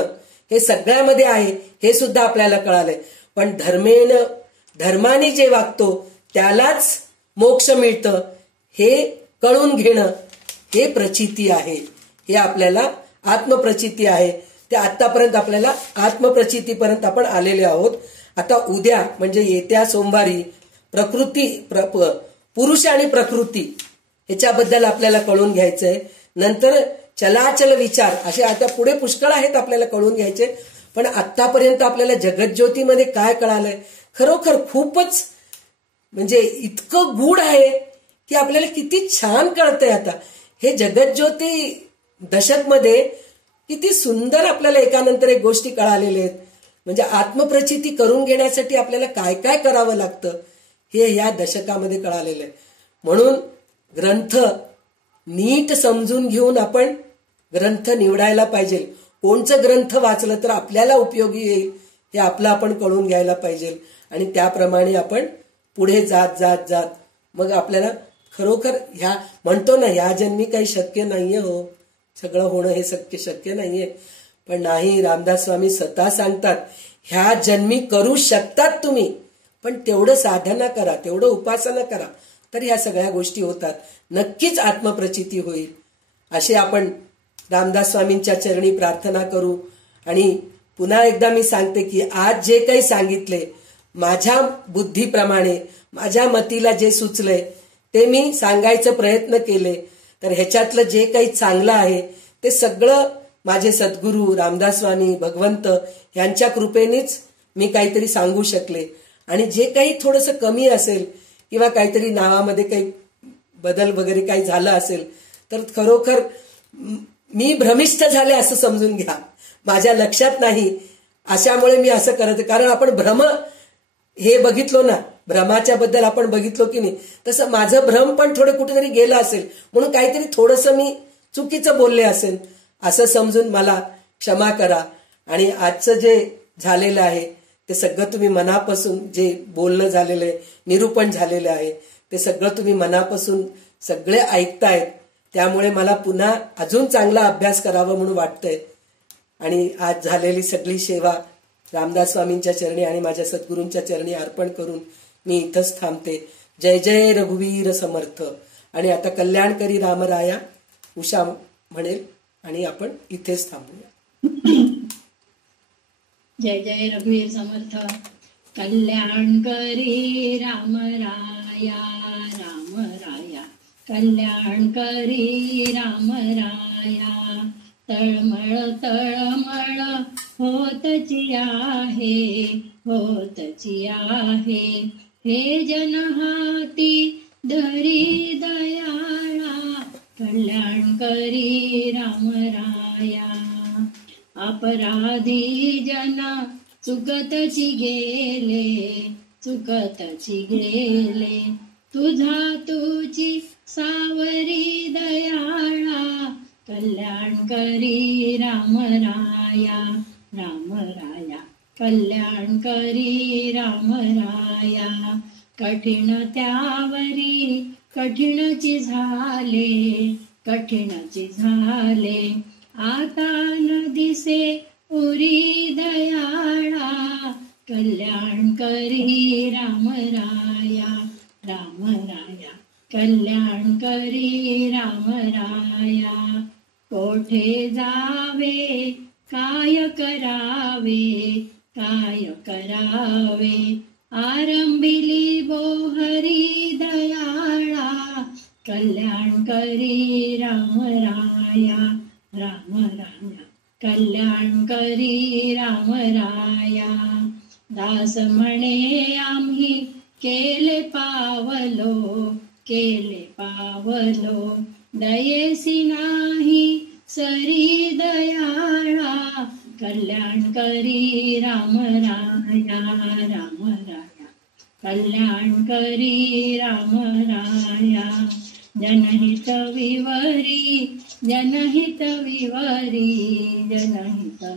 हे सगळ्यामध्ये आहे हे सुद्धा आपल्याला कळालंय. पण धर्माने जे वागतो त्यालाच मोक्ष मिळतं हे कळून घेणं हे प्रचिती आहे. हे आपल्याला आत्मप्रचिती आहे. ते आतापर्यंत आपल्याला आत्मप्रचितीपर्यंत आपण आलेले आहोत. आता उद्या म्हणजे येत्या सोमवारी पुरुष आणि प्रकृती ह्याच्याबद्दल आपल्याला कळून घ्यायचंय. नंतर चलाचल विचार असे आता पुढे पुष्कळ आहेत आपल्याला कळून घ्यायचे. पण आतापर्यंत आपल्याला जगज्योतीमध्ये काय कळालंय, खरोखर खूपच म्हणजे इतकं गूढ आहे की आपल्याला किती छान कळतंय. आता हे जगज्योती दशकमध्ये किती सुंदर आपल्याला एकानंतर एक गोष्टी कळालेल्या आहेत. म्हणजे आत्मप्रचिती करून घेण्यासाठी आपल्याला काय काय करावं लागतं हे या दशकामध्ये कळालेलं आहे. म्हणून ग्रंथ नीट समजून घेऊन आपण ग्रंथ निवडायला पाहिजे. कोणचं ग्रंथ वाचलं तर आपल्याला उपयोगी येईल हे आपलं आपण कळून घ्यायला पाहिजे. आणि त्याप्रमाणे आपण पुढे जात जात जात मग आपल्याला खरोखर ह्या म्हणतो ना, ह्या जन्मी काही शक्य नाहीये हो, सगळं होणं हे शक्य नाहीये. पण नाही, रामदास स्वामी स्वतः सांगतात, ह्या जन्मी करू शकतात तुम्ही, पण तेवढं साधना करा, तेवढं उपासना करा, तर ह्या सगळ्या गोष्टी होतात. नक्कीच आत्मप्रचिती होईल. असे आपण रामदास स्वामींच्या चरणी प्रार्थना करू. आणि पुन्हा एकदा मी सांगते की आज जे काही सांगितले, माझ्या बुद्धीप्रमाणे माझ्या मतीला जे सुचले ते मी सांगायचा प्रयत्न केले. तर ह्याच्यातलं जे काही चांगलं आहे ते सगळं माझे सद्गुरू रामदास स्वामी भगवंत यांच्या कृपेनेच मी काहीतरी सांगू शकले. आणि जे काही थोडंसं कमी असेल किंवा काहीतरी नावामध्ये काही बदल वगैरे काही झालं असेल तर खरोखर मी भ्रमिष्ठ झाले असं समजून घ्या. माझ्या लक्षात नाही, अशामुळे मी असं करते. कारण आपण भ्रम हे बघितलो ना, भ्रमाच्या बद्दल आपण बघितलो की नाही, तसं माझं भ्रम पण थोडं कुठेतरी गेलं असेल, म्हणून काहीतरी थोडंसं मी चुकीचं बोलले असेल असं समजून मला क्षमा करा. आणि आजचं जे झालेलं आहे ते सगळं तुम्ही मनापासून, जे बोलणं झालेलं आहे, निरूपण झालेलं आहे, ते सगळं तुम्ही मनापासून सगळे ऐकतायत. त्यामुळे मला पुन्हा अजून चांगला अभ्यास करावा म्हणून वाटतंय. आणि आज झालेली सगळी सेवा रामदास स्वामींच्या चरणी आणि माझ्या सद्गुरूंच्या चरणी अर्पण करून मी इथंच थांबते. जय जय रघुवीर समर्थ. आणि आता कल्याणकरी रामराया उषा म्हणेल आणि आपण इथेच थांबूया. जय जय रघुवीर समर्थ. कल्याणकरी रामराया रामराया, कल्याणकरी रामराया. तळमळ तळमळ होतची आहे, होतची आहे. हे जन हाती धरी दयाळा, कल्याणकरी रामराया. अपराधी जन चुकतची गेले, चुकतची गेले. तुझी सावरी दयाळा, कल्याणकरी रामराया रामराया. कल्याणकरी रामराया. कठीण त्यावरी कठीणची झाले, कठीणची झाले. आता न दिसे उरी दयाळा, कल्याणकरी रामराया रामराया. कल्याणकरी रामराया. कोठे जावे काय करावे, काय करावे. आरंभिली बोहरी दयाळा, कल्याणकरी रामराया रामराया. कल्याणकरी रामराया. दास म्हणे आम्ही केले पावलो दयेसी नाही सरी दयाळा कल्याण करी राम राया कल्याण करी राम राया जनहित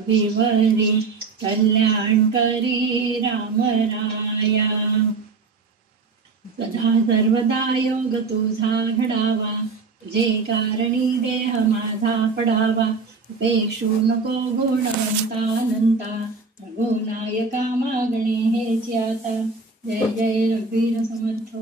विवरी कल्याण करी राम राया सदा सर्वदा योग तुझा घडावा जे कारणी देह माझा पडावा उपेक्षू नको गुणवंता अनंता रघुनायका मागणे हेची आता जय जय रघुवीर समर्थ.